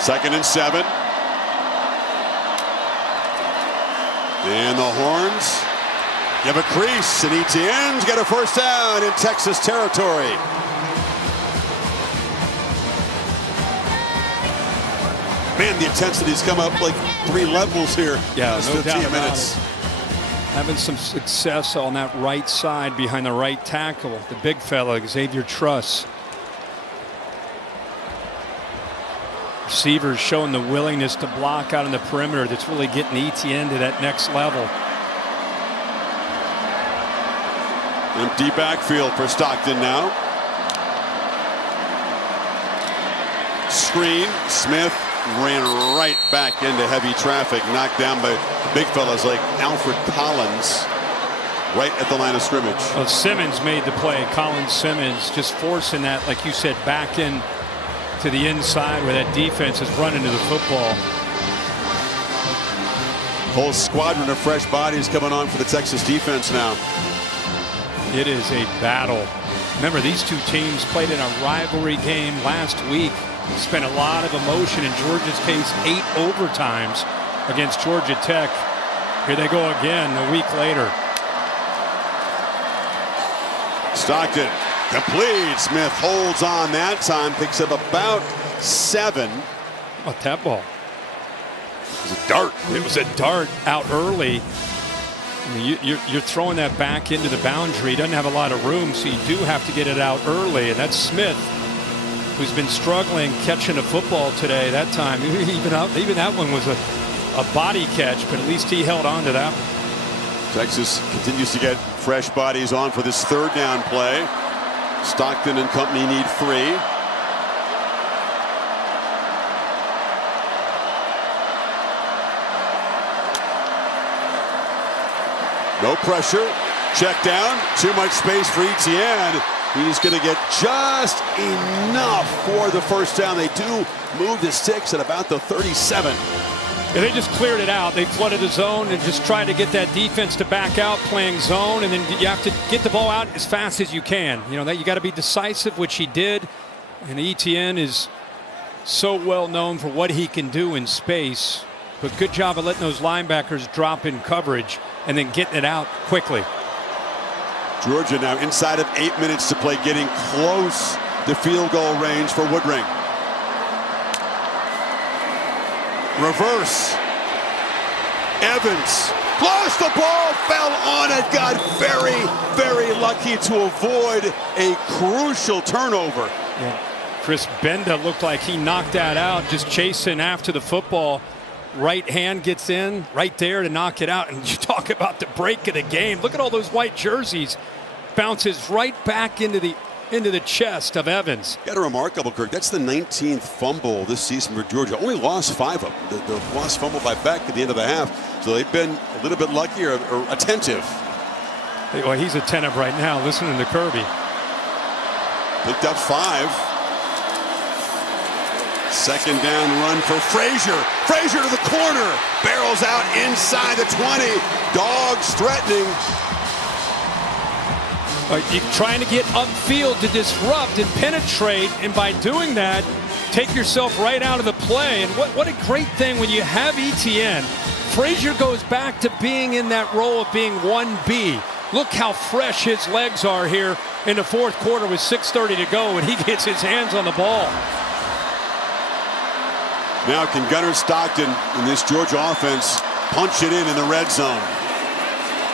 2nd and 7. And the Horns give a crease, and Etienne's got a first down in Texas territory. Man, the intensity's come up like 3 levels here. Yeah, in no 15 doubt minutes. Having some success on that right side behind the right tackle. The big fella, Xavier Truss. Receivers showing the willingness to block out on the perimeter. That's really getting Etienne to that next level. Empty backfield for Stockton now. Screen. Smith ran right back into heavy traffic, knocked down by big fellas like Alfred Collins right at the line of scrimmage. Well, Simmons made the play. Colin Simmons just forcing that, like you said, back in to the inside where that defense is running to the football. Whole squadron of fresh bodies coming on for the Texas defense now. It is a battle. Remember, these two teams played in a rivalry game last week. Spent a lot of emotion, in Georgia's case 8 overtimes against Georgia Tech. Here they go again a week later. Stockton complete. Smith holds on that time, picks up about 7. Oh, that ball. It was a dart. It was a dart out early. I mean, you're throwing that back into the boundary. He doesn't have a lot of room, so you do have to get it out early. And that's Smith, who's been struggling catching a football today. That time, even that one was a body catch, but at least he held on to that one. Texas continues to get fresh bodies on for this 3rd down play. Stockton and company need 3. No pressure. Check down. Too much space for Etienne. He's going to get just enough for the first down. They do move to 6 at about the 37. Yeah, they just cleared it out. They flooded the zone and just tried to get that defense to back out playing zone, and then you have to get the ball out as fast as you can. You know, that you got to be decisive, which he did. And Etienne is so well known for what he can do in space. But good job of letting those linebackers drop in coverage and then getting it out quickly. Georgia now inside of 8 minutes to play, getting close to field goal range for Woodring. Reverse. Evans lost the ball, fell on it, got very, very lucky to avoid a crucial turnover. Yeah. Chris Benda looked like he knocked that out, just chasing after the football. Right hand gets in right there to knock it out. And you talk about the break of the game. Look at all those white jerseys. Bounces right back into the chest of Evans. Got a remarkable, Kirk. That's the 19th fumble this season for Georgia. Only lost 5 of them. The lost fumble by Beck at the end of the half. So they've been a little bit lucky or attentive. Well, he's attentive right now, listening to Kirby. Picked up 5. Second down run for Frazier. Frazier to the corner. Barrels out inside the 20. Dogs threatening. You're trying to get upfield to disrupt and penetrate, and by doing that, take yourself right out of the play. And what a great thing when you have Etienne. Frazier goes back to being in that role of being 1B. Look how fresh his legs are here in the fourth quarter with 6:30 to go, and he gets his hands on the ball. Now can Gunnar Stockton in this Georgia offense punch it in the red zone?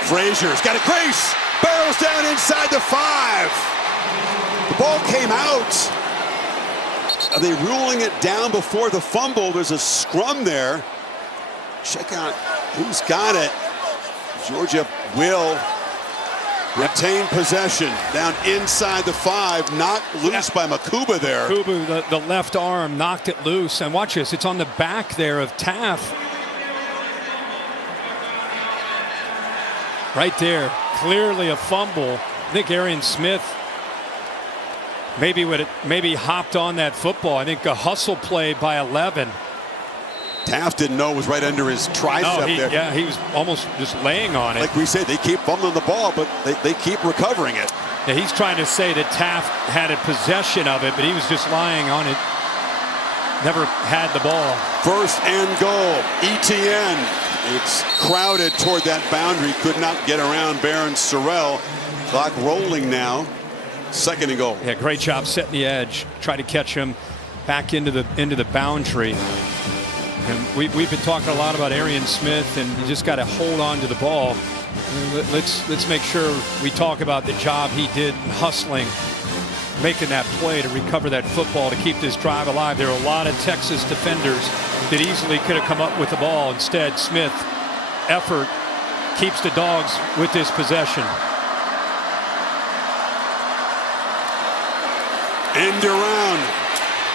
Frazier's got a crease. Barrels down inside the 5. The ball came out. Are they ruling it down before the fumble? There's a scrum there. Check out who's got it. Georgia will retain possession down inside the 5. Knocked loose by Makuba there. Makuba, the left arm, knocked it loose. And watch this. It's on the back there of Taft. Right there. Clearly a fumble. I think Arian Smith maybe hopped on that football. I think a hustle play by 11. Taft didn't know it was right under his tricep there. Yeah, he was almost just laying on it. Like we said, they keep fumbling the ball, but they keep recovering it. Yeah, he's trying to say that Taft had a possession of it, but he was just lying on it. Never had the ball. First and goal. Etienne. It's crowded toward that boundary. Could not get around Baron Sorrell. Clock rolling now. Second and goal. Yeah, great job setting the edge. Try to catch him back into the boundary. And we've been talking a lot about Arian Smith, and you just got to hold on to the ball. Let's make sure we talk about the job he did in hustling, making that play to recover that football to keep this drive alive. There are a lot of Texas defenders that easily could have come up with the ball. Instead, Smith, effort, keeps the Dogs with this possession. End around.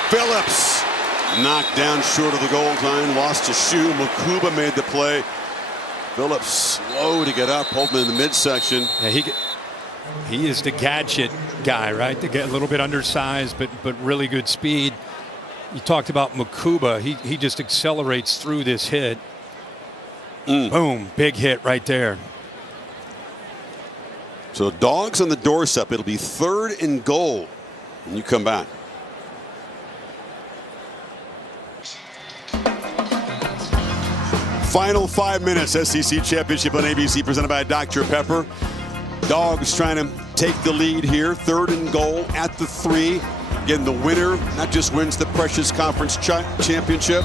Phillips knocked down short of the goal line, lost a shoe. Makuba made the play. Phillips slow to get up, holding in the midsection. Yeah, he is the gadget guy, right? To get a little bit undersized, but really good speed. You talked about Makuba. He just accelerates through this hit. Boom, big hit right there. So Dogs on the doorstep. It'll be 3rd and goal when you come back. Final 5 minutes. SEC Championship on ABC presented by Dr. Pepper. Dogs trying to take the lead here. 3rd and goal at the 3. Again, the winner not just wins the Precious Conference Championship,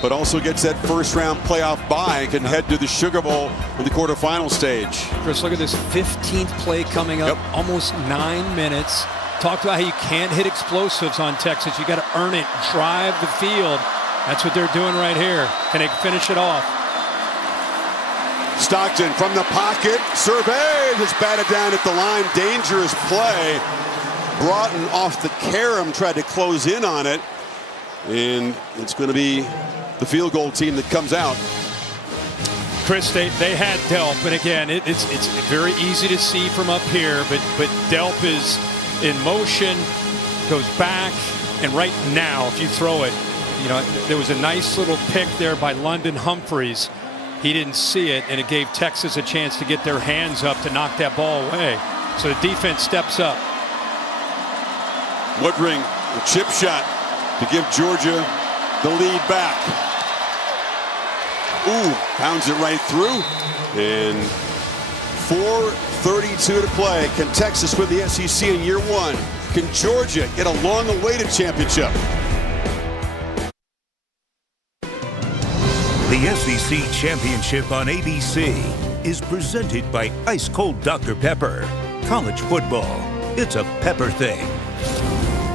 but also gets that first round playoff bye and can head to the Sugar Bowl in the quarterfinal stage. Chris, look at this 15th play coming up. Yep. Almost 9 minutes. Talked about how you can't hit explosives on Texas. You got to earn it, drive the field. That's what they're doing right here. Can they finish it off? Stockton from the pocket, surveyed, is batted down at the line. Dangerous play. Broughton off the carom, tried to close in on it, and it's going to be the field goal team that comes out. Chris, they had Delp, and again, it's very easy to see from up here, but Delp is in motion, goes back, and right now, if you throw it, you know, there was a nice little pick there by London Humphreys. He didn't see it, and it gave Texas a chance to get their hands up to knock that ball away. So the defense steps up. Woodring, a chip shot to give Georgia the lead back. Ooh, pounds it right through. And 4:32 to play. Can Texas win the SEC in year one? Can Georgia get a long-awaited championship? The SEC Championship on ABC is presented by Ice Cold Dr. Pepper. College football, it's a pepper thing.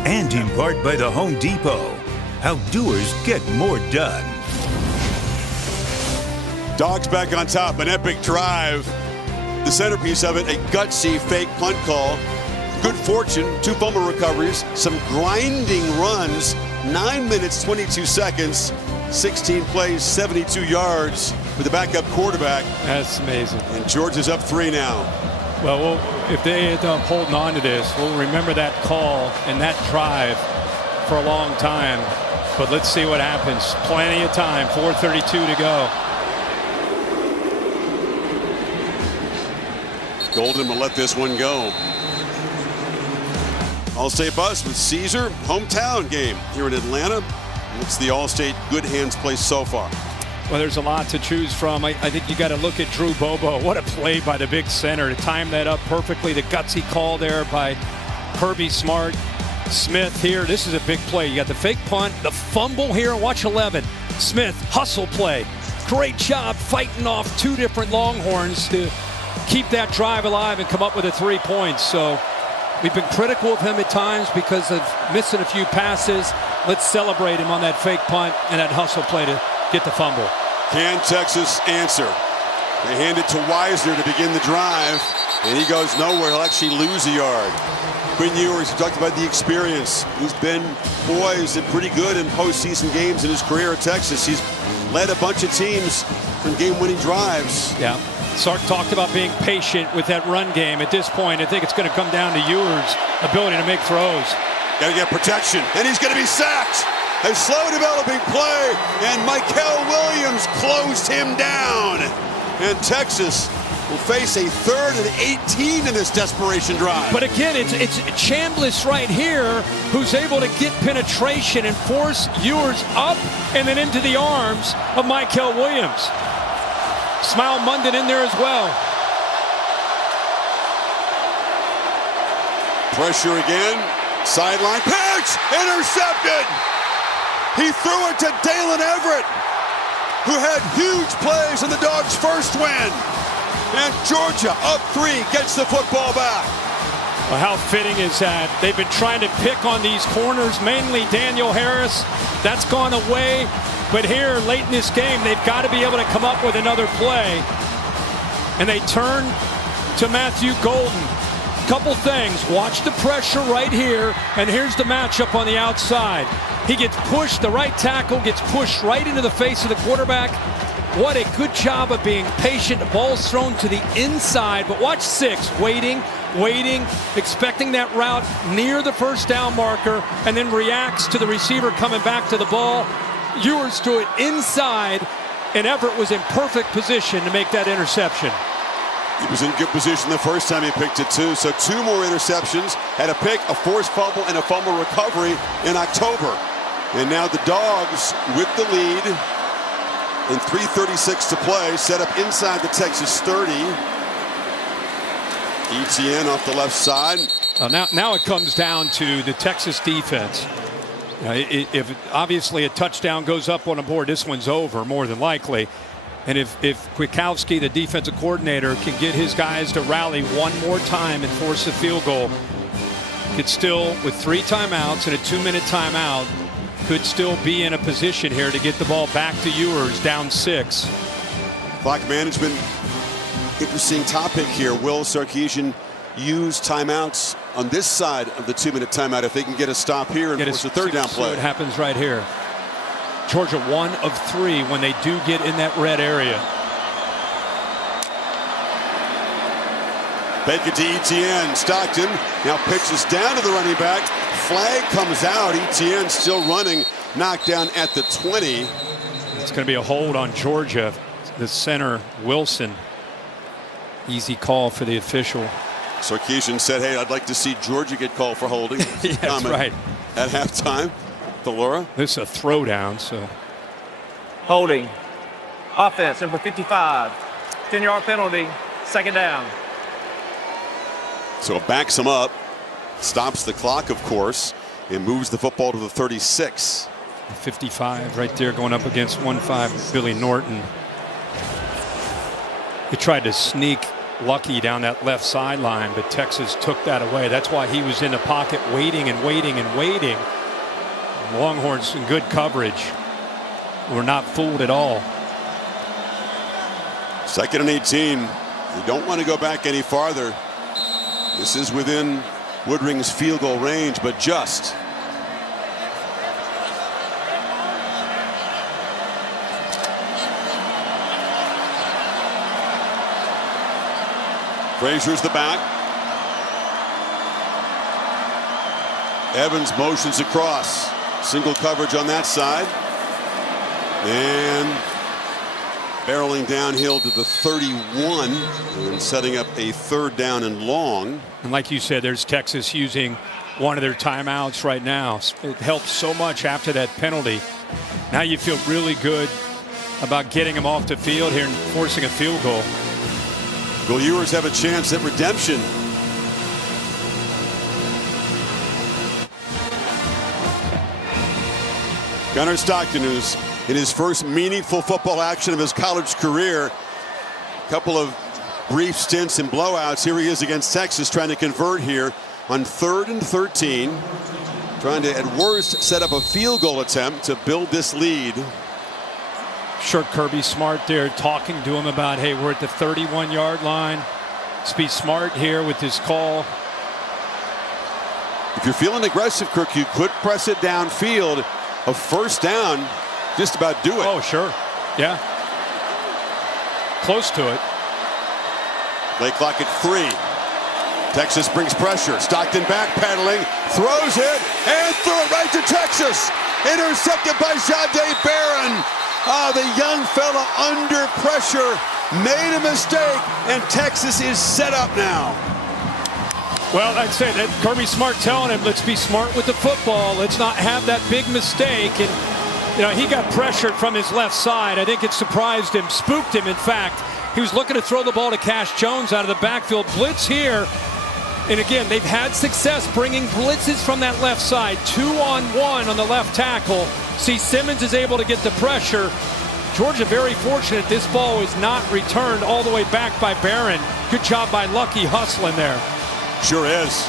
And in part by the Home Depot. How doers get more done. Dogs back on top, an epic drive. The centerpiece of it, a gutsy fake punt call. Good fortune, 2 fumble recoveries, some grinding runs, 9 minutes, 22 seconds, 16 plays, 72 yards with the backup quarterback. That's amazing. And Georgia's up 3 now. Well, if they end up holding on to this, we'll remember that call and that drive for a long time. But let's see what happens. Plenty of time, 4:32 to go. Golden will let this one go. All-State bus with Caesar, hometown game here in Atlanta. It's the All-State good hands place so far. Well, there's a lot to choose from. I think you got to look at Drew Bobo. What a play by the big center to time that up perfectly. The gutsy call there by Kirby Smart. Smith here. This is a big play. You got the fake punt, the fumble here. Watch 11. Smith, hustle play. Great job fighting off 2 different Longhorns to keep that drive alive and come up with the 3 points. So we've been critical of him at times because of missing a few passes. Let's celebrate him on that fake punt and that hustle play to get the fumble. Can Texas answer? They hand it to Wisner to begin the drive, and he goes nowhere. He'll actually lose a yard. Quinn Ewers, who talked about the experience, who's been poised and pretty good in postseason games in his career at Texas. He's led a bunch of teams from game-winning drives. Yeah. Sark talked about being patient with that run game. At this point, I think it's going to come down to Ewers' ability to make throws. Got to get protection, and he's going to be sacked. A slow developing play, and Mykel Williams closed him down. And Texas will face a 3rd and 18 in this desperation drive. But again, it's Chambliss right here who's able to get penetration and force Ewers up and then into the arms of Mykel Williams. Smile Munden in there as well. Pressure again. Sideline pitch! Intercepted! He threw it to Dalen Everett, who had huge plays in the Dogs' first win. And Georgia, up 3, gets the football back. Well, how fitting is that? They've been trying to pick on these corners, mainly Daniel Harris. That's gone away. But here, late in this game, they've got to be able to come up with another play. And they turn to Matthew Golden. Couple things. Watch the pressure right here. And here's the matchup on the outside. He gets pushed. The right tackle gets pushed right into the face of the quarterback. What a good job of being patient. The ball's thrown to the inside. But watch 6. Waiting, expecting that route near the first down marker, and then reacts to the receiver coming back to the ball. Ewers threw it inside, and Everett was in perfect position to make that interception. He was in good position the first time he picked it too. So 2 more interceptions, had a pick, a forced fumble, and a fumble recovery in October. And now the Dogs with the lead and 3:36 to play, set up inside the Texas 30. ETN off the left side. Now it comes down to the Texas defense. If obviously a touchdown goes up on a board, this one's over more than likely. And if Kwiatkowski, the defensive coordinator, can get his guys to rally one more time and force a field goal, could still, with 3 timeouts and a 2-minute timeout, could still be in a position here to get the ball back to Ewers, down 6. Clock management, interesting topic here. Will Sarkisian use timeouts on this side of the 2-minute timeout if they can get a stop here and force a 3rd down play? So it happens right here. Georgia 1 of 3 when they do get in that red area. Baker to Etienne. Stockton now pitches down to the running back. Flag comes out. Etienne still running. Knocked down at the 20. It's going to be a hold on Georgia. The center, Wilson. Easy call for the official. Sarkisian said, hey, I'd like to see Georgia get called for holding. Yeah, that's right. At halftime. To Laura. This is a throwdown, so. Holding. Offense, number 55. 10-yard penalty. Second down. So it backs him up. Stops the clock, of course. And moves the football to the 36. 55 right there going up against 1-5 Billy Norton. He tried to sneak Lucky down that left sideline, but Texas took that away. That's why he was in the pocket waiting and waiting and waiting. Longhorns in good coverage. We're not fooled at all. 2nd and 18. You don't want to go back any farther. This is within Woodring's field goal range, but just. Frazier's the back. Evans motions across. Single coverage on that side. And barreling downhill to the 31 and setting up a 3rd down and long. And like you said, there's Texas using one of their timeouts right now. It helped so much after that penalty. Now you feel really good about getting them off the field here and forcing a field goal. Will Ewers have a chance at redemption? Gunnar Stockton, who's in his first meaningful football action of his college career. A couple of brief stints and blowouts. Here he is against Texas, trying to convert here on 3rd and 13. Trying to, at worst, set up a field goal attempt to build this lead. Sure, Kirby Smart there talking to him about, hey, we're at the 31-yard line. Let's be smart here with this call. If you're feeling aggressive, Kirk, you could press it downfield. A 1st down, just about do it. Oh, sure. Yeah. Close to it. Play clock at 3. Texas brings pressure. Stockton backpedaling, throws it, and threw it right to Texas. Intercepted by Jahdae Barron. The young fella under pressure made a mistake, and Texas is set up now. Well, I'd say that Kirby Smart telling him, let's be smart with the football. Let's not have that big mistake. And, you know, he got pressured from his left side. I think it surprised him, spooked him, in fact. He was looking to throw the ball to Cash Jones out of the backfield. Blitz here. And again, they've had success bringing blitzes from that left side. 2-on-1 on the left tackle. See, Simmons is able to get the pressure. Georgia very fortunate this ball was not returned all the way back by Barron. Good job by Lucky hustling there. Sure is.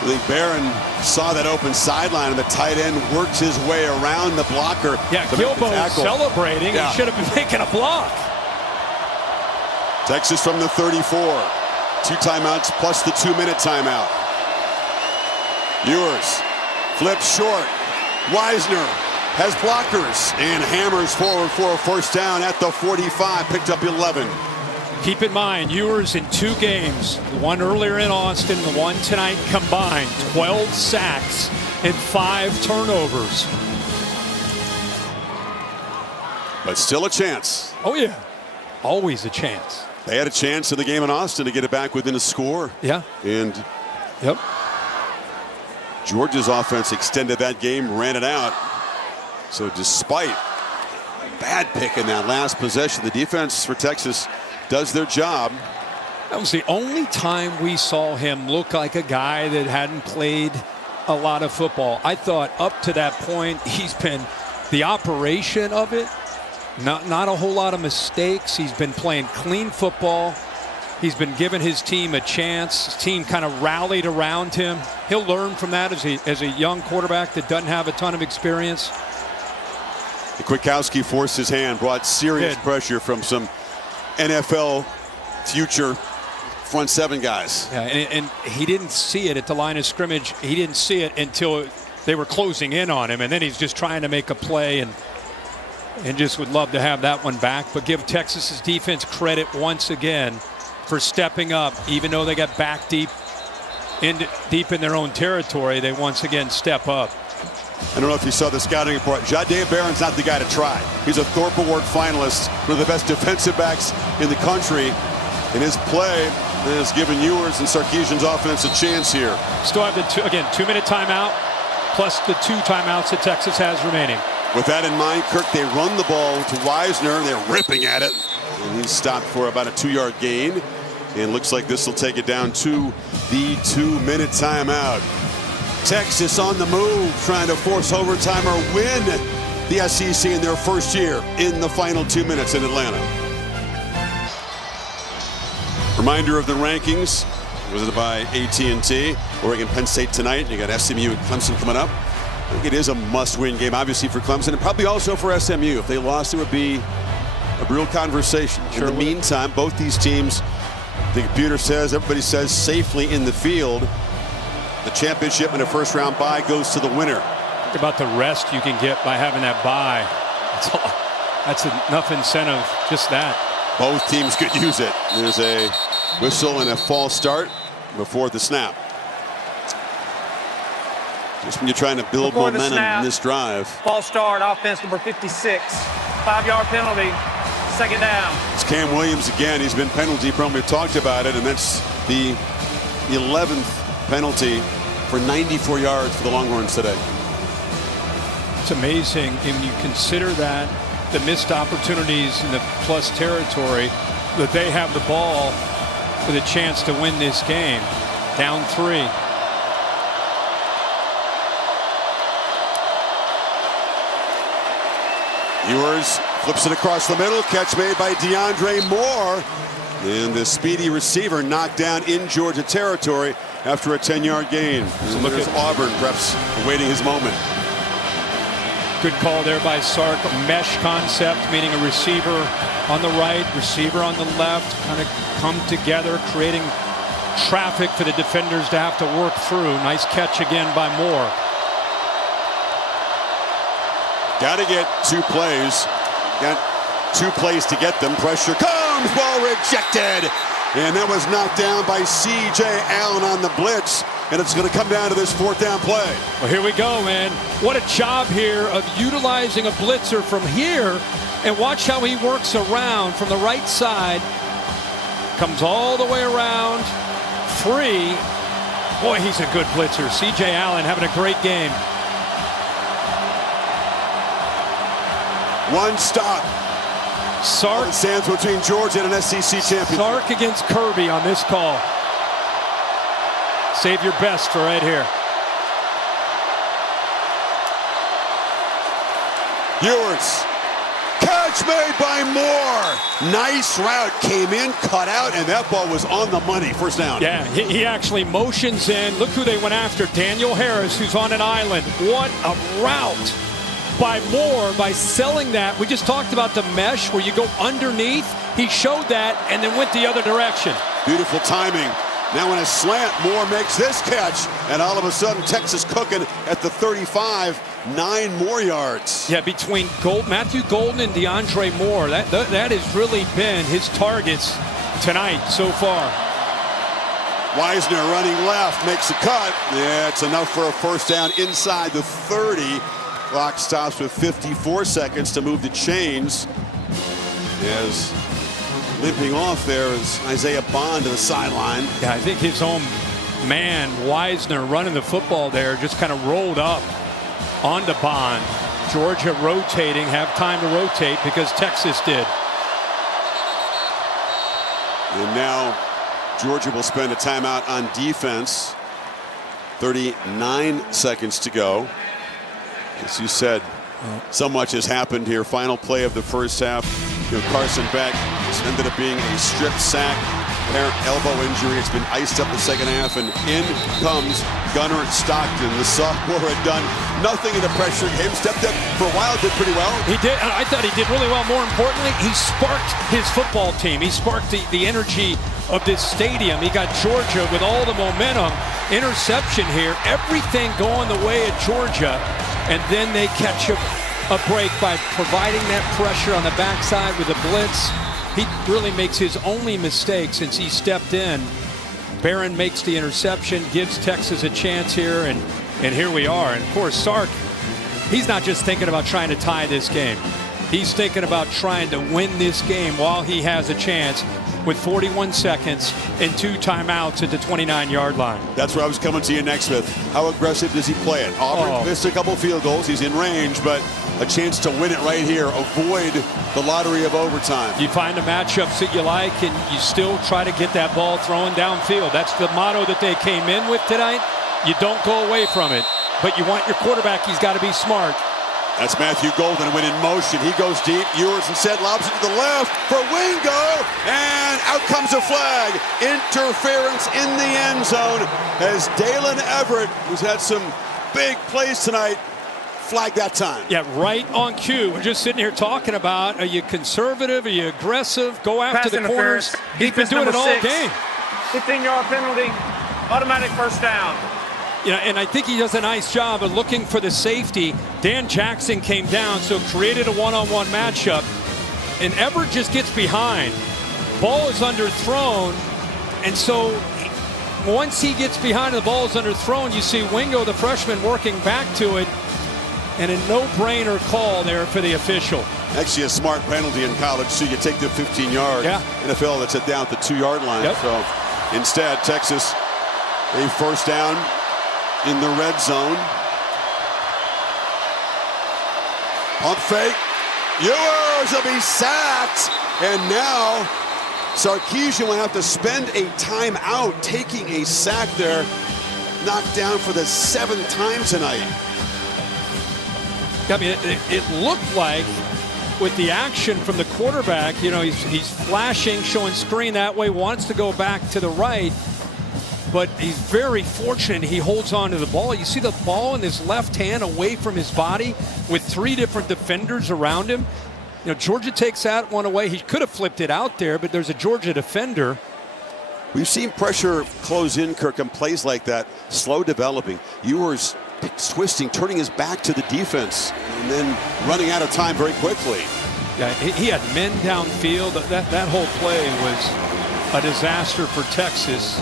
I think Barron saw that open sideline, and the tight end worked his way around the blocker. Yeah, Gilbo celebrating. Yeah. He should have been making a block. Texas from the 34. 2 timeouts plus the 2-minute timeout. Ewers flips short. Wisner has blockers and hammers forward for a 1st down at the 45. Picked up 11. Keep in mind, Ewers in 2 games, the one earlier in Austin, the one tonight combined, 12 sacks and 5 turnovers. But still a chance. Oh, yeah. Always a chance. They had a chance in the game in Austin to get it back within a score. Yeah. And yep. Georgia's offense extended that game, ran it out. So despite a bad pick in that last possession, the defense for Texas does their job. That was the only time we saw him look like a guy that hadn't played a lot of football. I thought up to that point, he's been the operation of it. Not a whole lot of mistakes. He's been playing clean football. He's been giving his team a chance. His team kind of rallied around him. He'll learn from that as a young quarterback that doesn't have a ton of experience. Kwiatkowski forced his hand, brought serious pressure from some NFL future front 7 guys. Yeah, and he didn't see it at the line of scrimmage. He didn't see it until they were closing in on him, and then he's just trying to make a play and just would love to have that one back. But give Texas's defense credit once again. for stepping up. Even though they got back deep in their own territory, they once again step up. I don't know if you saw the scouting report. Jahdae Barron's not the guy to try. He's a Thorpe Award finalist, one of the best defensive backs in the country. And his play has given Ewers and Sarkisian's offense a chance here. Still have the 2-minute timeout, plus the 2 timeouts that Texas has remaining. With that in mind, Kirk, they run the ball to Wisner. They're ripping at it. And he's stopped for about a 2-yard gain. And looks like this will take it down to the 2-minute timeout. Texas on the move, trying to force overtime or win the SEC in their first year in the final 2 minutes in Atlanta. Reminder of the rankings, visited by AT&T. Oregon, Penn State tonight. You got SMU and Clemson coming up. I think it is a must-win game, obviously, for Clemson, and probably also for SMU. If they lost, it would be a real conversation. In the meantime, both these teams, the computer says, everybody says, safely in the field. The championship and a first-round bye goes to the winner. Think about the rest you can get by having that bye. That's enough incentive, just that. Both teams could use it. There's a whistle and a false start before the snap. Just when you're trying to build momentum in this drive. False start, offense number 56. 5-yard penalty, second down. It's Cam Williams again. He's been penalty prone. We've talked about it, and that's the 11th penalty for 94 yards for the Longhorns today. It's amazing when you consider that the missed opportunities in the plus territory, that they have the ball with a chance to win this game. Down 3. Ewers flips it across the middle. Catch made by DeAndre Moore. And the speedy receiver knocked down in Georgia territory after a 10-yard gain. And look at Auburn, perhaps awaiting his moment. Good call there by Sark. Mesh concept, meaning a receiver on the right, receiver on the left, kind of come together, creating traffic for the defenders to have to work through. Nice catch again by Moore. Got to get 2 plays. Got 2 plays to get them. Pressure comes. Ball rejected. And that was knocked down by C.J. Allen on the blitz. And it's going to come down to this 4th down play. Well, here we go, man. What a job here of utilizing a blitzer from here. And watch how he works around from the right side. Comes all the way around. Free. Boy, he's a good blitzer. C.J. Allen having a great game. One stop. Sark. It stands between Georgia and an SEC champion. Sark against Kirby on this call. Save your best for right here. Ewers. Catch made by Moore. Nice route. Came in, cut out, and that ball was on the money. First down. Yeah, he actually motions in. Look who they went after. Daniel Harris, who's on an island. What a route by Moore by selling that. We just talked about the mesh where you go underneath. He showed that and then went the other direction. Beautiful timing. Now in a slant, Moore makes this catch, and all of a sudden Texas cooking at the 35, 9 more yards. Yeah, between Matthew Golden and DeAndre Moore, that has really been his targets tonight so far. Wisner running left, makes a cut. Yeah, it's enough for a first down inside the 30. Clock stops with 54 seconds to move the chains. As limping off there is Isaiah Bond to the sideline. Yeah, I think his own man, Wisner, running the football there, just kind of rolled up onto Bond. Georgia rotating, have time to rotate because Texas did. And now Georgia will spend a timeout on defense. 39 seconds to go. As you said, so much has happened here. Final play of the first half. Carson Beck ended up being a strip sack. Apparent elbow injury. It's been iced up the second half, and in comes Gunnar Stockton. The sophomore had done nothing in the pressure game. Stepped up for a while, did pretty well. He did. I thought he did really well. More importantly, he sparked his football team. He sparked the energy of this stadium. He got Georgia with all the momentum. Interception here. Everything going the way of Georgia. And then they catch a break by providing that pressure on the backside with a blitz. he really makes his only mistake since he stepped in. Barron makes the interception, gives Texas a chance here, and here we are. And of course, Sark, he's not just thinking about trying to tie this game. He's thinking about trying to win this game while he has a chance with 41 seconds and 2 timeouts at the 29-yard line. That's where I was coming to you next with. How aggressive does he play it? Auburn missed a couple field goals. He's in range, but a chance to win it right here. Avoid the lottery of overtime. You find the matchups that you like, and you still try to get that ball thrown downfield. That's the motto that they came in with tonight. You don't go away from it, but you want your quarterback, he's got to be smart. That's Matthew Golden went in motion. He goes deep. Ewers instead lobs it to the left for Wingo. And out comes a flag. Interference in the end zone as Dalen Everett, who's had some big plays tonight, flagged that time. Yeah, right on cue. We're just sitting here talking about, are you conservative? Are you aggressive? Go after the corners. He's been doing it all game. 15-yard penalty, automatic first down. Yeah, and I think he does a nice job of looking for the safety. Dan Jackson came down, so created a one-on-one matchup. And Everett just gets behind. Ball is underthrown. And so once he gets behind and the ball is underthrown, you see Wingo, the freshman, working back to it. And a no-brainer call there for the official. Actually a smart penalty in college, so you take the 15 yards. Yeah. NFL, that's it down at the 2-yard line. Yep. So instead, Texas, a first down in the red zone. Pump fake. Ewers will be sacked. And now Sarkisian will have to spend a timeout taking a sack there. Knocked down for the 7th time tonight. I mean, it looked like with the action from the quarterback, you know, he's flashing, showing screen that way, wants to go back to the right. But he's very fortunate he holds on to the ball. You see the ball in his left hand away from his body with 3 different defenders around him. You know, Georgia takes that one away. He could have flipped it out there, but there's a Georgia defender. We've seen pressure close in, Kirk, and plays like that, slow developing. Ewers twisting, turning his back to the defense, and then running out of time very quickly. Yeah, he had men downfield. That whole play was a disaster for Texas.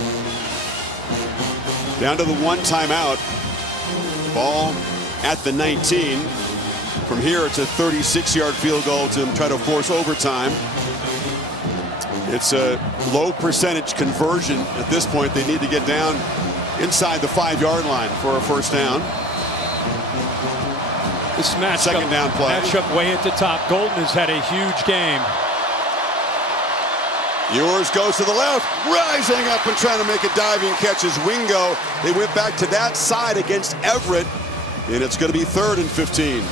Down to the 1 timeout. Ball at the 19. From here, it's a 36-yard field goal to try to force overtime. It's a low percentage conversion at this point. They need to get down inside the 5-yard line for a first down. This matchup, second down play. Matchup way at the top. Golden has had a huge game. Ewers goes to the left, rising up and trying to make a diving catch as Wingo. They went back to that side against Everett, and it's going to be 3rd and 15.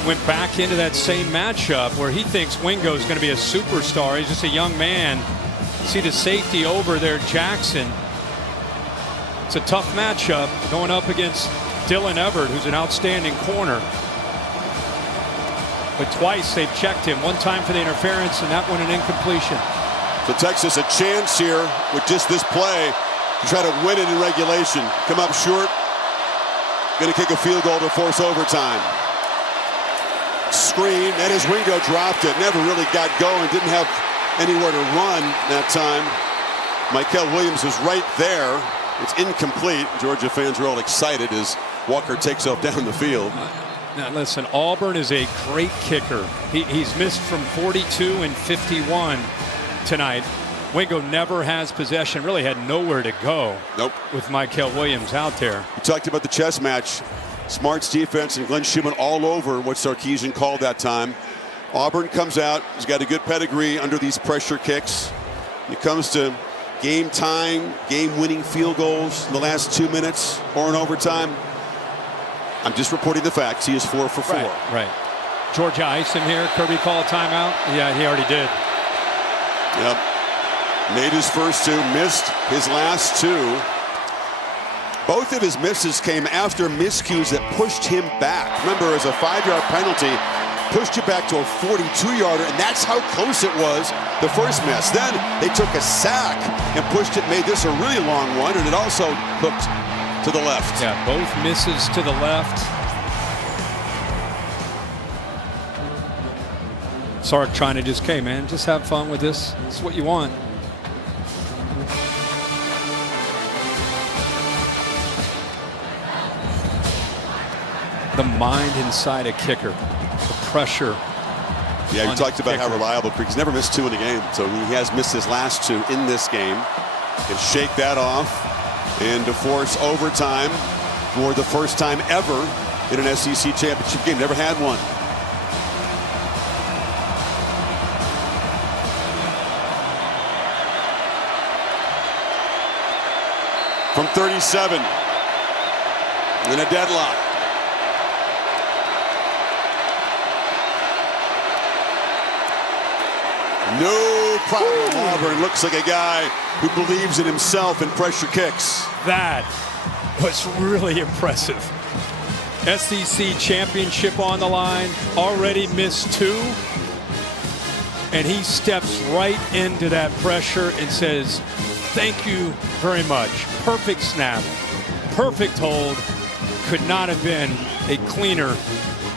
He went back into that same matchup where he thinks Wingo is going to be a superstar. He's just a young man. See the safety over there, Jackson. It's a tough matchup going up against Dylan Everett, who's an outstanding corner. But twice they've checked him. One time for the interference, and that one an incompletion. So Texas a chance here with just this play to try to win it in regulation. Come up short. Going to kick a field goal to force overtime. Screen, and as Wingo dropped it, never really got going, didn't have anywhere to run that time. Michael Williams was right there. It's incomplete. Georgia fans are all excited as Walker takes off down the field. Now listen, Auburn is a great kicker. He's missed from 42 and 51 tonight. Wingo never has possession, really had nowhere to go. Nope. With Michael Williams out there. We talked about the chess match. Smart's defense and Glenn Schumann all over what Sarkisian called that time. Auburn comes out. He's got a good pedigree under these pressure kicks. When it comes to game tying, game-winning field goals in the last 2 minutes or in overtime, I'm just reporting the facts. He is 4 for 4. Right. Georgia ice him here. Kirby call a timeout. Yeah, he already did. Yep. Made his first 2, missed his last 2. Both of his misses came after miscues that pushed him back. Remember, as a 5-yard penalty, pushed you back to a 42-yarder, and that's how close it was the first miss. Then they took a sack and pushed it, made this a really long one, and it also hooked to the left. Yeah, both misses to the left. Sark trying to just, okay, man, just have fun with this. It's what you want. The mind inside a kicker, the pressure. Yeah, you talked about how reliable. He's never missed 2 in a game, so he has missed his last 2 in this game. And shake that off and to force overtime for the first time ever in an SEC championship game. Never had one. From 37 in a deadlock. No problem. Auburn looks like a guy who believes in himself in pressure kicks. That was really impressive. SEC championship on the line, already missed 2. And he steps right into that pressure and says, thank you very much. Perfect snap, perfect hold. Could not have been a cleaner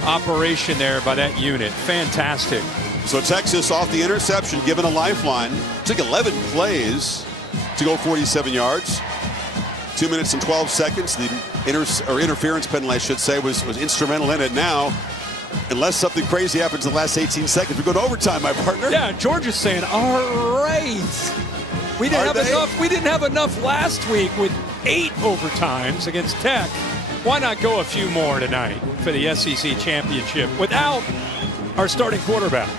operation there by that unit. Fantastic. So Texas off the interception, given a lifeline. Took 11 plays to go 47 yards. 2 minutes and 12 seconds. The interference penalty, I should say, was instrumental in it. Now, unless something crazy happens in the last 18 seconds, we go to overtime, my partner. Yeah, Georgia's saying, all right. We didn't have enough last week with 8 overtimes against Tech. Why not go a few more tonight for the SEC championship without our starting quarterback?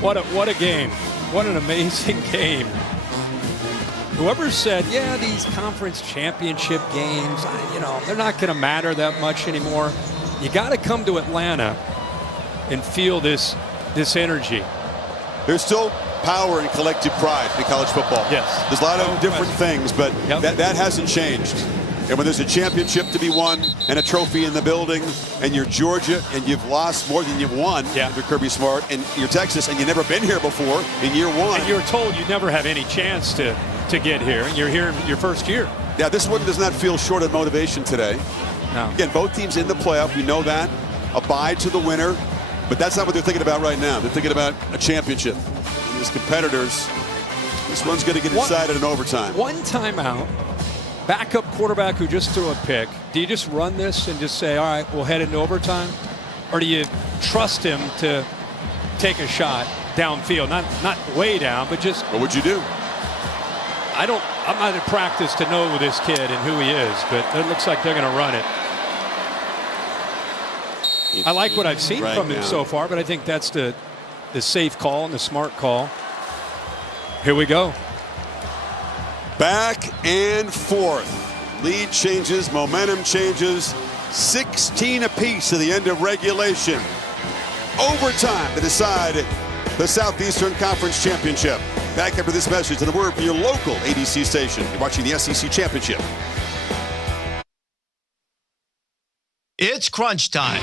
What a game. What an amazing game. Whoever said, yeah, these conference championship games, they're not going to matter that much anymore. You got to come to Atlanta and feel this energy. There's still power and collective pride in college football. Yes. There's a lot of different things, but that hasn't changed. And when there's a championship to be won and a trophy in the building, and you're Georgia and you've lost more than you've won under Kirby Smart, and you're Texas and you've never been here before in year 1. And you're told you never have any chance to get here, and you're here in your first year. Yeah, this one does not feel short of motivation today. No. Again, both teams in the playoff. We know that. A bye to the winner. But that's not what they're thinking about right now. They're thinking about a championship. And as competitors, this one's going to get decided in overtime. One timeout. Backup quarterback who just threw a pick. Do you just run this and just say, all right, we'll head into overtime? Or do you trust him to take a shot downfield? Not way down, but just... What would you do? I'm not in practice to know this kid and who he is, but it looks like they're going to run it. I like what I've seen from him so far, but I think that's the safe call and the smart call. Here we go. Back and forth. Lead changes, momentum changes. 16 apiece at the end of regulation. Overtime to decide the Southeastern Conference Championship. Back after this message and a word from your local ADC station. You're watching the SEC Championship. It's crunch time.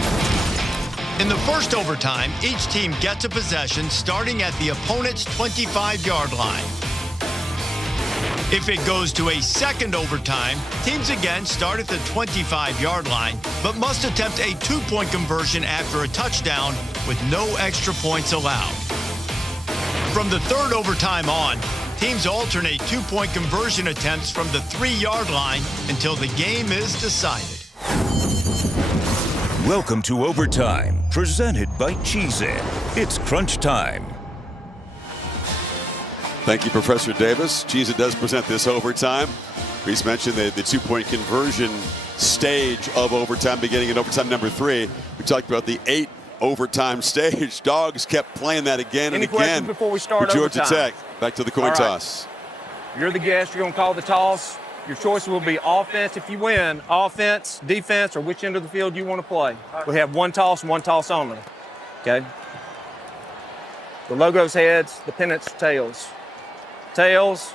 In the first overtime, each team gets a possession starting at the opponent's 25-yard line. If it goes to a second overtime, teams again start at the 25-yard line, but must attempt a 2-point conversion after a touchdown with no extra points allowed. From the third overtime on, teams alternate 2-point conversion attempts from the 3-yard line until the game is decided. Welcome to Overtime, presented by Cheez-It. It's crunch time. Thank you, Professor Davis. Cheez-It does present this overtime. Reese mentioned the 2-point conversion stage of overtime beginning in overtime number 3. We talked about the 8 overtime stage. Dogs kept playing that again and again. Any questions before we start Georgia overtime? Tech. Back to the coin toss. You're the guest. You're going to call the toss. Your choice will be offense if you win, offense, defense, or which end of the field you want to play. We have one toss and one toss only. Okay? The logo's heads, the pennant's tails. Tails,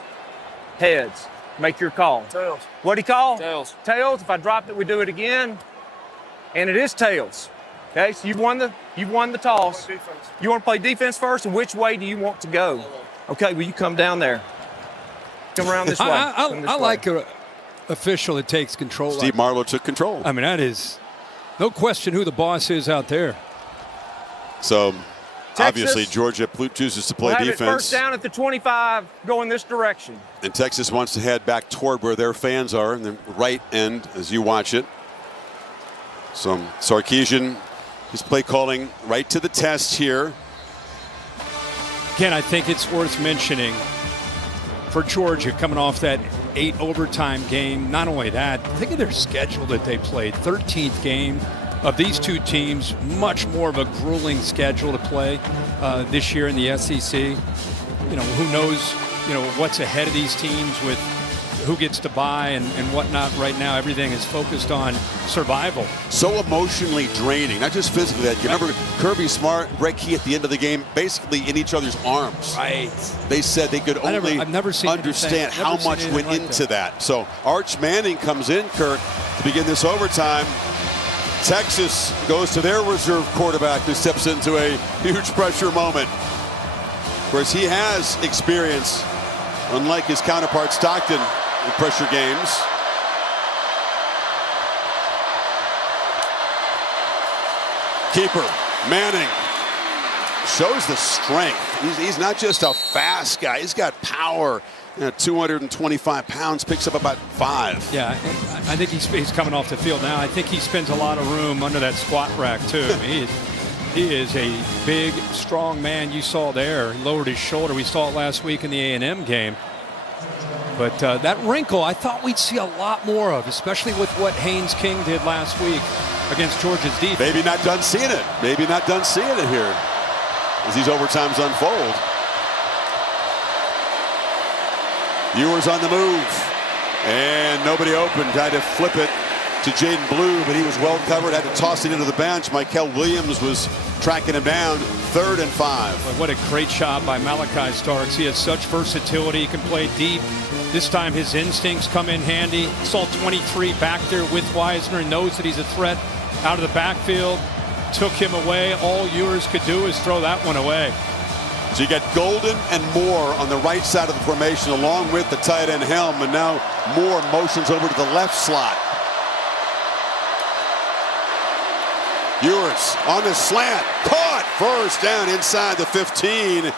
heads. Make your call. Tails. What'd he call? Tails. Tails. If I dropped it, we do it again. And it is tails. Okay, so you've won the toss. You want to play defense first, and which way do you want to go? Okay, will you come down there? Come around this way. I like an official that takes control. Steve Marlowe took control. I mean, that is no question who the boss is out there. So Obviously, Georgia chooses to play will have defense. It first down at the 25, going this direction. And Texas wants to head back toward where their fans are in the right end as you watch it. So Sarkisian, his play calling right to the test here. Again, I think it's worth mentioning for Georgia coming off that 8 overtime game. Not only that, think of their schedule that they played. 13th game of these two teams, much more of a grueling schedule to play this year in the SEC. You know, who knows, you know, what's ahead of these teams with who gets to bye and whatnot. Right now, everything is focused on survival. So emotionally draining, not just physically. That you remember Kirby Smart, Greg Key at the end of the game, basically in each other's arms. Right. They said they could only understand how much went into that. So Arch Manning comes in, Kirk, to begin this overtime. Texas goes to their reserve quarterback who steps into a huge pressure moment. Of course, he has experience, unlike his counterpart Stockton, in pressure games. Keeper Manning shows the strength. He's not just a fast guy. He's got power. 225 pounds, picks up about 5. Yeah, I think he's coming off the field now. I think he spends a lot of room under that squat rack, too. He is a big, strong man. You saw there. He lowered his shoulder. We saw it last week in the A&M game. But that wrinkle, I thought we'd see a lot more of, especially with what Haynes King did last week against Georgia's defense. Maybe not done seeing it. Maybe not done seeing it here as these overtimes unfold. Ewers on the move. And nobody open. Tried to flip it to Jaden Blue, but he was well covered. Had to toss it into the bench. Michael Williams was tracking him down. 3rd and 5. What a great job by Malachi Starks. He has such versatility. He can play deep. This time his instincts come in handy. Saw 23 back there with Wisner and knows that he's a threat out of the backfield. Took him away. All Ewers could do is throw that one away. So you get Golden and Moore on the right side of the formation along with the tight end Helm, and now Moore motions over to the left slot. Ewers on the slant, caught, first down inside the 15.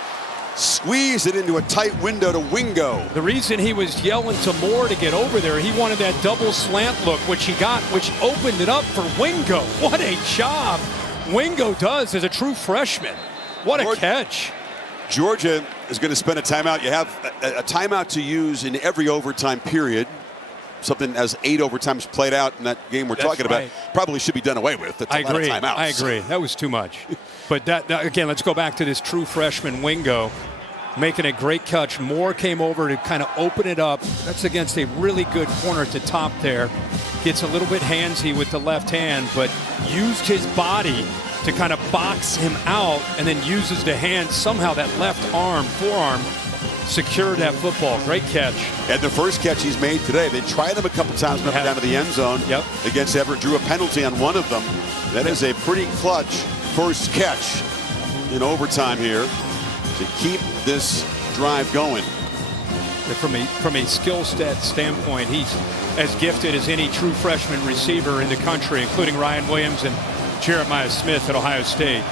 Squeeze it into a tight window to Wingo. The reason he was yelling to Moore to get over there, he wanted that double slant look, which he got, which opened it up for Wingo. What a job Wingo does as a true freshman. What a catch. Georgia is going to spend a timeout. You have a timeout to use in every overtime period. Something as 8 overtimes played out in that game we're talking about probably should be done away with. That's a lot of timeouts. I agree. That was too much. But that again, let's go back to this true freshman Wingo making a great catch. Moore came over to kind of open it up. That's against a really good corner at the top there. Gets a little bit handsy with the left hand, but used his body to kind of box him out and then uses the hand. Somehow that left arm, forearm, secured that football. Great catch. And the first catch he's made today, they tried him a couple times down to the end zone against Everett. Drew a penalty on one of them. That is a pretty clutch first catch in overtime here to keep this drive going. From a skill set standpoint, he's as gifted as any true freshman receiver in the country, including Ryan Williams and Jeremiah Smith at Ohio State.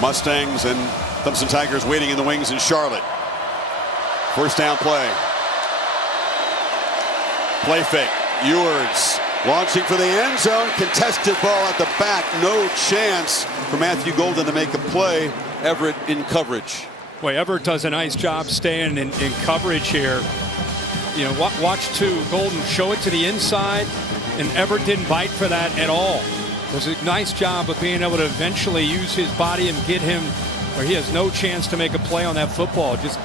Mustangs and Clemson Tigers waiting in the wings in Charlotte. First down play. Play fake. Ewers launching for the end zone. Contested ball at the back. No chance for Matthew Golden to make a play. Everett in coverage. Boy, Everett does a nice job staying in coverage here. You know, watch Golden show it to the inside, and Everett didn't bite for that at all. It was a nice job of being able to eventually use his body and get him where he has no chance to make a play on that football. Just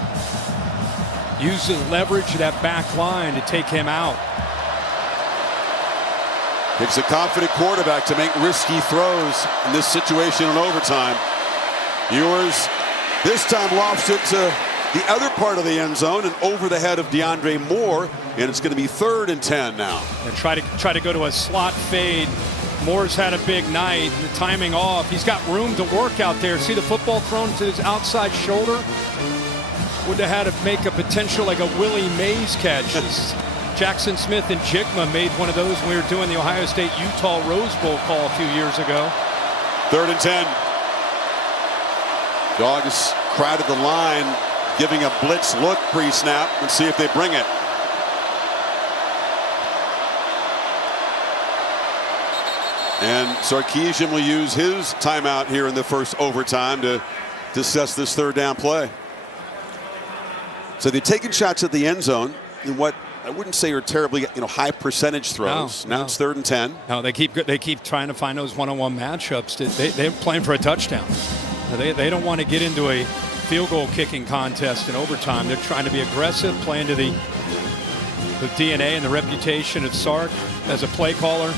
use the leverage of that back line to take him out. It's a confident quarterback to make risky throws in this situation in overtime. Ewers this time lofts it to the other part of the end zone and over the head of DeAndre Moore, and it's going to be 3rd and 10 now. And try to go to a slot fade. Moore's had a big night. The timing off. He's got room to work out there. See the football thrown to his outside shoulder? Would have had to make a potential like a Willie Mays catch. Jackson Smith and Jigma made one of those when we were doing the Ohio State-Utah Rose Bowl call a few years ago. 3rd and 10. Dogs crowded the line, giving a blitz look pre-snap. Let's see if they bring it. And Sarkisian will use his timeout here in the first overtime to assess this third down play. So they're taking shots at the end zone in what I wouldn't say are terribly high percentage throws. Now it's 3rd and 10. No, they keep trying to find those one-on-one matchups. They're playing for a touchdown. They don't want to get into a field goal kicking contest in overtime. They're trying to be aggressive, playing to the DNA and the reputation of Sark as a play caller.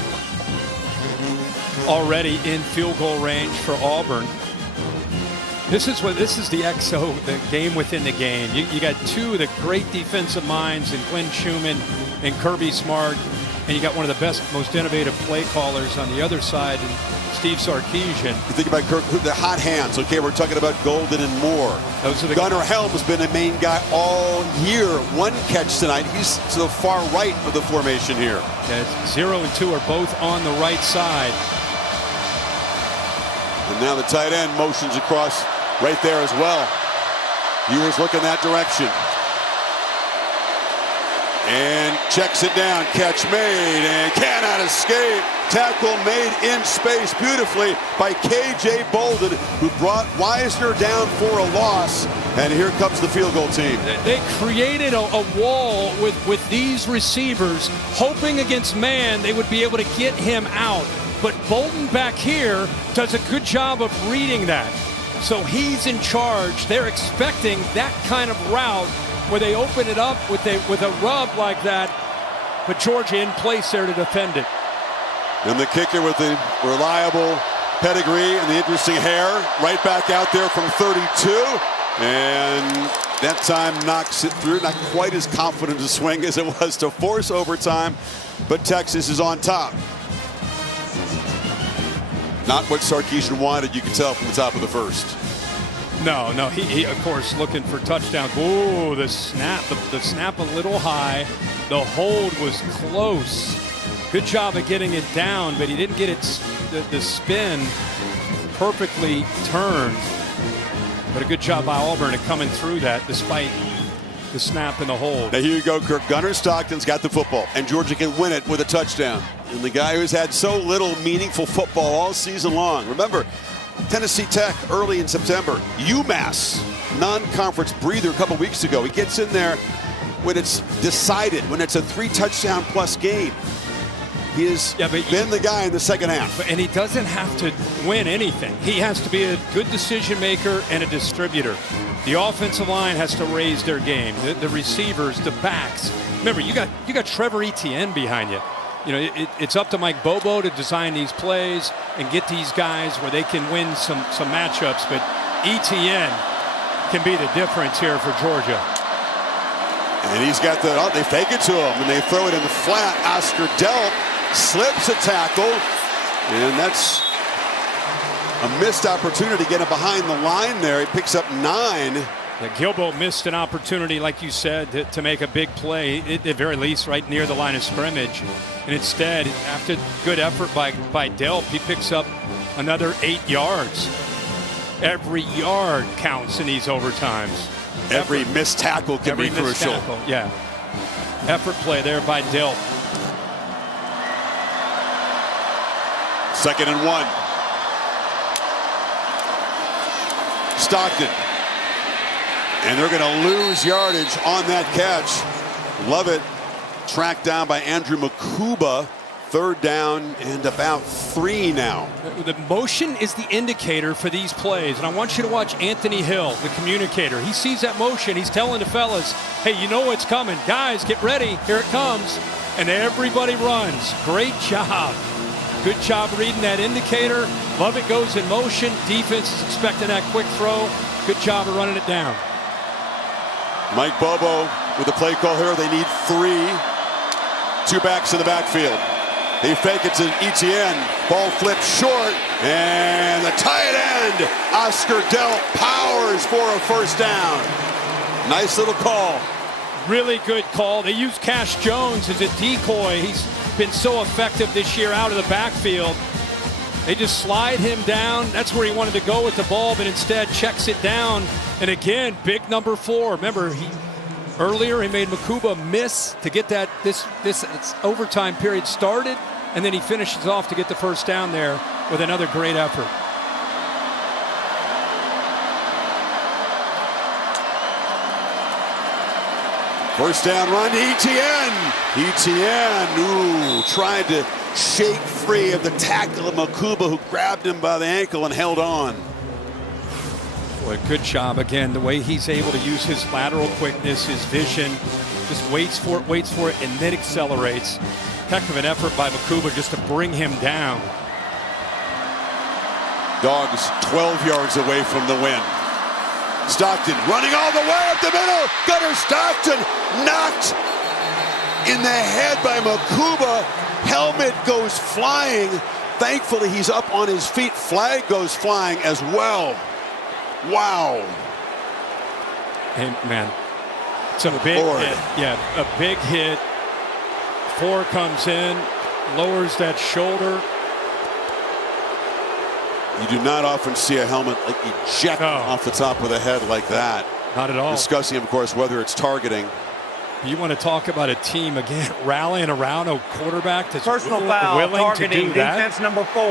Already in field goal range for Auburn. This is the XO, the game within the game. You got two of the great defensive minds in Glenn Schumann and Kirby Smart, and you got one of the best, most innovative play callers on the other side, and Steve Sarkisian. You think about Kirk, the hot hands. Okay, we're talking about Golden and Moore. Gunnar Helm has been a main guy all year. One catch tonight. He's to the far right of the formation here. Yeah, 0 and 2 are both on the right side. And now the tight end motions across right there as well. Ewers looking that direction. And checks it down. Catch made and cannot escape. Tackle made in space beautifully by K.J. Bolden, who brought Wisner down for a loss. And here comes the field goal team. They created a wall with these receivers, hoping against man they would be able to get him out. But Bolden back here does a good job of reading that. So he's in charge. They're expecting that kind of route where they open it up with a rub like that. But Georgia in place there to defend it. And the kicker with the reliable pedigree and the interesting hair right back out there from 32. And that time knocks it through. Not quite as confident a swing as it was to force overtime, but Texas is on top. Not what Sarkisian wanted, you can tell from the top of the first. No, he of course looking for touchdown. Ooh, the snap a little high. The hold was close. Good job of getting it down, but he didn't get it the spin perfectly turned. But a good job by Auburn at coming through that despite the snap and the hold. Now here you go, Kirk. Gunnar Stockton's got the football, and Georgia can win it with a touchdown. And the guy who's had so little meaningful football all season long. Remember, Tennessee Tech early in September. UMass, non-conference breather a couple weeks ago. He gets in there when it's decided, when it's a 3-touchdown plus game. He has been the guy in the second half. And he doesn't have to win anything. He has to be a good decision maker and a distributor. The offensive line has to raise their game. The receivers, the backs. Remember, you got Trevor Etienne behind you. You know, it's up to Mike Bobo to design these plays and get these guys where they can win some matchups. But Etienne can be the difference here for Georgia. And he's got they fake it to him, and they throw it in the flat. Oscar Delp slips a tackle, and that's a missed opportunity to get him behind the line there. He picks up 9. Yeah, Gilbo missed an opportunity, like you said, to make a big play, at the very least, right near the line of scrimmage. And instead, after good effort by Delp, he picks up another 8 yards. Every yard counts in these overtimes. Every missed tackle can be crucial. Yeah. Effort play there by Delp. 2nd and 1. Stockton. And they're going to lose yardage on that catch. Lovett tracked down by Andrew Makuba. 3rd down and about 3 now. The motion is the indicator for these plays. And I want you to watch Anthony Hill, the communicator. He sees that motion. He's telling the fellas, hey, you know what's coming. Guys, get ready. Here it comes. And everybody runs. Great job. Good job reading that indicator. Lovett goes in motion. Defense is expecting that quick throw. Good job of running it down. Mike Bobo with the play call here. They need 3. 2 backs in the backfield. They fake it to Etienne. Ball flipped short. And the tight end, Oscar Delp, powers for a 1st down. Nice little call. Really good call. They use Cash Jones as a decoy. He's been so effective this year out of the backfield. They just slide him down. That's where he wanted to go with the ball, but instead checks it down. And again, big number 4. Remember, earlier he made Makuba miss to get this overtime period started, and then he finishes off to get the first down there with another great effort. First down run to Etienne. Etienne, tried to shake free of the tackle of Makuba, who grabbed him by the ankle and held on. Boy, good job again. The way he's able to use his lateral quickness, his vision, just waits for it, and then accelerates. Heck of an effort by Makuba just to bring him down. Dogs 12 yards away from the win. Stockton running all the way up the middle. Gunnar Stockton knocked in the head by Makuba. Helmet goes flying. Thankfully, he's up on his feet. Flag goes flying as well. Wow. Hey, man, it's a big hit. Yeah, a big hit. 4 comes in, lowers that shoulder. You do not often see a helmet like eject off the top of the head like that. Not at all. Discussing, of course, whether it's targeting. You want to talk about a team, again, rallying around a quarterback that's personal foul, willing targeting, to do that. defense number 4.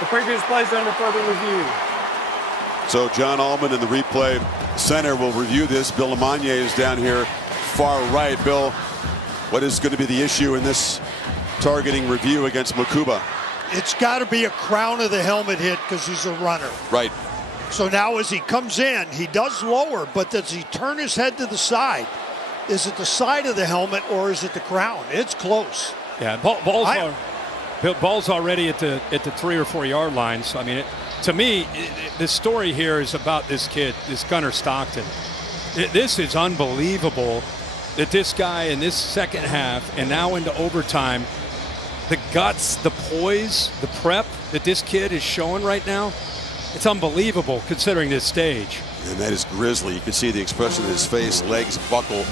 The previous plays under further review. So John Allman in the replay center will review this. Bill Lamagna is down here far right. Bill, what is going to be the issue in this targeting review against Makuba? It's got to be a crown of the helmet hit because he's a runner. Right. So now as he comes in, he does lower, but does he turn his head to the side? Is it the side of the helmet or is it the crown? It's close. Yeah, ball's already at the 3 or 4 yard line. So I mean, to me, the story here is about this kid, this Gunnar Stockton. This is unbelievable that this guy in this second half and now into overtime, the guts, the poise, the prep that this kid is showing right now, it's unbelievable considering this stage. And that is grisly. You can see the expression of his face, legs buckle.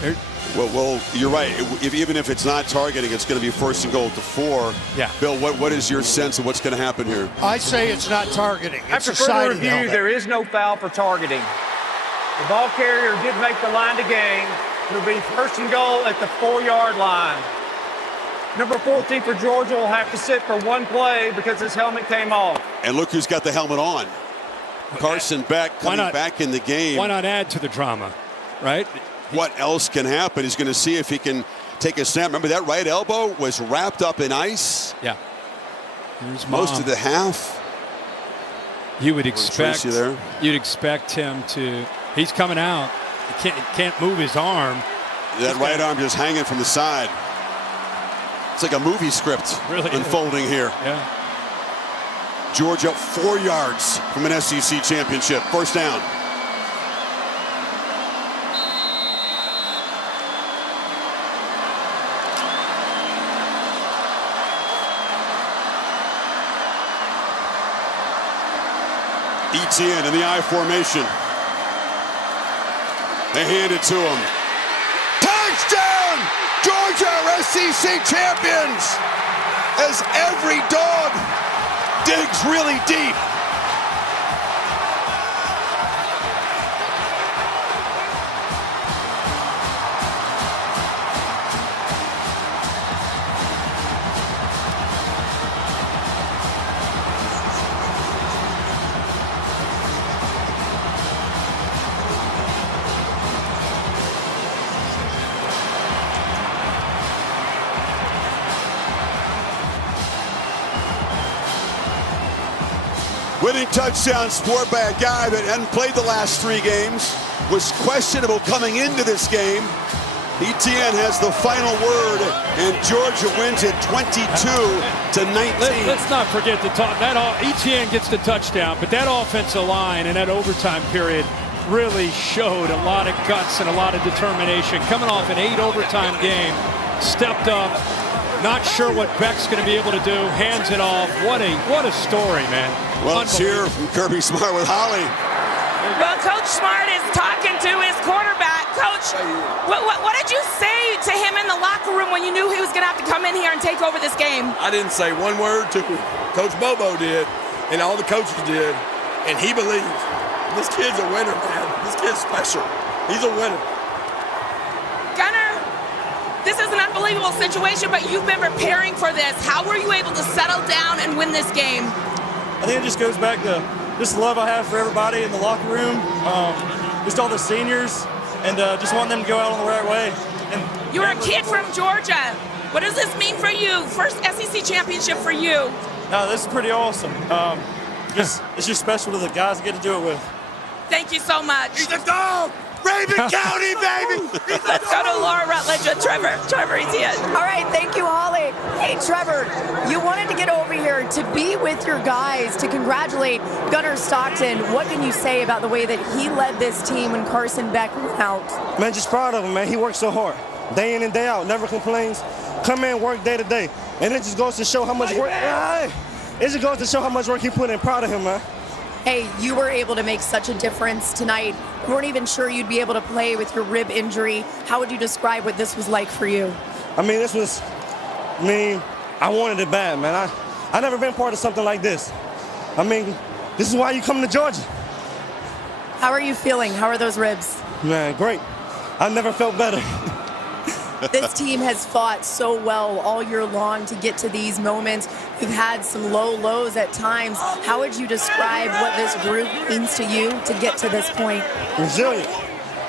Well, you're right. Even if it's not targeting, it's going to be 1st and goal to 4. Yeah. Bill, what is your sense of what's going to happen here? I say it's not targeting. It's After the side further of the review, helmet. there is no foul for targeting. The ball carrier did make the line to gain. It'll be 1st and goal at the 4 yard line. Number 14 for Georgia will have to sit for 1 play because his helmet came off. And look who's got the helmet on. Carson Beck coming back in the game. Why not add to the drama, right? What else can happen? He's going to see if he can take a snap. Remember that right elbow was wrapped up in ice? Yeah. Most of the half. You would expect you'd expect him to. He's coming out. He can't move his arm. That right arm just hanging from the side. It's like a movie script unfolding here. Yeah. Georgia 4 yards from an SEC championship. 1st down. Etienne in the I formation. They hand it to him. Touchdown! Georgia are SEC champions! As every dog digs really deep. Winning touchdown scored by a guy that hadn't played the last 3 games, was questionable coming into this game. Etienne has the final word, and Georgia wins it 22-19. Let's not forget to talk. Etienne gets the touchdown, but that offensive line and that overtime period really showed a lot of guts and a lot of determination. Coming off an 8 overtime game, stepped up. Not sure what Beck's going to be able to do. Hands it off. What a story, man. Well, it's here from Kirby Smart with Holly. Well, Coach Smart is talking to his quarterback. Coach, what did you say to him in the locker room when you knew he was going to have to come in here and take over this game? I didn't say one word to him. Coach Bobo did, and all the coaches did, and he believes. This kid's a winner, man. This kid's special. He's a winner. Gunner, this is an unbelievable situation, but you've been preparing for this. How were you able to settle down and win this game? I think it just goes back to just the love I have for everybody in the locker room, just all the seniors, and just wanting them to go out on the right way. And you're a kid from Georgia. What does this mean for you? First SEC championship for you. No, this is pretty awesome. It's just special to the guys that get to do it with. Thank you so much. He's a dog! Raven County, baby! Let's go to Laura Rutledge with Trevor Etienne. All right, thank you, Holly. Hey, Trevor, you wanted to get over here to be with your guys, to congratulate Gunner Stockton. What can you say about the way that he led this team when Carson Beck went out? Man, just proud of him, man. He works so hard, day in and day out, never complains. Come in, work day to day. And it just goes to show how much work, it just goes to show how much work he put in. Proud of him, man. Hey, you were able to make such a difference tonight. You weren't even sure you'd be able to play with your rib injury. How would you describe what this was like for you? I mean, I wanted it bad, man. I never been part of something like this. I mean, this is why you come to Georgia. How are you feeling? How are those ribs? Man, great. I never felt better. This team has fought so well all year long to get to these moments. You've had some low lows at times. How would you describe what this group means to you to get to this point? Resilient.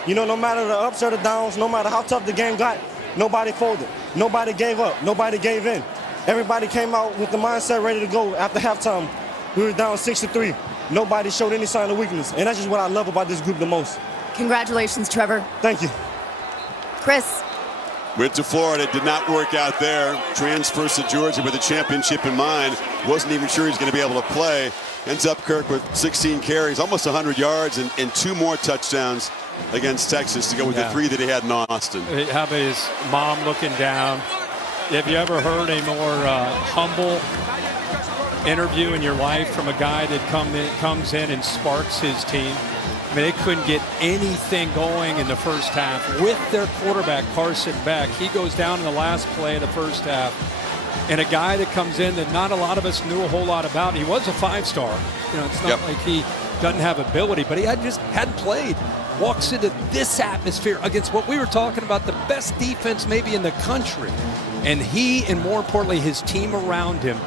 You know, no matter the ups or the downs, no matter how tough the game got, nobody folded. Nobody gave up. Nobody gave in. Everybody came out with the mindset ready to go after halftime. We were down 6-3. Nobody showed any sign of weakness. And that's just what I love about this group the most. Congratulations, Trevor. Thank you. Chris. Went to Florida, did not work out there. Transfers to Georgia with a championship in mind. Wasn't even sure he was going to be able to play. Ends up Kirk with 16 carries, almost 100 yards, and 2 more touchdowns against Texas to go with the 3 that he had in Austin. How about his mom looking down? Have you ever heard a more humble interview in your life from a guy that comes in and sparks his team? I mean, they couldn't get anything going in the first half with their quarterback, Carson Beck. He goes down in the last play of the first half. And a guy that comes in that not a lot of us knew a whole lot about. He was a 5-star. You know, it's not like he doesn't have ability, but he hadn't played. Walks into this atmosphere against what we were talking about, the best defense maybe in the country. And he, and more importantly, his team around him,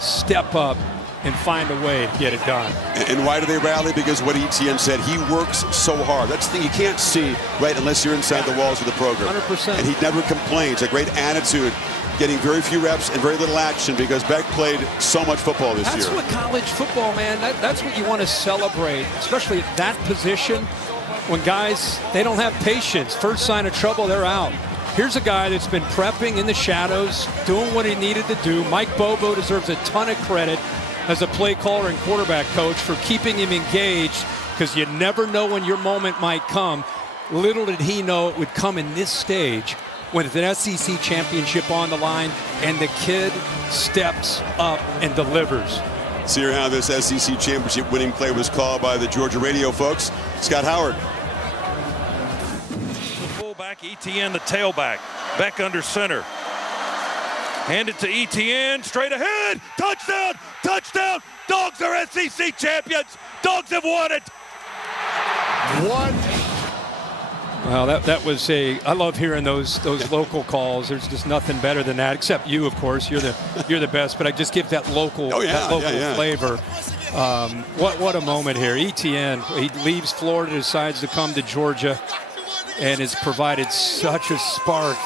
step up and find a way to get it done. And why do they rally? Because what Etienne said, he works so hard. That's the thing you can't see, right, unless you're inside the walls of the program. 100%. And he never complains. A great attitude, getting very few reps and very little action because Beck played so much football this year. That's what college football, man, that's what you want to celebrate, especially at that position when guys, they don't have patience. First sign of trouble, they're out. Here's a guy that's been prepping in the shadows, doing what he needed to do. Mike Bobo deserves a ton of credit as a play caller and quarterback coach for keeping him engaged, because you never know when your moment might come. Little did he know it would come in this stage with an SEC championship on the line, and the kid steps up and delivers. See how this SEC championship winning play was called by the Georgia radio folks. Scott Howard. The fullback, Etienne, the tailback. Beck under center. Hand it to Etienne, straight ahead. Touchdown! Touchdown! Dogs are SEC champions. Dogs have won it. Well, that was I love hearing those local calls. There's just nothing better than that, except you, of course. You're the best, but I just give that local flavor. What a moment here. Etienne, he leaves Florida, decides to come to Georgia, and has provided such a spark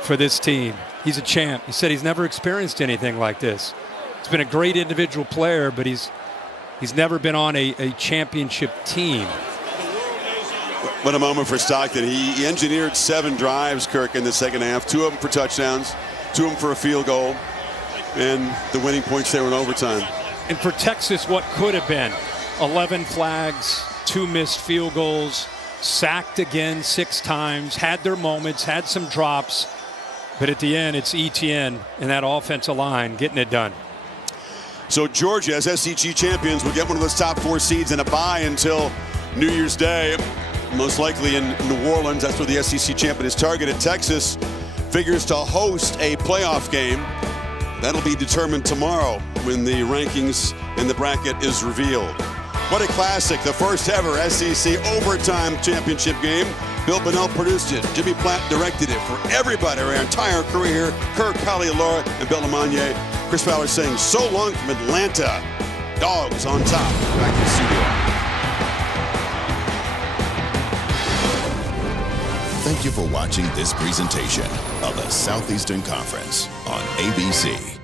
for this team. He's a champ. He said he's never experienced anything like this. He's been a great individual player, but he's never been on a championship team. What a moment for Stockton. He engineered 7 drives, Kirk, in the second half. 2 of them for touchdowns, 2 of them for a field goal, and the winning points there in overtime. And for Texas, what could have been 11 flags, 2 missed field goals, sacked again 6 times, had their moments, had some drops. But at the end, it's Etienne and that offensive line getting it done. So Georgia, as SEC champions, will get one of those top 4 seeds and a bye until New Year's Day, most likely in New Orleans. That's where the SEC champion is targeted. Texas figures to host a playoff game That'll be determined tomorrow when the rankings in the bracket is revealed. What a classic, the first ever SEC overtime championship game. Bill Bonnell produced it. Jimmy Platt directed it for everybody, our entire crew here. Kirk, Kali, Laura, and Bill Lamagna. Chris Fowler saying so long from Atlanta. Dogs on top. Back to the studio. Thank you for watching this presentation of the Southeastern Conference on ABC.